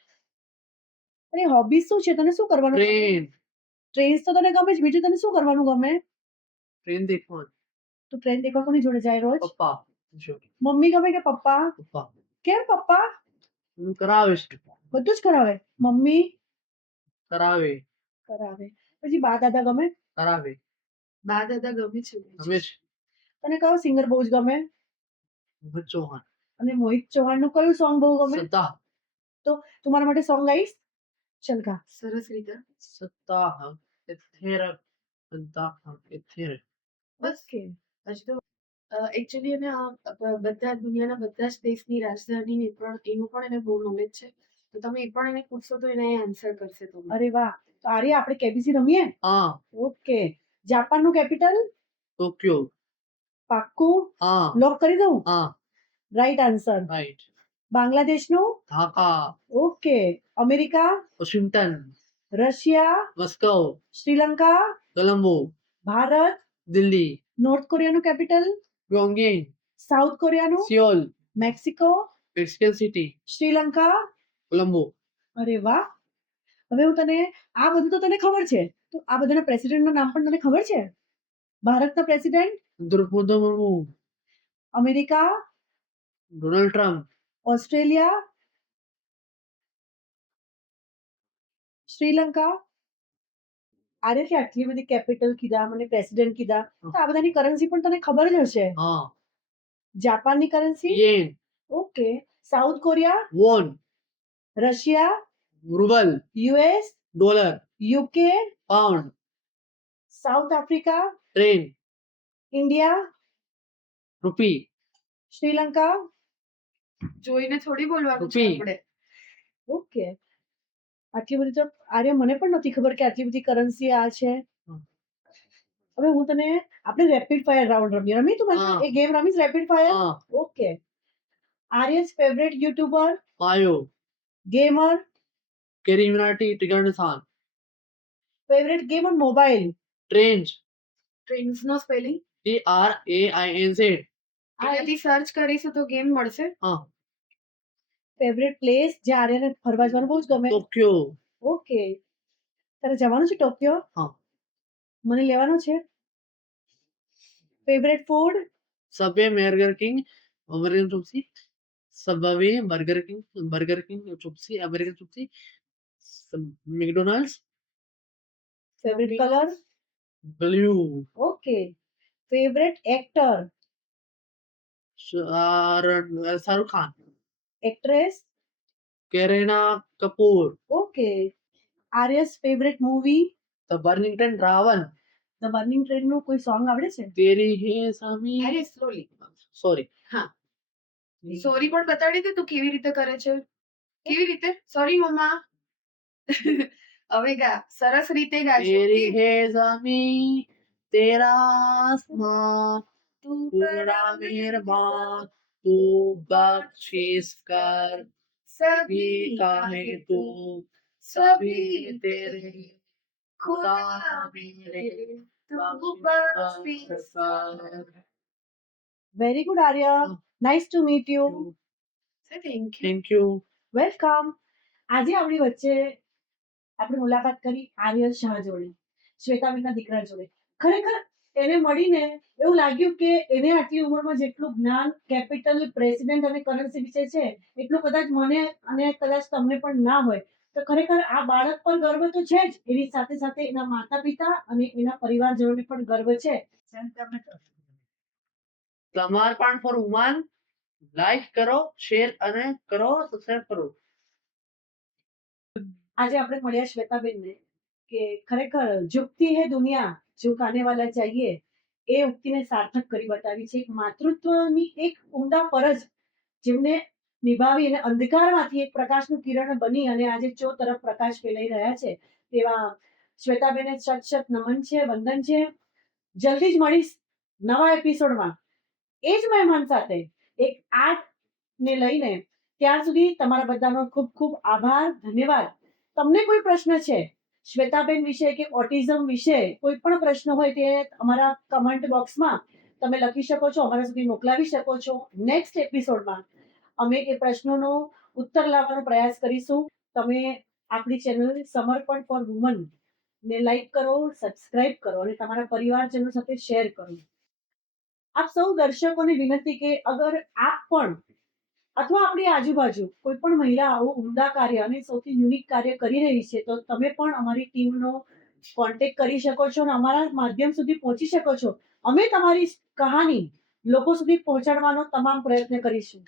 અરે હોબીઝ શું છે? તને શું કરવાનું ગમે? ટ્રેન. ટ્રેન્સ તો તને ગમે છે, બીજું તને શું કરવાનું ગમે? ટ્રેન દેખવાનું. તું ટ્રેન દેખવા કોની જોડે જાય રોજ? પપ્પા જો. મમ્મી ગમે કે પપ્પા? પપ્પા કેમ પપ્પા? હું કરાવે છે. બધું જ કરાવે. મમ્મી કરાવે. કરાવે. પછી બા દાદા ગમે? કરાવે. બા દાદા ગમે છે. ગમે છે. તને કયો સિંગર બહુ જ ગમે? મોહિત ચૌહાણ. અને મોહિત ચૌહાણનું કયું સોંગ બહુ ગમે? સત્તા. તું મારા માટે સોંગ ગાઈશ? ચલ ગા. સરસ રીતે. સત્તા એથેર. સત્તા એથેર. બસ કે હજી તો એકચ્યુઅલી એને બધા દુનિયાના બધા જ દેશની રાજધાની પણ એનું પણ એને બહુ નોલેજ છે. તો તમે એ પણ એને પૂછશો તો એને આન્સર કરશે. તો અરે વાહ. તો આર્ય, આપણે કેબીસી રમીએ? હા. ઓકે. જાપાનનું કેપિટલ? ટોક્યો. પાક્કું? હા. લોક કરી દઉં? હા. Right answer. રાઈટ. બાંગ્લાદેશનું? Dhaka. Okay. America? Washington. Russia? Moscow. Sri Lanka? Colombo. Bharat? Delhi. North કોરિયાનું કેપિટલ? પ્યોંગયાંગ. સાઉથ કોરિયાનું? Seoul. Mexico? Mexican city. Sri Lanka? Colombo. અરે વાહ. હવે હું તને, આ બધું તો તને ખબર છે, તો આ બધાના પ્રેસિડેન્ટનું નામ પણ તને ખબર છે? ભારતના president? Droupadi Murmu. America? Donald Trump. Australia? Sri Lanka? આરેથી આટલી બધી કેપિટલ કીધા, મને પ્રેસિડેન્ટ કીધા, તો આ બધાની કરન્સી પણ તને ખબર જ હશે. હા. જાપાનની currency? Yen. Okay. South Korea? Won. Russia? Rouble. US? Dollar. UK? Pound. South Africa? Train. India? Rupee Sri Lanka. જોઈને થોડી બોલવાનું છે રૂપી. આપણે. ઓકે, આટલી બધી તો આર્ય મને પણ નથી ખબર કે આટલી બધી કરન્સી આ છે. હવે હું તને આપણે રેપિડ ફાયર રાઉન્ડ રમી તું હા. એ ગેમ રમીશ રેપિડ ફાયર. હા ઓકે, આર્યસ ફેવરેટ યુટ્યુબર, આયો ગેમર, કેરી મિનાટી ટિગાણસાન favourite game on mobile, trains trends નો સ્પેલિંગ TRAINZ અહીંયાથી સર્ચ કરીશું તો ગેમ મળશે. હા ફેવરેટ પ્લેસ જ્યાં આર્યને ફરવા જવાનું બહુ જ ગમે. ટોક્યો ઓકે, તારે જવાનું છે ટોક્યો? હા. મને લેવાનો છે. Favourite food, Subway Burger King American chop suey Subway Burger King chop suey American chop suey McDonald's favourite colour. Blue okay, favourite actor, Shahrukh Khan actress. Kareena Kapoor okay, આર્યસ ફેવરેટ મૂવી, ધ બર્નિંગટન રાવણ ધ બર્નિંગ ટ્રેન નું કોઈ સોંગ આવડે છે? તેરી હે સામી અરે સ્લોલી. સોરી સોરી પણ બતાડી દે તું કેવી રીતે કરે છે. કેવી રીતે? સોરી મમ્મા. હવે ગા, સરસ રીતે ગાજો. तेरी है जमी तेरा आसमां તું तू बड़ा मेहरबान तू बख्शिश कर सभी का है तू सभी तेरे खुदा मेरे बख्शिश कर very good Arya, nice to meet you. Thank you. Thank you welcome. આજે આપણી વચ્ચે આપણે મુલાકાત કરી આર્ય શાહ જોડે, શ્વેતાબેનના દીકરા જોડે. ખરેખર એને મળીને એવું લાગ્યું કે એને આટલી ઉંમરમાં જેટલું જ્ઞાન કેપિટલ પ્રેસિડેન્ટ અને કરન્સી વિશે છે એટલું કદાચ મને અને કદાચ તમને પણ ના હોય. તો ખરેખર આ બાળક પર ગર્વ તો છે જ, એની સાથે સાથે એના માતા પિતા અને એના પરિવારજનોને પણ ગર્વ છે. સમર્પણ ફોર વુમન લાઈક કરો શેર અને કરો સબસ્ક્રાઇબ કરો. આજે આપણે મળ્યા શ્વેતાબેનને કે ખરેખર ઝુકતી હે દુનિયા ઝુકાને વાલા ચાહીએ એ ઉક્તિને સાર્થક કરી બતાવી છે. એક માતૃત્વની એક ઉમદા ફરજ જેમને નિભાવી અને અંધકારમાંથી એક પ્રકાશનું કિરણ બની અને આજે ચો તરફ પ્રકાશ ફેલાઈ રહ્યા છે તેવા શ્વેતાબેને શત શત નમન છે, વંદન છે. જલ્દી જ મળીશ નવા એપિસોડમાં એ જ મહેમાન સાથે એક આર્ટ ને લઈને. ત્યાર સુધી તમારા બધાનો ખૂબ ખૂબ આભાર, ધન્યવાદ. તમને કોઈ પ્રશ્ન છે શ્વેતાબેન વિશે કે ઓટિઝમ વિશે, કોઈ પણ પ્રશ્ન હોય તે અમારા કમેન્ટ બોક્સમાં તમે લખી શકો છો, અમારા સુધી મોકલાવી શકો છો. નેક્સ્ટ એપિસોડમાં અમે એ પ્રશ્નોનો ઉત્તર લાવવાનો પ્રયાસ કરીશું. તમે આપણી ચેનલ સમર્પણ ફોર વુમન ને લાઈક કરો, સબસ્ક્રાઇબ કરો અને તમારા પરિવારજનો સાથે શેર કરો. આપ સૌ દર્શકોને વિનંતી કે અગર આપ પણ અથવા આપણી આજુબાજુ કોઈ પણ મહિલા આવું ઉમદા કાર્ય અને સૌથી યુનિક કાર્ય કરી રહી છે તો તમે પણ અમારી ટીમનો કોન્ટેક્ટ કરી શકો છો અને અમારા માધ્યમ સુધી પહોંચી શકો છો. અમે તમારી કહાની લોકો સુધી પહોંચાડવાનો તમામ પ્રયત્ન કરીશું.